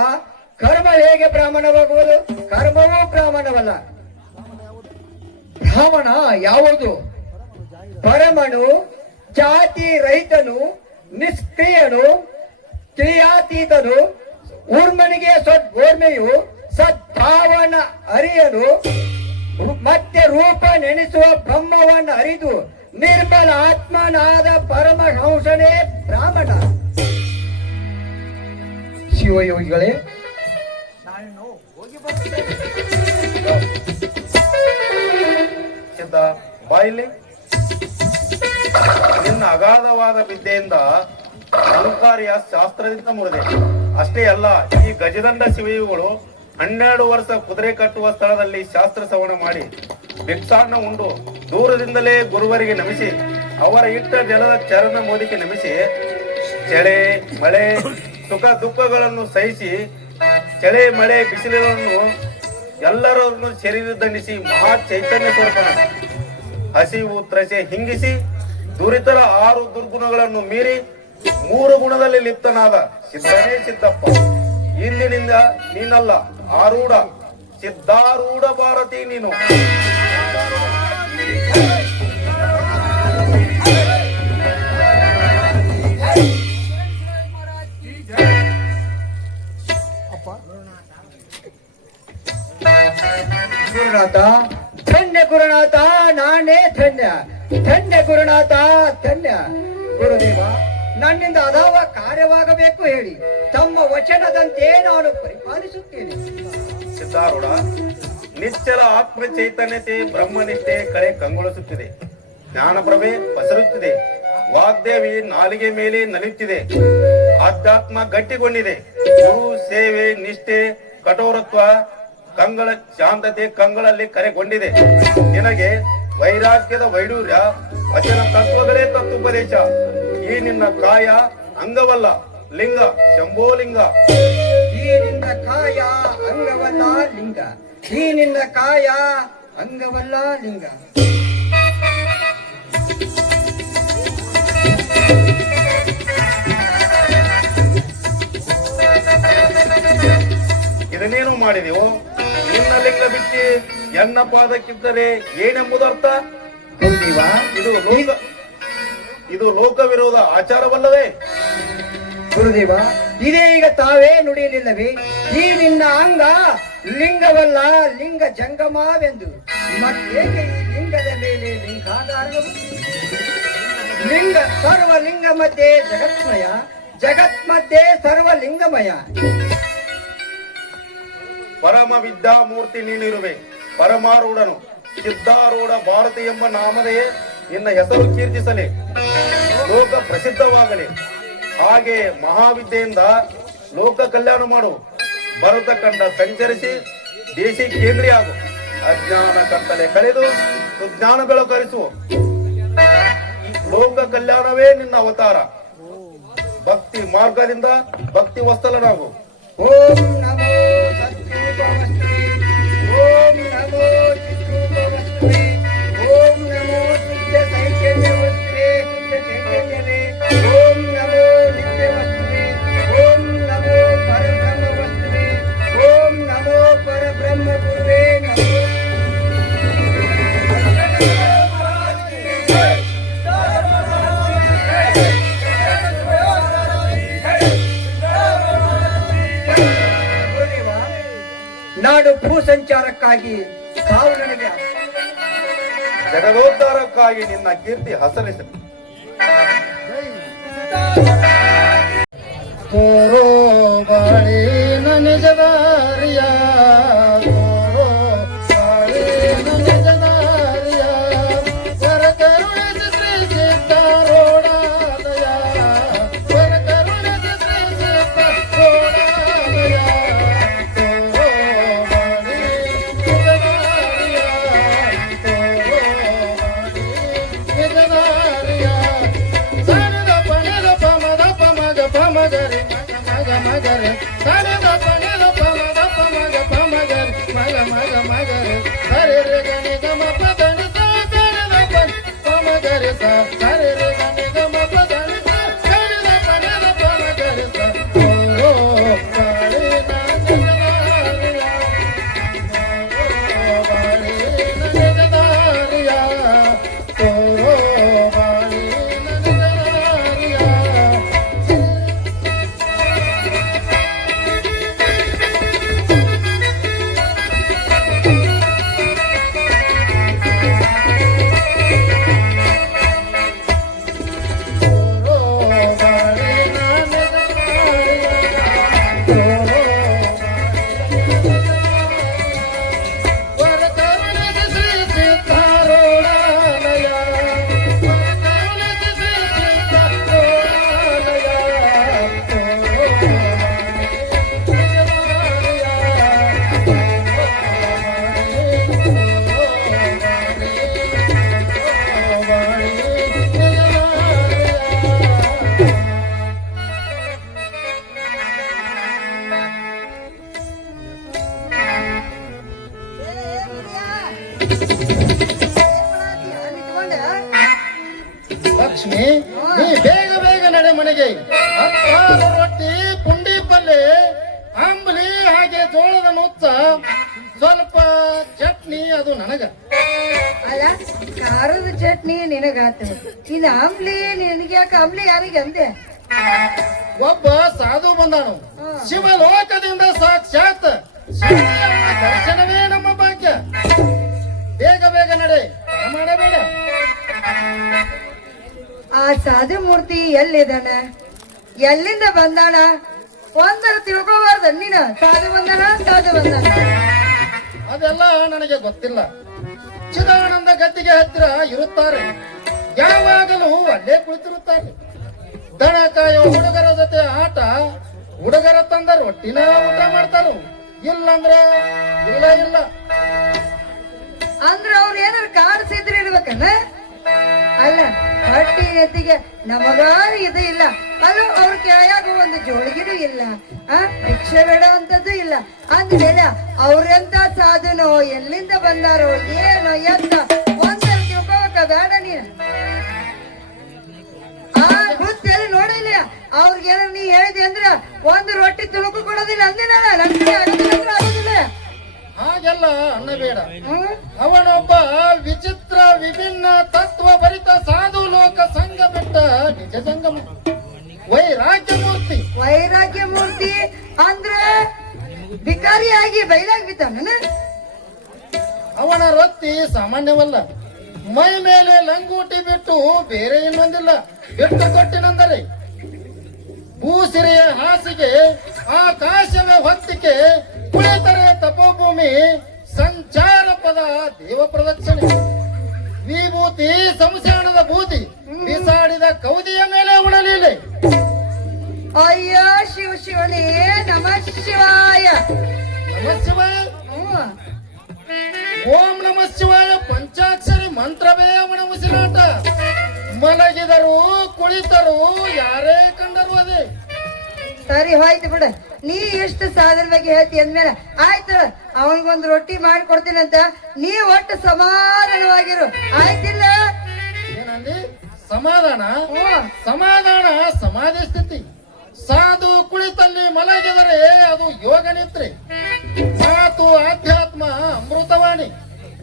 ಕರ್ಮ ಹೇಗೆ ಬ್ರಾಹ್ಮಣವಾಗುವುದು? ಕರ್ಮವೂ ಬ್ರಾಹ್ಮಣವಲ್ಲ. ಬ್ರಾಹ್ಮಣ ಯಾವುದು? ಪರಮನು, ಜಾತಿ ರಹಿತನು, ನಿಷ್ಕ್ರಿಯನು, ಕ್ರಿಯಾತೀತನು, ಊರ್ಮನಿಗೆ ಸದ್ಗೋರ್ಮೆಯು, ಸದ್ಭಾವನ ಅರಿಯನು, ಮತ್ತೆ ರೂಪ ನೆನೆಸುವ ಬ್ರಹ್ಮವನ್ನು ಅರಿದು ನಿರ್ಮಲ ಆತ್ಮನಾದ ಪರಮಹಂಸನೇ ಬ್ರಾಹ್ಮಣ. ಶಿವಯೋಗಿಗಳೇ, ಸಿದ್ಧ ಬಾಯಿಲಿ. ನಿನ್ನ ಅಗಾಧವಾದ ವಿದ್ಯೆಯಿಂದ ಅನುಕಾರ್ಯ ಶಾಸ್ತ್ರದಿಂದ ಮುರಿದೆ. ಅಷ್ಟೇ ಅಲ್ಲ, ಈ ಗಜದಂಡ ಶಿವಯುಗಳು 12 ವರ್ಷ ಕುದುರೆ ಕಟ್ಟುವ ಸ್ಥಳದಲ್ಲಿ ಶಾಸ್ತ್ರ ಶ್ರವಣ ಮಾಡಿ ಭಿಕ್ಷಾನ್ನ ಉಂಡು ದೂರದಿಂದಲೇ ಗುರುವರಿಗೆ ನಮಿಸಿ ಅವರ ಇಟ್ಟ ನೆಲದ ಚರಣ ಮೋದಿಗೆ ನಮಿಸಿ ಚಳಿ ಮಳೆ ಸುಖ ದುಃಖಗಳನ್ನು ಸಹಿಸಿ ಚಳಿ ಮಳೆ ಬಿಸಿಲನ್ನು ಎಲ್ಲರನ್ನು ಶರೀರ ದಂಡಿಸಿ ಮಹಾ ಚೈತನ್ಯ ಸ್ವರೂಪನ ಹಸಿವು ತ್ರಸೆ ಹಿಂಗಿಸಿ ದುರಿತರ 6 ದುರ್ಗುಣಗಳನ್ನು ಮೀರಿ 3 ಗುಣದಲ್ಲಿ ಲಿಪ್ತನಾದ ಸಿದ್ಧನೇ ಸಿದ್ದಪ್ಪ. ಇಂದಿನಿಂದ ನೀನಲ್ಲ, ಆರೂಢ ಸಿದ್ಧಾರೂಢ ಭಾರತಿ ನೀನು. ಗುರುನಾಥ, ಧನ್ಯ ಗುರುನಾಥ, ನಾನೇ ಧನ್ಯ. ಧನ್ಯ ಗುರುನಾಥ, ಧನ್ಯ. ಗುರುದೇವ, ನನ್ನಿಂದ ಅದಾವ ಕಾರ್ಯವಾಗಬೇಕು ಹೇಳಿ ತಮ್ಮ ವಚನದಂತೆ ನಾನು ಪರಿಪಾಲಿಸುತ್ತೇನೆ. ಸಿದ್ಧಾರೂಢ, ನಿಶ್ಚಲ ಆತ್ಮ ಚೈತನ್ಯತೆ ಬ್ರಹ್ಮನಿಷ್ಠೆ ಕಡೆ ಕಂಗೊಳಿಸುತ್ತಿದೆ. ಜ್ಞಾನಪ್ರಭೆ ಪಸರುತ್ತಿದೆ. ವಾಗ್ದೇವಿ ನಾಲಿಗೆ ಮೇಲೆ ನಲಿಯುತ್ತಿದೆ. ಆಧ್ಯಾತ್ಮ ಗಟ್ಟಿಗೊಂಡಿದೆ. ಗುರು ಸೇವೆ, ನಿಷ್ಠೆ, ಕಠೋರತ್ವ, ಕಂಗಳ ಶಾಂತತೆ ಕಂಗಳಲ್ಲಿ ಕರೆಗೊಂಡಿದೆ. ನಿನಗೆ ವೈರಾಗ್ಯದ ವೈಡೂರ್ಯ, ವಚನ ತತ್ವಗಳೇ ತತ್ವೋಪದೇಶ. ಈ ನಿನ್ನ ಕಾಯ ಅಂಗವಲ್ಲ ಲಿಂಗ, ಶಂಭೋಲಿಂಗ. ಈ ನಿನ್ನ ಕಾಯ ಅಂಗವಲ್ಲ ಲಿಂಗ, ಈ ನಿನ್ನ ಕಾಯ ಅಂಗವಲ್ಲ ಲಿಂಗ. ಇದನ್ನೇನು ಮಾಡಿದೆವು? ನಿನ್ನ ಲಿಂಗ ಬಿಚ್ಚಿ ಎನ್ನ ಪಾದಕ್ಕಿದ್ದರೆ ಏನೆಂಬುದರ್ಥ? ಇದು ಲೋಕ ವಿರೋಧ ಆಚಾರವಲ್ಲವೇ? ಗುರುದೇವ, ಇದೇ ಈಗ ತಾವೇ ನುಡಿಯಲಿಲ್ಲವೇ? ಈ ನಿನ್ನ ಅಂಗ ಲಿಂಗವಲ್ಲ ಲಿಂಗ ಜಂಗಮವೆಂದು. ಮತ್ತೇಕೆ ಈ ಲಿಂಗದ ಮೇಲೆ ಲಿಂಗಾಧಾರವು? ಲಿಂಗ ಸರ್ವಲಿಂಗ ಮಧ್ಯೆ ಜಗತ್ಮಯ, ಜಗತ್ ಮಧ್ಯೆ ಸರ್ವಲಿಂಗಮಯ. ಪರಮ ವಿದ್ಯಾಮೂರ್ತಿ ನೀನಿರುವೆ, ಪರಮಾರೂಢನು, ಸಿದ್ಧಾರೂಢ ಭಾರತಿ ಎಂಬ ನಾಮದೆಯೇ ನಿನ್ನ ಹೆಸರು ಕೀರ್ತಿಸಲಿ, ಲೋಕ ಪ್ರಸಿದ್ಧವಾಗಲಿ. ಹಾಗೆ ಮಹಾವಿದ್ಯೆಯಿಂದ ಲೋಕ ಕಲ್ಯಾಣ ಮಾಡು. ಭರತ ಕಂಡ ಸಂಚರಿಸಿ ದೇಶಿ ಕೇಂದ್ರೀಯ ಆಗು. ಅಜ್ಞಾನ ಕತ್ತಲೆ ಕಳೆದು ಸುಜ್ಞಾನ ಬೆಳಕರಿಸು. ಲೋಕ ಕಲ್ಯಾಣವೇ ನಿನ್ನ ಅವತಾರ. ಭಕ್ತಿ ಮಾರ್ಗದಿಂದ ಭಕ್ತಿ ವತ್ಸಲನಾಗು. ಓಂ ನಮೋ ಸತ್ಯರೂಪಮಸ್ತೆ, ಓಂ ನಮೋ ಚಿತ್ರೂಪಮಸ್ತೆ, ಓಂ ನಮೋ ಶುದ್ಧ ಚೈತನ್ಯವಸ್ತೆ, ಶುದ್ಧ ಚೈತನ್ಯವೇ, ಓಂ ನಮೋ ನಿತ್ಯವಸ್ತೆ, ಓಂ ನಮೋ ಪರಬ್ರಹ್ಮವಸ್ತೆ, ಓಂ ನಮೋ ಪರಬ್ರಹ್ಮ ಗುರುವೇ ನಮೋ. ನಾಡು ಭೂ ಸಂಚಾರಕ್ಕಾಗಿ ತಾವು ನನಗೆ ಜಗದೋದ್ಧಾರಕ್ಕಾಗಿ ನಿನ್ನ ಕೀರ್ತಿ ಹಸರಿಸಲಿ. ತೋರೋ ಬಾಳಿ ನಿಜದಾರಿಯ, ತೋರೋ ಬಾಳಿ ನಿಜದಾರಿಯ, ವರ ಕರುಣಿಸಿ ಶ್ರೀ ಸಿದ್ಧಾರೂಢಾಲಯ, ವರ ಕರುಣಿಸಿ ಶ್ರೀ ಸಿದ್ಧಾರೂಢಾಲಯ. ಮಗರೆ ಮಗ ಮಗರೆ ಸರಿದ ಪಣಿದ ಪಮದ ಪಮಗ ಪಮಗರೆ ಮಗ ಮಗ ಮಗರೆ ಸರಿ ರೆ ಗನಿ ಗಮ ಪದನಿ ಸರಿದ ಪಮಗರೆ ಸರಿ ರೆ ಗನಿ ಗಮ ಪದನಿ ಸರಿದ ಪಣಿದ ಪಮಗರೆ ಓ ಬಾಳಿ ನಿಜದಾರಿಯ, ಓ ಬಾಳಿ ನಿಜದಾರಿಯ, ಓ ಬಾಳಿ ನಿಜದಾರಿಯ. ಲಕ್ಷ್ಮಿ, ನೀ ಬೇಗ ಬೇಗ ನಡೆ ಮನೆಗೆ. ಹತ್ತಾರು ರೊಟ್ಟಿ, ಪುಂಡಿ ಪಲ್ಲೆ, ಅಂಬಲಿ, ಹಾಗೆ ಜೋಳದ ನುಚ್ಚ, ಸ್ವಲ್ಪ ಚಟ್ನಿ, ಅದು ನನಗ. ಅಲ್ಲ, ಖಾರದ ಚಟ್ನಿ ನಿನಗಾತ, ಇದು ಆಮ್ಲಿ ನಿನಗೆ ಯಾಕೆ? ಆಮ್ಲಿ ಯಾರಿಗೆ ಅಂದೆ? ಒಬ್ಬ ಸಾಧು ಬಂದಾನು, ಶಿವಲೋಕದಿಂದ ಸಾಕ್ಷಾತ್ ಶಿವನ ದರ್ಶನವೇ ನಮ್ಮ ಭಾಗ್ಯ. ಬೇಗ ಬೇಗ ನಡೆ, ಮಾಡಬೇಡ. ಆ ಸಾಧು ಮೂರ್ತಿ ಎಲ್ಲಿದಾನ? ಎಲ್ಲಿಂದ ಬಂದಾನ? ಒಂದರ ತಿಳ್ಕೋಬಾರ್ದ ನೀನು? ಸಾಧು ಬಂದಾನ, ಸಾಧು ಬಂದಾನ. ಅದೆಲ್ಲ ನನಗೆ ಗೊತ್ತಿಲ್ಲ. ಚಿದಾನಂದ ಗದ್ದಿಗೆ ಹತ್ತಿರ ಇರುತ್ತಾರೆ, ಯಾವಾಗಲೂ ಅಲ್ಲೇ ಕುಳಿತಿರುತ್ತಾರೆ. ದನ ಕಾಯೋ ಹುಡುಗರ ಜೊತೆ ಆಟ, ಹುಡುಗರ ತಂದ ರೊಟ್ಟಿನ ಊಟ ಮಾಡ್ತಾರು, ಇಲ್ಲಂದ್ರ ಇಲ್ಲ ಇಲ್ಲ. ಅಂದ್ರ ಅವ್ರು ಏನಾರ ಕಾಣಿಸಿದ್ರೆ ಇರ್ಬೇಕನ್ನ ಅಲ್ಲ ಹೊಟ್ಟಿ ಎತ್ತಿಗೆ ನಮಗ ಇದು ಇಲ್ಲ ಅದು ಅವ್ರ ಕೆಳಗ ಒಂದು ಜೋಳಿಗೆನೂ ಇಲ್ಲ ಭಿಕ್ಷೆ ಬೇಡವಂತದ್ದು ಇಲ್ಲ ಅಂದ್ಮೇಲೆ ಅವ್ರೆಂತ ಸಾಧುನೋ ಎಲ್ಲಿಂದ ಬಂದಾರೋ ಏನೋ ಎಂತ ಒಂದ್ಸಲ ತಿಳ್ಕೋಬೇಕ ಬೇಡ ನೀನು ಬುದ್ಧಿ ಎಲ್ಲಿ ನೋಡಿಲ್ಲ ಅವ್ರಿಗೇನಾರ ನೀ ಹೇಳಿದೆ ಅಂದ್ರ ಒಂದು ರೊಟ್ಟಿ ತುಣುಕು ಕೊಡೋದಿಲ್ಲ ಅಂದಿನ ನಮ್ಗೆ ಆಗೋದಿಲ್ಲ ಅಂದ್ರೆ ಆಗೋದಿಲ್ಲ ಹಾಗೆಲ್ಲ ಅನ್ನಬೇಡ. ಅವನೊಬ್ಬ ವಿಚಿತ್ರ ವಿಭಿನ್ನ ತತ್ವ ಭರಿತ ಸಾಧು ಲೋಕ ಸಂಘ ಬಿಟ್ಟ ನಿಜ ಜಂಗಮ ವೈರಾಗ್ಯ ಮೂರ್ತಿ. ವೈರಾಗ್ಯ ಮೂರ್ತಿ ಅಂದ್ರ ಭಿಕಾರಿಯಾಗಿ ಬಯಲಾಗ್ಬಿಟ್ಟ ಅವನ ವೃತ್ತಿ ಸಾಮಾನ್ಯವಲ್ಲ. ಮೈ ಮೇಲೆ ಲಂಗೂಟಿ ಬಿಟ್ಟು ಬೇರೆ ಇನ್ನೊಂದಿಲ್ಲ. ಬಿಟ್ಟು ಕೊಟ್ಟಿನಂದರೆ ಭೂಸಿರಿಯ ಹಾಸಿಗೆ ಆಕಾಶದ ಹೊತ್ತಿಗೆ ಕುಳಿತರೆ ತಪೋಭೂಮಿ ಸಂಚಾರ ಪದ ದೇವ ಪ್ರದಕ್ಷಿಣೆ ವಿಭೂತಿ ಸಂಸರಣದ ಬೂದಿ ಬಿಸಾಡಿದ ಕೌದಿಯ ಮೇಲೆ ಉಣಲಿಲೆ. ಅಯ್ಯೋ ಶಿವ ಶಿವನೇ ನಮಃ ಶಿವಾಯ. ನಮಃ ಶಿವಾಯ. ಓಂ ನಮಃ ಶಿವಾಯ ಪಂಚಾಕ್ಷರಿ ಮಂತ್ರವೇ ಅವನ ಉಸಿರಾಟ. ಮಲಗಿದರು ಕುಳಿತರು ಯಾರೇ ಕಂಡರು ಅದೇ. ಸರಿ ಹೋಯ್ತು ಬಿಡ, ನೀ ಎಷ್ಟು ಸಾಧನ ಬಗ್ಗೆ ಹೇಳ್ತಿ ಅಂದ್ಮೇಲೆ ಆಯ್ತು, ಅವನಿಗೊಂದು ರೊಟ್ಟಿ ಮಾಡಿ ಕೊಡ್ತೀನಿ ಅಂತ ನೀ ಒಟ್ಟು ಸಮಾಧಾನವಾಗಿರು, ಆಯ್ತಿಲ್ಲ? ಏನಂದಿ? ಸಮಾಧಾನ? ಸಮಾಧಾನ ಸಮಾಧಿ ಸ್ಥಿತಿ. ಸಾಧು ಕುಳಿತಲ್ಲಿ ಮಲಗಿದರೆ ಅದು ಯೋಗ ನಿದ್ರೆ. ಮಾತು ಆಧ್ಯಾತ್ಮ ಅಮೃತವಾಣಿ,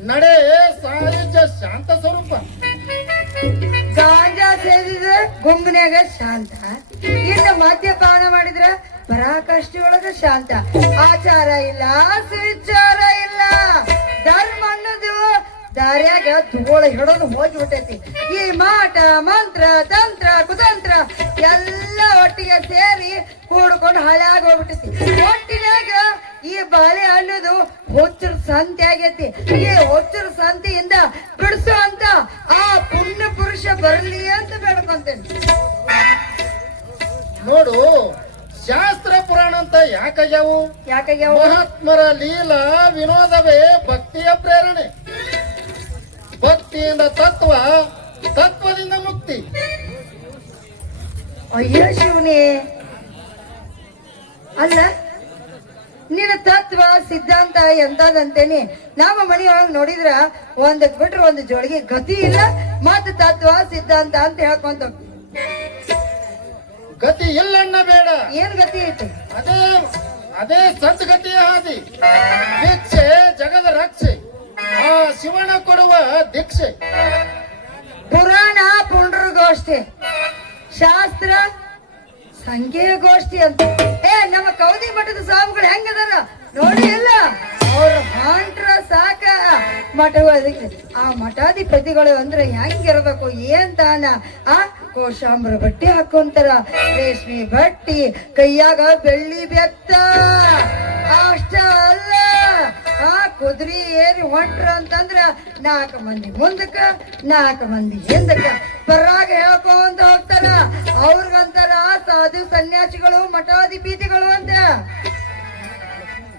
ನಡೆ ಸಾಹಿತ್ಯ ಶಾಂತ ಸ್ವರೂಪ. ಗಾಂಜಾ ಸೇದಿದ್ರ ಗುಂಗಿನ್ಯಾಗ ಶಾಂತ, ಇನ್ನು ಮದ್ಯಪಾನ ಮಾಡಿದ್ರ ಪರಾಕಾಷ್ಠೆಯೊಳಗ ಶಾಂತ. ಆಚಾರ ಇಲ್ಲ, ಸುವಿಚಾರ ಇಲ್ಲ, ಧರ್ಮ ಅನ್ನೋದು ದಾರ್ಯಾಗ ಧೂಳ ಹಿಡೋದು ಹೋಗಿಬಿಟ್ಟೈತಿ. ಈ ಮಾಟ ಮಂತ್ರ ತಂತ್ರ ಕುತಂತ್ರ ಎಲ್ಲ ಒಟ್ಟಿಗೆ ಸೇರಿ ಕೂಡ್ಕೊಂಡು ಹಳ್ಯಾಗ ಹೋಗ್ಬಿಟ್ಟೈತಿ. ಒಟ್ಟಿನಾಗ ಈ ಬಾಳೆ ಅನ್ನೋದು ಹುಚ್ಚರ ಸಂತೆ ಆಗೈತಿ. ಈ ಹುಚ್ಚರ ಸಂತೆಯಿಂದ ಬಿಡಿಸೋ ಅಂತ ಆ ಪುಣ್ಯ ಪುರುಷ ಬರಲಿ ಅಂತ ಬೇಡ್ಕೊಂತೇನೆ. ನೋಡು, ಶಾಸ್ತ್ರ ಪುರಾಣ ಅಂತ ಯಾಕಾಗ್ಯಾವು? ಯಾಕಾಗ್ಯಾವ? ಮಹಾತ್ಮರ ಲೀಲಾ ವಿನೋದವೇ ಭಕ್ತಿಯ ಪ್ರೇರಣೆ. ಭಕ್ತಿಯಿಂದ ತತ್ವ, ತತ್ವದಿಂದ ಮುಕ್ತಿ. ಅಯ್ಯೋ ಶಿವನೇ, ಅಲ್ಲ ನಿನ್ನ ತತ್ವ ಸಿದ್ಧಾಂತ ಎಂತದಂತೇನಿ. ನಮ್ಮ ಮನೆಯೊಳಗೆ ನೋಡಿದ್ರ ಒಂದಕ್ ಬಿಟ್ರೆ ಒಂದು ಜೋಳಿಗೆ ಗತಿ ಇಲ್ಲ, ಮತ್ ತತ್ವ ಸಿದ್ಧಾಂತ ಅಂತ ಹೇಳ್ಕೊಂತ ಗತಿ ಇಲ್ಲನ್ನ ಬೇಡ. ಏನ್ ಗತಿ ಐತಿ? ಅದೇ ಅದೇ ಸದ್ಗತಿಯ ಹಾದಿ. ಭಿಕ್ಷೆ ಜಗದ ರಕ್ಷೆ, ಆ ಶಿವನ ಕೊಡುವ ದೀಕ್ಷೆ. ಪುರಾಣ ಪುಂಡ್ರಗೋಷ್ಠಿ, ಶಾಸ್ತ್ರ ಸಂಖ್ಯೆಯ ಗೋಷ್ಠಿ ಅಂತ. ನಮ್ಮ ಕೌದಿ ಮಠದ ಸ್ವಾಮಿಗಳು ಹೆಂಗದಾರ ನೋಡಿ ಇಲ್ಲ? ಅವ್ರು ಹಾಂಟ್ರ ಸಾಕ ಮಠಗಳಿಗೆ. ಆ ಮಠಾಧಿಪತಿಗಳು ಅಂದ್ರೆ ಹೆಂಗಿರ್ಬೇಕು, ಏನ್ ದಾನ. ಕೋಶಾಂಬ್ರ ಬಟ್ಟೆ ಹಾಕೊಂತಾರ, ರೇಷ್ಮೆ ಬಟ್ಟಿ, ಕೈಯಾಗ ಬೆಳ್ಳಿ ಬೆತ್ತ. ಅಷ್ಟ ಅಲ್ಲ, ಕುದುರೆ ಏರಿ ಹೊಂಟ್ರ ಅಂತಂದ್ರ 4 ಮಂದಿ ಮುಂದಕ್ಕ 4 ಮಂದಿ ಹಿಂದಕ್ಕ ಪರಾಗ ಹೇಳ್ಕೊಂತ ಹೋಗ್ತಾರ. ಅವ್ರಿಗಂತಾರ ಸಾಧು ಸನ್ಯಾಸಿಗಳು ಮಠಾಧಿಪತಿಗಳು ಅಂತ.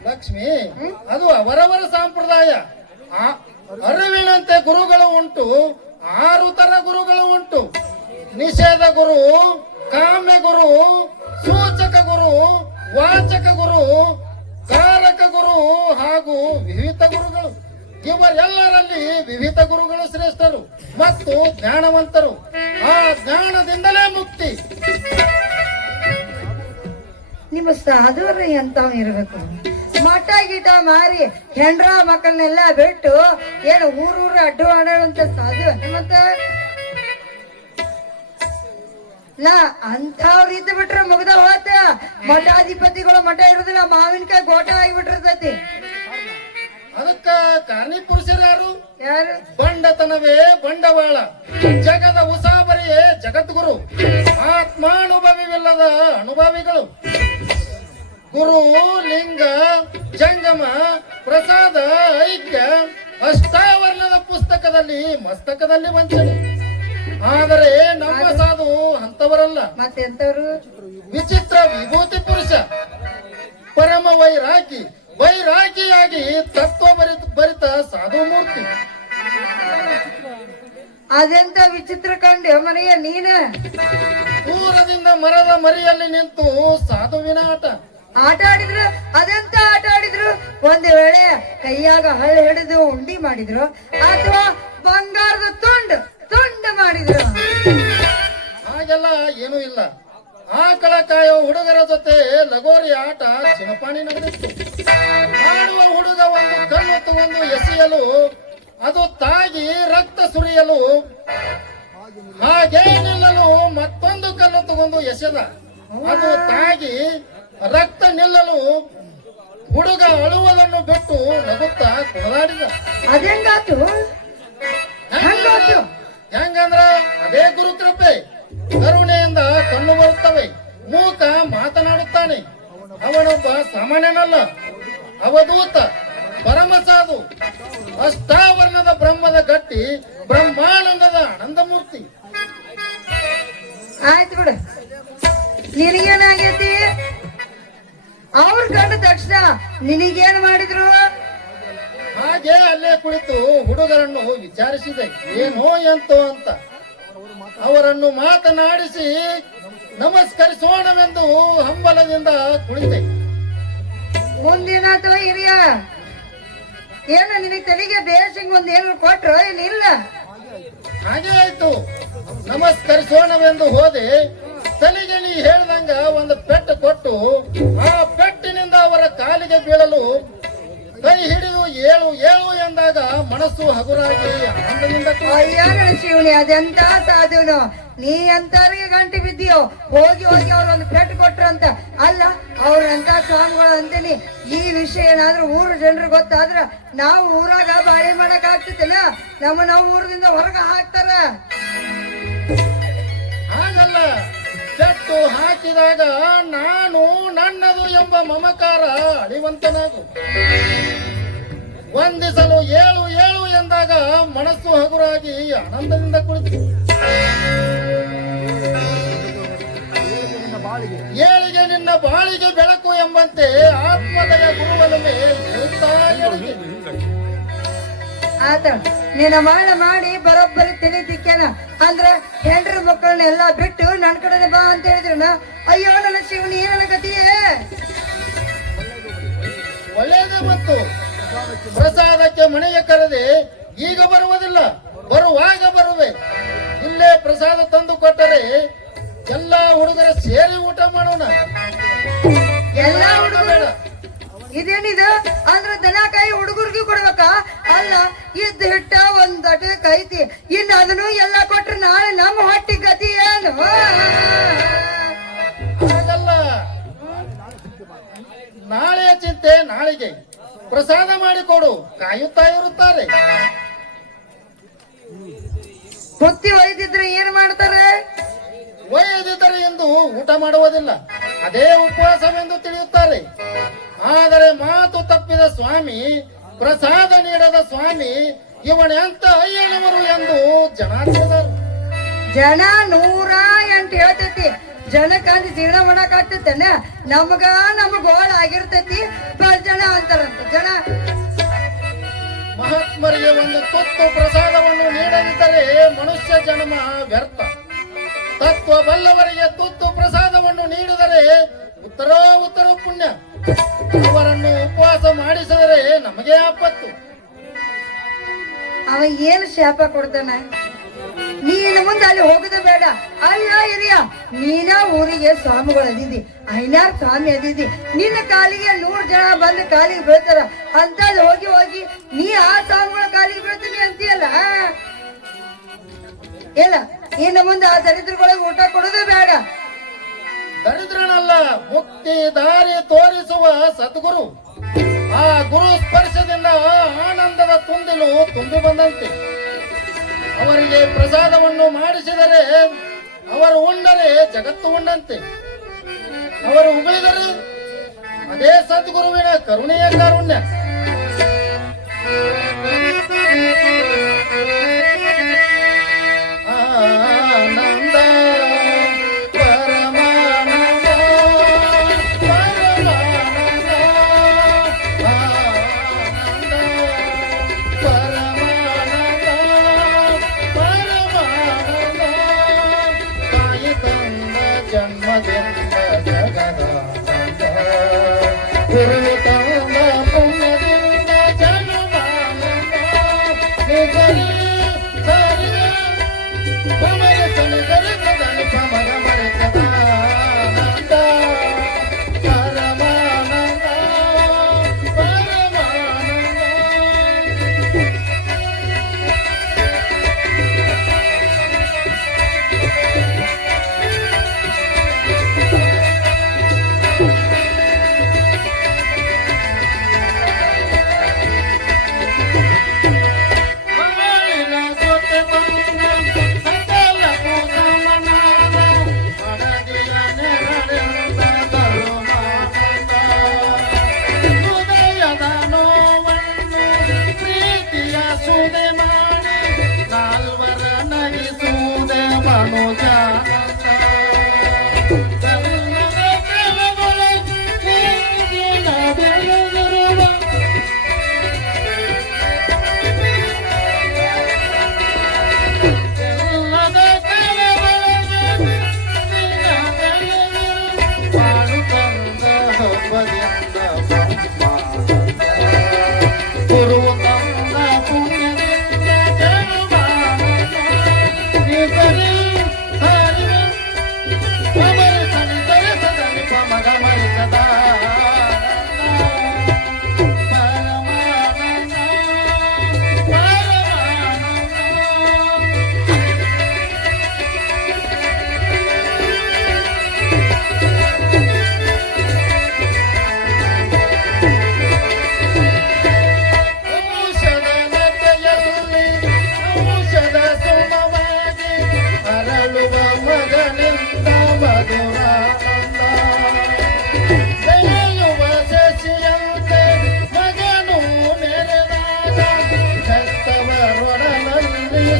ಲಕ್ಷ್ಮಿ, ಅದು ಅವರವರ ಸಂಪ್ರದಾಯ. ಅರಿವಿನಂತೆ ಗುರುಗಳು ಉಂಟು, 6 ತರ ಗುರುಗಳು ಉಂಟು. ನಿಷೇಧ ಗುರು, ಕಾಮ್ಯ ಗುರು, ಸೂಚಕ ಗುರು, ವಾಚಕ ಗುರು, ಕಾರಕ ಗುರು ಹಾಗೂ ವಿವಿಧ ಗುರುಗಳು. ಇವರೆಲ್ಲರಲ್ಲಿ ವಿವಿಧ ಗುರುಗಳು ಶ್ರೇಷ್ಠರು ಮತ್ತು ಜ್ಞಾನವಂತರು. ಆ ಜ್ಞಾನದಿಂದಲೇ ಮುಕ್ತಿ. ನಿಮ್ಮ ಸಾಧುರ ಎಂತಾವ್ ಇರ್ಬೇಕು. ಮಠ ಗಿಟ ಮಾರಿ ಹೆಂಡ್ರ ಮಕ್ಕಳನ್ನೆಲ್ಲ ಬಿಟ್ಟು ಏನು ಊರೂರ ಅಡ್ಡು ಆಡೋಂತ ಸಾಧು ಮತ್ತ ನಾ ಅಂಥವ್ರು ಇದ್ದು ಬಿಟ್ರೆ ಮುಗ್ದ ಹೋತ. ಮಠಾಧಿಪತಿಗಳು ಮಠ ಇರೋದಿಲ್ಲ, ಮಾವಿನಕಾಯಿ ಗೋಟ ಆಗಿಬಿಟ್ಟಿರ್ತೈತಿ. ಅದಕ್ಕ ಕಾರಣಿ ಪುರುಷರು ಯಾರು? ಯಾರು? ಬಂಡತನವೇ ಬಂಡವಾಳ, ಜಗದ ಉಸಾಬರಿಯೇ ಜಗದ್ಗುರು, ಆತ್ಮಾನುಭವಿವಿಲ್ಲದ ಅನುಭವಿಗಳು. ಗುರು, ಲಿಂಗ, ಜಂಗಮ, ಪ್ರಸಾದ, ಐಕ್ಯ, ಅಷ್ಟಾವರ್ಣದ ಪುಸ್ತಕದಲ್ಲಿ ಮಸ್ತಕದಲ್ಲಿ ವಂಚನೆ. ಆದರೆ ನಮ್ಮ ಸಾಧು ಅಂತವರಲ್ಲ. ಮತ್ತೆಂತವ್ರು? ವಿಚಿತ್ರ ವಿಭೂತಿ ಪುರುಷ, ಪರಮ ವೈರಾಗಿ, ಬೈರಾಗಿಯಾಗಿ ತತ್ವ ಭರಿತ ಸಾಧು ಮೂರ್ತಿ. ಅದೆಂತ ವಿಚಿತ್ರ ಕಂಡು ಮನೆಯ ನೀನ ದೂರದಿಂದ ಮರದ ಮರಿಯಲ್ಲಿ ನಿಂತು ಸಾಧುವಿನ ಆಟ ಆಡಿದ್ರು. ಅದೆಂತ ಆಟ ಆಡಿದ್ರು? ಒಂದು ವೇಳೆ ಕೈಯಾಗ ಹಳ್ಳ ಹಿಡಿದು ಉಂಡಿ ಮಾಡಿದ್ರು ಅಥವಾ ಬಂಗಾರದ ತುಂಡು ಮಾಡಿದ್ರು? ಹಾಗೆಲ್ಲ ಏನೂ ಇಲ್ಲ. ಆಕಳ ಕಾಯೋ ಹುಡುಗರ ಜೊತೆ ಲಗೋರಿ ಆಟ ಚಿನಪಾಣಿ ನಡೆದಿತ್ತು. ಆಡುವ ಹುಡುಗ ಒಂದು ಕಲ್ಲು ತಗೊಂಡು ಎಸೆಯಲು, ಅದು ತಾಗಿ ರಕ್ತ ಸುರಿಯಲು, ಹಾಗೇ ನಿಲ್ಲಲು ಮತ್ತೊಂದು ಕಲ್ಲು ತಗೊಂಡು ಎಸೆದ, ಅದು ತಾಗಿ ರಕ್ತ ನಿಲ್ಲಲು ಹುಡುಗ ಅಳುವುದನ್ನು ಬಿಟ್ಟು ನಗುತ್ತಾ ಕುಣಿದಾಡಿದ. ಅದೆಂಗಾತು? ಹೆಂಗಂದ್ರ ಅದೇ ಗುರುಕೃಪೆ. ಕರುಣೆಯಿಂದ ಕಣ್ಣು ಬರುತ್ತವೆ. ಮೂಕ ಮಾತನಾಡುತ್ತಾನೆ. ಅವನೊಬ್ಬ ಸಾಮಾನ್ಯನಲ್ಲ, ಅವಧೂತ, ಪರಮ ಸಾಧು, ಅಷ್ಟಾವರ್ಣದ ಬ್ರಹ್ಮದ ಗಟ್ಟಿ, ಬ್ರಹ್ಮಾನಂದದ ಆನಂದ ಮೂರ್ತಿ. ಆಯ್ತು ಬಿಡು, ನಿನಗೇನಾಗೈತಿ? ಅವ್ರ ಕಂಡ ತಕ್ಷಣ ನಿನಗೇನ್ ಮಾಡಿದ್ರು? ಹಾಗೆ ಅಲ್ಲೇ ಕುಳಿತು ಹುಡುಗರನ್ನು ವಿಚಾರಿಸಿದೆ, ಏನೋ ಎಂತೋ ಅಂತ. ಅವರನ್ನು ಮಾತನಾಡಿಸಿ ನಮಸ್ಕರಿಸೋಣವೆಂದು ಹಂಬಲದಿಂದ ಕುಳಿತೆ. ಮುಂದೇನಾಯ್ತು ಹಿರಿಯ? ಏನು ನಿನಗೆ ತಲೆಗೆ ಬೇಸಿಂಗ್ ಒಂದ್ ಏನು ಕೊಟ್ರು? ಏನಿಲ್ಲ. ಹಾಗೆ ಆಯ್ತು. ನಮಸ್ಕರಿಸೋಣವೆಂದು ಹೋದೆ. ತಲೆಗೆ ನೀ ಹೇಳ್ದಂಗ ಒಂದು ಪೆಟ್ಟು ಕೊಟ್ಟು ಆ ಪೆಟ್ಟಿನಿಂದ ಅವರ ಕಾಲಿಗೆ ಬೀಳಲು ಕೈ ಹಿಡಿದು ಏಳು ಏಳು ಎಂದಾಗ ಮನಸ್ಸು ಹಗುರಾಗಿ ಆನಂದದಿಂದ ಅಯ್ಯಾರ ಶಿವನಿ, ಅದೆಂತ ಸಾಧುನು. ನೀ ಎಂತವ್ರಿಗೆ ಗಂಟೆ ಬಿದ್ದೀಯೋ? ಹೋಗಿ ಅವ್ರೊಂದು ಪೆಟ್ಟು ಕೊಟ್ರಂತ. ಅಲ್ಲ, ಅವ್ರಂತ ಸ್ವಾಮಿಗಳು ಅಂತೀನಿ. ಈ ವಿಷಯ ಏನಾದ್ರೂ ಊರ ಜನರಿಗೆ ಗೊತ್ತಾದ್ರ ನಾವು ಊರಾಗ ಬಾಳೆ ಮಾಡಕ್ ಆಗ್ತೈತೇನ? ನಾವು ಊರದಿಂದ ಹೊರಗ ಹಾಕ್ತಾರ. ಹಾಗಲ್ಲ, ಪೆಟ್ಟು ಹಾಕಿದಾಗ ನಾನು ನನ್ನದು ಎಂಬ ಮಮಕಾರ ಅಳಿವಂತನಾಗು. ವಂದಿಸಲು ಏಳು ಏಳು ಎಂದಾಗ ಮನಸ್ಸು ಹಗುರಾಗಿ ಆನಂದದಿಂದ ಕುಳಿತು ಏಳಿಗೆ ನಿನ್ನ ಬಾಳಿಗೆ ಬೆಳಕು ಎಂಬಂತೆ ಆತ್ಮದಯ ಗುರುವಲಮೆ ಇರುತ್ತಾ ಏಳಿಗೆ. ಆತ ನಿನ್ನ ಮಾಳ ಮಾಡಿ ಬರೋಬ್ಬರಿ ತಿಳಿದಿಕ್ಕೇನ ಅಂದ್ರ ಹೆಂಡ್ರ ಮಕ್ಕಳನ್ನೆಲ್ಲ ಬಿಟ್ಟು ನನ್ ಕಡೆ ಬಾ ಅಂತ ಹೇಳಿದ್ರನ? ಅಯ್ಯೋ ನನ್ನ ಶಿವನಿ, ನನ್ನ ಗತಿಯೇ. ಒಳ್ಳೆಯದೇ ಮತ್ತು ಪ್ರಸಾದಕ್ಕೆ ಮನೆಗೆ ಕರೆದೆ. ಈಗ ಬರುವುದಿಲ್ಲ, ಬರುವಾಗ ಬರುವೆ. ಇಲ್ಲೇ ಪ್ರಸಾದ ತಂದು ಕೊಟ್ಟರೆ ಎಲ್ಲಾ ಹುಡುಗರ ಸೇರಿ ಊಟ ಮಾಡೋಣ. ಎಲ್ಲ ಹುಡುಗರು ಇದೇನಿದು ಅಂದ್ರ ದನ ಕಾಯಿ ಹುಡುಗರ್ಗೂ ಕೊಡ್ಬೇಕಾ? ಅಲ್ಲ, ಇದ್ದ ಹಿಟ್ಟ ಒಂದ್ ಅಟ ಕೈತಿ, ಇನ್ನು ಅದನ್ನು ಎಲ್ಲ ಕೊಟ್ರೆ ನಾಳೆ ನಮ್ಮ ಹೊಟ್ಟಿ ಗತಿ ಏನು? ಹಾಗಲ್ಲ, ನಾಳೆಯ ಚಿಂತೆ ನಾಳೆಗೆ. ಪ್ರಸಾದ ಮಾಡಿಕೊಡು, ಕಾಯುತ್ತಾ ಇರುತ್ತಾರೆ. ಬುತ್ತಿ ಒಯ್ದಿದ್ರೆ ಏನ್ ಮಾಡ್ತಾರೆ? ಒಯ್ಯದಿದ್ದರೆ ಎಂದು ಊಟ ಮಾಡುವುದಿಲ್ಲ, ಅದೇ ಉಪವಾಸವೆಂದು ತಿಳಿಯುತ್ತಾರೆ. ಆದರೆ ಮಾತು ತಪ್ಪಿದ ಸ್ವಾಮಿ, ಪ್ರಸಾದ ನೀಡದ ಸ್ವಾಮಿ, ಇವನೆಂತ ಅಯ್ಯನವರು ಎಂದು ಜನ ತಿಳಿದರು. ಜನ 108 ಹೇಳ್ತೈತಿ. ಜನಕ್ಕಂದು ಜೀವನ ಮಾಡಕ್ ಆಗ್ತೈತೇನ? ನಮಗ ಗೋಳ ಆಗಿರ್ತೈತಿ, ಜನ ಅಂತಾರಂತ. ಜನ ಮಹಾತ್ಮರಿಗೆ ಒಂದು ತುತ್ತು ಪ್ರಸಾದವನ್ನು ನೀಡದಿದ್ದರೆ ಮನುಷ್ಯ ಜನ್ಮ ವ್ಯರ್ಥ. ತತ್ವ ಬಲ್ಲವರಿಗೆ ತುತ್ತು ಪ್ರಸಾದವನ್ನು ನೀಡಿದರೆ ಉತ್ತರ ಪುಣ್ಯ. ಅವರನ್ನು ಉಪವಾಸ ಮಾಡಿಸಿದರೆ ನಮಗೆ ಆಪತ್ತು. ಅವ ಏನು ಶಾಪ ಕೊಡ್ತಾನ? ನೀನು ಮುಂದೆ ಅಲ್ಲಿ ಹೋಗುದು ಬೇಡ. ಅಲ್ಲ ಹಿರಿಯ, ನೀನ ಊರಿಗೆ ಸ್ವಾಮಿಗಳು ಅದಿದ್ದಿ, 5 ಸ್ವಾಮಿ ಅದಿದ್ದಿ. ನಿನ್ನ ಕಾಲಿಗೆ 100 ಜನ ಬಂದು ಕಾಲಿಗೆ ಬೀಳ್ತಾರ. ಅಂತದ್ ಹೋಗಿ ನೀ ಆ ಸ್ವಾಮಿಗಳ ಕಾಲಿಗೆ ಬೀಳ್ತೀನಿ ಅಂತೀಯಲ್ಲ. ಇಲ್ಲ, ಇನ್ನು ಮುಂದೆ ಆ ದರಿದ್ರಗಳಿಗೆ ಊಟ ಕೊಡುದು ಬೇಡ. ದರಿದ್ರನಲ್ಲ, ಮುಕ್ತಿ ದಾರಿ ತೋರಿಸುವ ಸದ್ಗುರು. ಆ ಗುರು ಸ್ಪರ್ಶದಿಂದ ಆನಂದದ ತುಂದಿಲು ತುಂಬಿ ಬಂದಂತೆ. ಅವರಿಗೆ ಪ್ರಸಾದವನ್ನು ಮಾಡಿಸಿದರೆ, ಅವರು ಉಂಡರೆ ಜಗತ್ತು ಉಂಡಂತೆ. ಅವರು ಉಗುಳಿದರೆ ಅದೇ ಸದ್ಗುರುವಿನ ಕರುಣೆಯ ಕಾರುಣ್ಯ. ಆನಂದ ಪರಮಾನಂದ ಪರಮಾನಂದ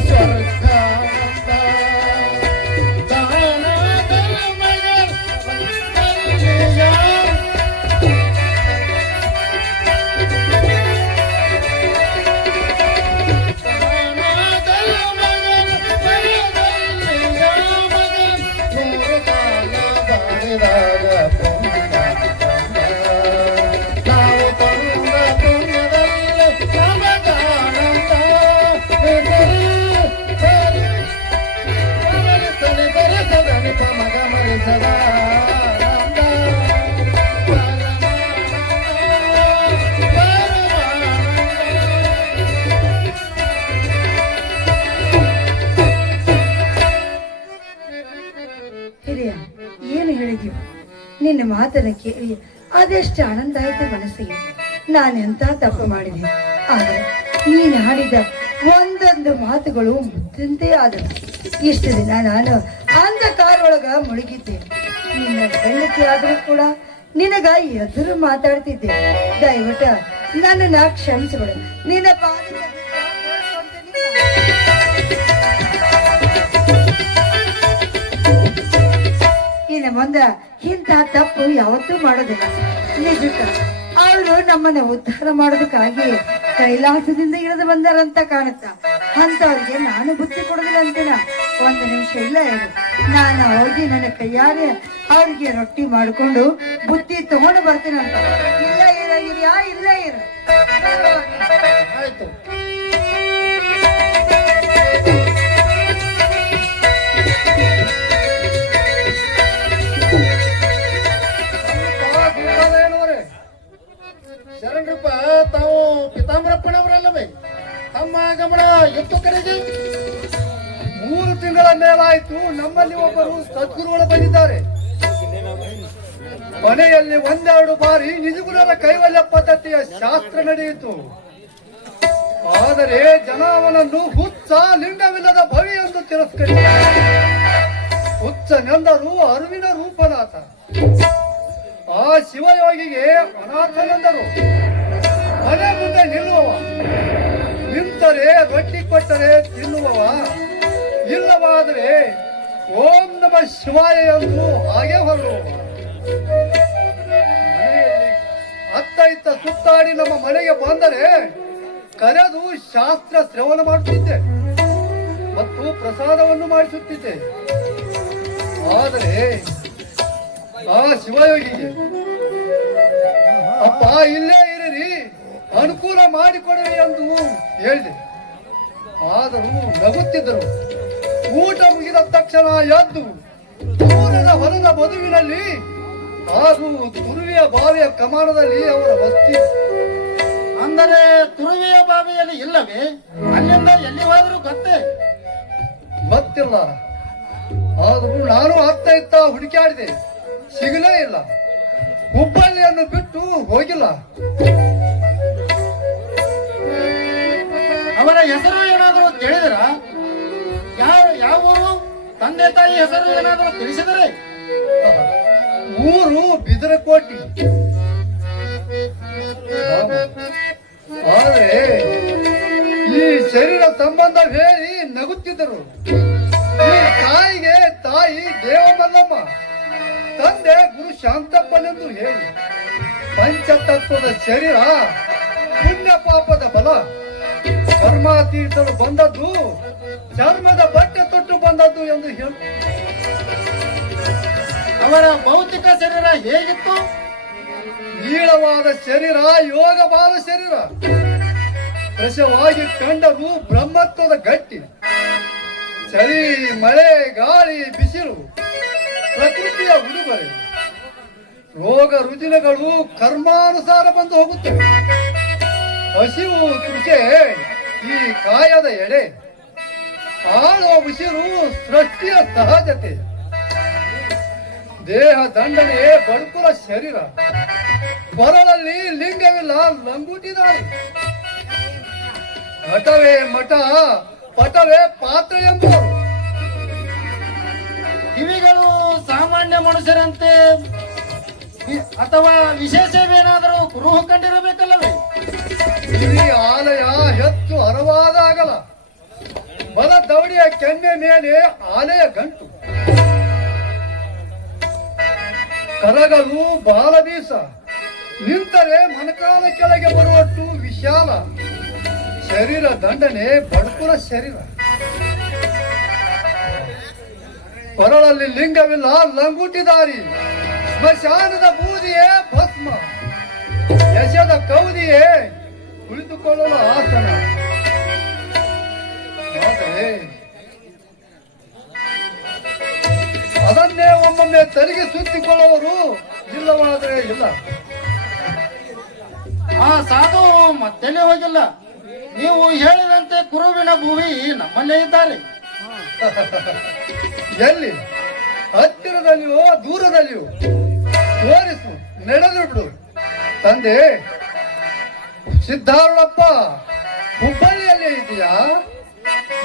ಸ್ವರ್ಗ ದಾನ ಧರ್ಮಗಳ ಹಿರಿಯ ಏನು ಹೇಳಿದ್ಯೋ ನಿನ್ನ ಮಾತನ್ನ ಕೇಳಿ ಅದೆಷ್ಟು ಆನಂದ ಆಯ್ತು ಮನಸ್ಸಿಗೆ. ನಾನೆಂತ ತಪ್ಪು ಮಾಡಿದೆ, ಆದರೆ ನೀನು ಹಾಡಿದ ಒಂದೊಂದು ಮಾತುಗಳು ಮುದ್ದಂತೆ ಆದವು. ಇಷ್ಟು ದಿನ ನಾನು ಅಂಧಕಾರೊಳಗ ಮುಳುಗಿದ್ದೆ. ನಿನ್ನ ಬೆಳಕಿ ಆದರೂ ಕೂಡ ನಿನಗ ಎದುರು ಮಾತಾಡ್ತಿದ್ದೆ. ದಯವಿಟ್ಟು ನನ್ನನ್ನ ಕ್ಷಮಿಸಿಬಿಡು. ನಿನ್ನ ಪಾದಕ್ಕೆ ಇನ್ನು ಮುಂದೆ ಇಂಥ ತಪ್ಪು ಯಾವತ್ತೂ ಮಾಡೋದಿಲ್ಲ. ನಿಜಕ್ಕ ಅವರು ನಮ್ಮನ್ನ ಉದ್ಧಾರ ಮಾಡೋದಕ್ಕಾಗಿ ಕೈಲಾಸದಿಂದ ಇಳಿದು ಬಂದಾರಂತ ಕಾಣುತ್ತ. ಅಂತವ್ರಿಗೆ ನಾನು ಬುದ್ಧಿ ಕೊಡೋದಿಲ್ಲ ಅಂತೀನ. ಒಂದು ನಿಮಿಷ ಇಲ್ಲ ಇರು, ನಾನು ಹೋಗಿ ನನ್ನ ಕೈಯಾರೆ ಅವ್ರಿಗೆ ರೊಟ್ಟಿ ಮಾಡಿಕೊಂಡು ಬುದ್ಧಿ ತಗೊಂಡು ಬರ್ತೀನಂತ. ಇಲ್ಲ ಇರಿಯಾ, ಇಲ್ಲ ಇರು. ಆಯ್ತು. ಶರಣರಪ್ಪ, ತಾವು ಪಿತಾಂಬರಪ್ಪನವರಲ್ಲವೇ? ತಮ್ಮ ಗಮನ ಎತ್ತು ಕಡೆಗೆ 3 ತಿಂಗಳ ಮೇಲಾಯ್ತು ನಮ್ಮಲ್ಲಿ ಒಬ್ಬರು ಸದ್ಗುರುಗಳು ಬಂದಿದ್ದಾರೆ. ಮನೆಯಲ್ಲಿ ಒಂದೆರಡು ಬಾರಿ ನಿಜಗುಣರ ಕೈವಲ್ಯ ಪದ್ಧತಿಯ ಶಾಸ್ತ್ರ ನಡೆಯಿತು. ಆದರೆ ಜನ ಅವನನ್ನು ಹುಚ್ಚ, ಲಿಂಗವಿಲ್ಲದ ಭವಿ ಎಂದು ತಿರಸ್ಕರಿಸಿದರು. ಹುಚ್ಚನೆಂದರು ಅರಿವಿನ ರೂಪನಾಥ. ಆ ಶಿವಯೋಗಿಗೆ ಅನಾಥನೆಂದರು. ಮನೆ ಮುಂದೆ ನಿಲ್ಲುವವ, ನಿಂತರೆ ರೊಟ್ಟಿ ಕೊಟ್ಟರೆ ತಿನ್ನುವವ, ಇಲ್ಲವಾದರೆ ಓಂ ನಮ ಶಿವಾಯ ಎಂದು ಹಾಗೆ ಹೊರಡುವವ. ಮನೆಯಲ್ಲಿ ಅತ್ತ ಇತ್ತ ಸುತ್ತಾಡಿ ನಮ್ಮ ಮನೆಗೆ ಬಂದರೆ ಕರೆದು ಶಾಸ್ತ್ರ ಶ್ರವಣ ಮಾಡುತ್ತಿದ್ದೆ ಮತ್ತು ಪ್ರಸಾದವನ್ನು ಮಾಡಿಸುತ್ತಿದ್ದೆ. ಆದರೆ ಆ ಶಿವಯೋಗಿಗೆ ಅಪ್ಪ ಇಲ್ಲೇ ಇರಿರಿ, ಅನುಕೂಲ ಮಾಡಿಕೊಡರಿ ಎಂದು ಹೇಳಿದೆ. ಆದರೂ ನಗುತ್ತಿದ್ದರು. ಊಟ ಮುಗಿದ ತಕ್ಷಣ ಎದ್ದು ದೂರದ ಹೊಲದ ಮದುವಿನಲ್ಲಿ ಹಾಗೂ ತುರುವಿಯ ಬಾವಿಯ ಕಮಾನದಲ್ಲಿ ಅವರ ವಸ್ತಿ. ಅಂದರೆ ತುರುವೆಯ ಬಾವಿಯಲ್ಲಿ ಇಲ್ಲವೇ? ಅಲ್ಲಿಂದ ಎಲ್ಲಿ ಹೋದರೂ ಗೊತ್ತಿಲ್ಲ. ಆದರೂ ನಾನು ಅತ್ತ ಇತ್ತ ಹುಡುಕಾಡಿದೆ, ಸಿಗಲೇ ಇಲ್ಲ. ಹುಬ್ಬಳ್ಳಿಯನ್ನು ಬಿಟ್ಟು ಹೋಗಿಲ್ಲ. ಅವರ ಹೆಸರು ಏನಾದರೂ ತಿಳಿದಿರ? ಯಾವ ಊರು? ತಂದೆ ತಾಯಿ ಹೆಸರು ಏನಾದರೂ ತಿಳಿಸಿದರೆ? ಊರು ಬಿದರಕೋಟಿ. ಆದರೆ ಈ ಶರೀರ ಸಂಬಂಧ ಹೇಳಿ ನಗುತ್ತಿದ್ದರು. ಈ ತಾಯಿಗೆ ತಾಯಿ ದೇವಮಲ್ಲಮ್ಮ, ತಂದೆ ಗುರು ಶಾಂತಪ್ಪನೆಂದು ಹೇಳಿ ಪಂಚತತ್ವದ ಶರೀರ ಪುಣ್ಯ ಪಾಪದ ಬಲ. ಕರ್ಮ ತೀರ್ಥಲು ಬಂದದ್ದು, ಚರ್ಮದ ಬಟ್ಟೆ ತೊಟ್ಟು ಬಂದದ್ದು ಎಂದು ಹೇಳಿ. ಅವರ ಭೌತಿಕ ಶರೀರ ಹೇಗಿತ್ತು? ನೀಳವಾದ ಶರೀರ, ಯೋಗ ಬಾಲ ಶರೀರ. ಪ್ರಶವಾಗಿ ಕಂಡರು ಬ್ರಹ್ಮತ್ವದ ಗಟ್ಟಿ. ಚಳಿ, ಮಳೆ, ಗಾಳಿ, ಬಿಸಿಲು ಪ್ರಕೃತಿಯ ಉಡುಗೊರೆ. ರೋಗ ರುಜಿನಗಳು ಕರ್ಮಾನುಸಾರ ಬಂದು ಹೋಗುತ್ತವೆ. ಹಸಿವು, ತೃಷೆ ಈ ಕಾಯದ ಎಡೆ. ಆಳುವ ಉಸಿರು ಸೃಷ್ಟಿಯ ಸಹಜತೆ. ದೇಹ ದಂಡನೆ ಬಡುಕುಲ ಶರೀರ. ಕೊರಳಲ್ಲಿ ಲಿಂಗವಿಲ್ಲ, ಲಂಗುಟಿದಾರಿ. ಮಠವೇ ಮಠ, ಪಟವೇ ಪಾತ್ರ ಎಂಬುವರು. ಕಿವಿಗಳು ಸಾಮಾನ್ಯ ಮನುಷ್ಯರಂತೆ ಅಥವಾ ವಿಶೇಷವೇನಾದರೂ ಕುರುಹು ಕಂಡಿರಬೇಕಲ್ಲವೇ? ಕಿವಿ ಆಲಯ ಹೆಚ್ಚು ಹರವಾದಾಗಲ. ಬಲ ಆನೆಯ ಕೆನ್ನೆ ಮೇಲೆ ಆನೆಯ ಗಂಟು, ಕರಗಲು ಬಾಲಬೀಸ, ನಿಂತರೆ ಮೊಣಕಾಲ ಕೆಳಗೆ ಬರುವಷ್ಟು ವಿಶಾಲ, ಶರೀರ ದಂಡನೆ ಬಡಕುಲ ಶರೀರ, ಕೊರಳಲ್ಲಿ ಲಿಂಗವಿಲ್ಲ ಲಂಗುಟಿದಾರಿ, ಸ್ಮಶಾನದ ಬೂದಿಯೇ ಭಸ್ಮ, ಯಶದ ಕೌದಿಯೇ ಕುಳಿತುಕೊಳ್ಳಲು ಆಸನ. ಆದರೆ ಅದನ್ನೇ ಒಮ್ಮೊಮ್ಮೆ ತೆರಿಗೆ ಸುತ್ತಿಕೊಳ್ಳುವರು ಇಲ್ಲವಾದರೆ ಇಲ್ಲ. ಆ ಸಾಧು ಮತ್ತೆಲ್ಲೇ ಹೋಗಿಲ್ಲ. ನೀವು ಹೇಳಿದಂತೆ ಕುರುವಿನ ಭೂಮಿ ನಮ್ಮಲ್ಲೇ ಇದ್ದಾರೆ. ಎಲ್ಲಿ? ಹತ್ತಿರದಲ್ಲಿಯೋ ದೂರದಲ್ಲಿಯೋ ತೋರಿಸು, ನಡೆದು ಬಿಡು. ತಂದೆ ಸಿದ್ಧಾರೂಢಪ್ಪ ಹುಬ್ಬಳ್ಳಿಯಲ್ಲಿ ಇದೆಯಾ?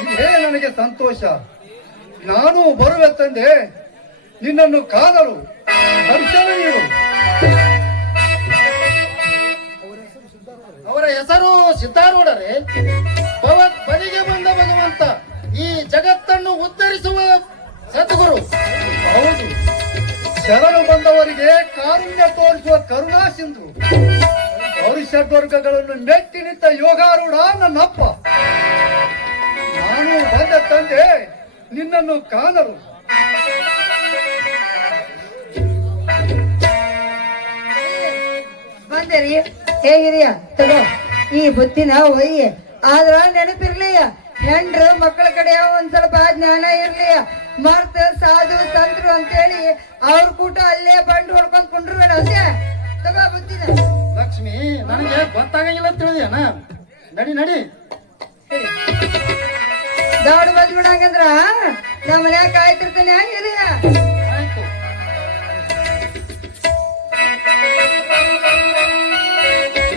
ಇದೇ ನನಗೆ ಸಂತೋಷ. ನಾನು ಬರುವೆ ತಂದೆ, ನಿನ್ನನ್ನು ಕಾಣಲು ದರ್ಶನ ನೀಡು. ಅವರ ಹೆಸರು ಸಿದ್ಧಾರೂಢರೇ. ಬಲಿಗೆ ಬಂದ ಭಗವಂತ, ಈ ಜಗತ್ತನ್ನು ಉದ್ಧರಿಸುವ ಸದ್ಗುರು. ಹೌದು, ಶರಣು ಬಂದವರಿಗೆ ಕಾರುಣ್ಯ ತೋರಿಸುವ ಕರುಣಾ ಸಿಂಧು, ಭವಿಷ್ಯದ್ವರ್ಗಗಳನ್ನು ಮೆಟ್ಟಿ ನಿಂತ ಯೋಗಾರೂಢ ನನ್ನಪ್ಪ. ನಾನು ಬಂದ ತಂದೆ ನಿನ್ನನ್ನು ಕಾಣಲು. ಬಂದೇರಿ, ಹೇಗಿರಿಯ? ತಗೋ ಈ ಬುತ್ತಿನ ಒಯ್ಯಿ. ಆದ್ರ ನೆನಪಿರ್ಲಿಯ, ಹೆಂಡ್ರು ಮಕ್ಕಳ ಕಡೆ ಒಂದ್ ಸ್ವಲ್ಪ ಜ್ಞಾನ ಇರ್ಲಿಯ. ಮರ್ತ ಸಾಧು ಸಂತರು ಅಂತೇಳಿ ಅವ್ರ ಕೂಟ ಅಲ್ಲೇ ಬಂಡು ಹೊಡ್ಕೊಂಡ್ ಕುಂಡ್ರಬೇಡ ಅಂತೆ. ತಗೋ ಬುತ್ತಿನ. ಲಕ್ಷ್ಮಿ, ನನಗೆ ಗೊತ್ತಾಗಂಗಿಲ್ಲ ತಿಳಿದ್ಯಾನ? ನಡಿ ನಡಿ. ದೌಡ್ ಬಂದ್ಬಿಡಂಗಂದ್ರ ನಮ್ಮ ಮನ್ಯಾಗ ಕಾಯ್ತಿರ್ತಾನೆ. ಹಿರಿಯ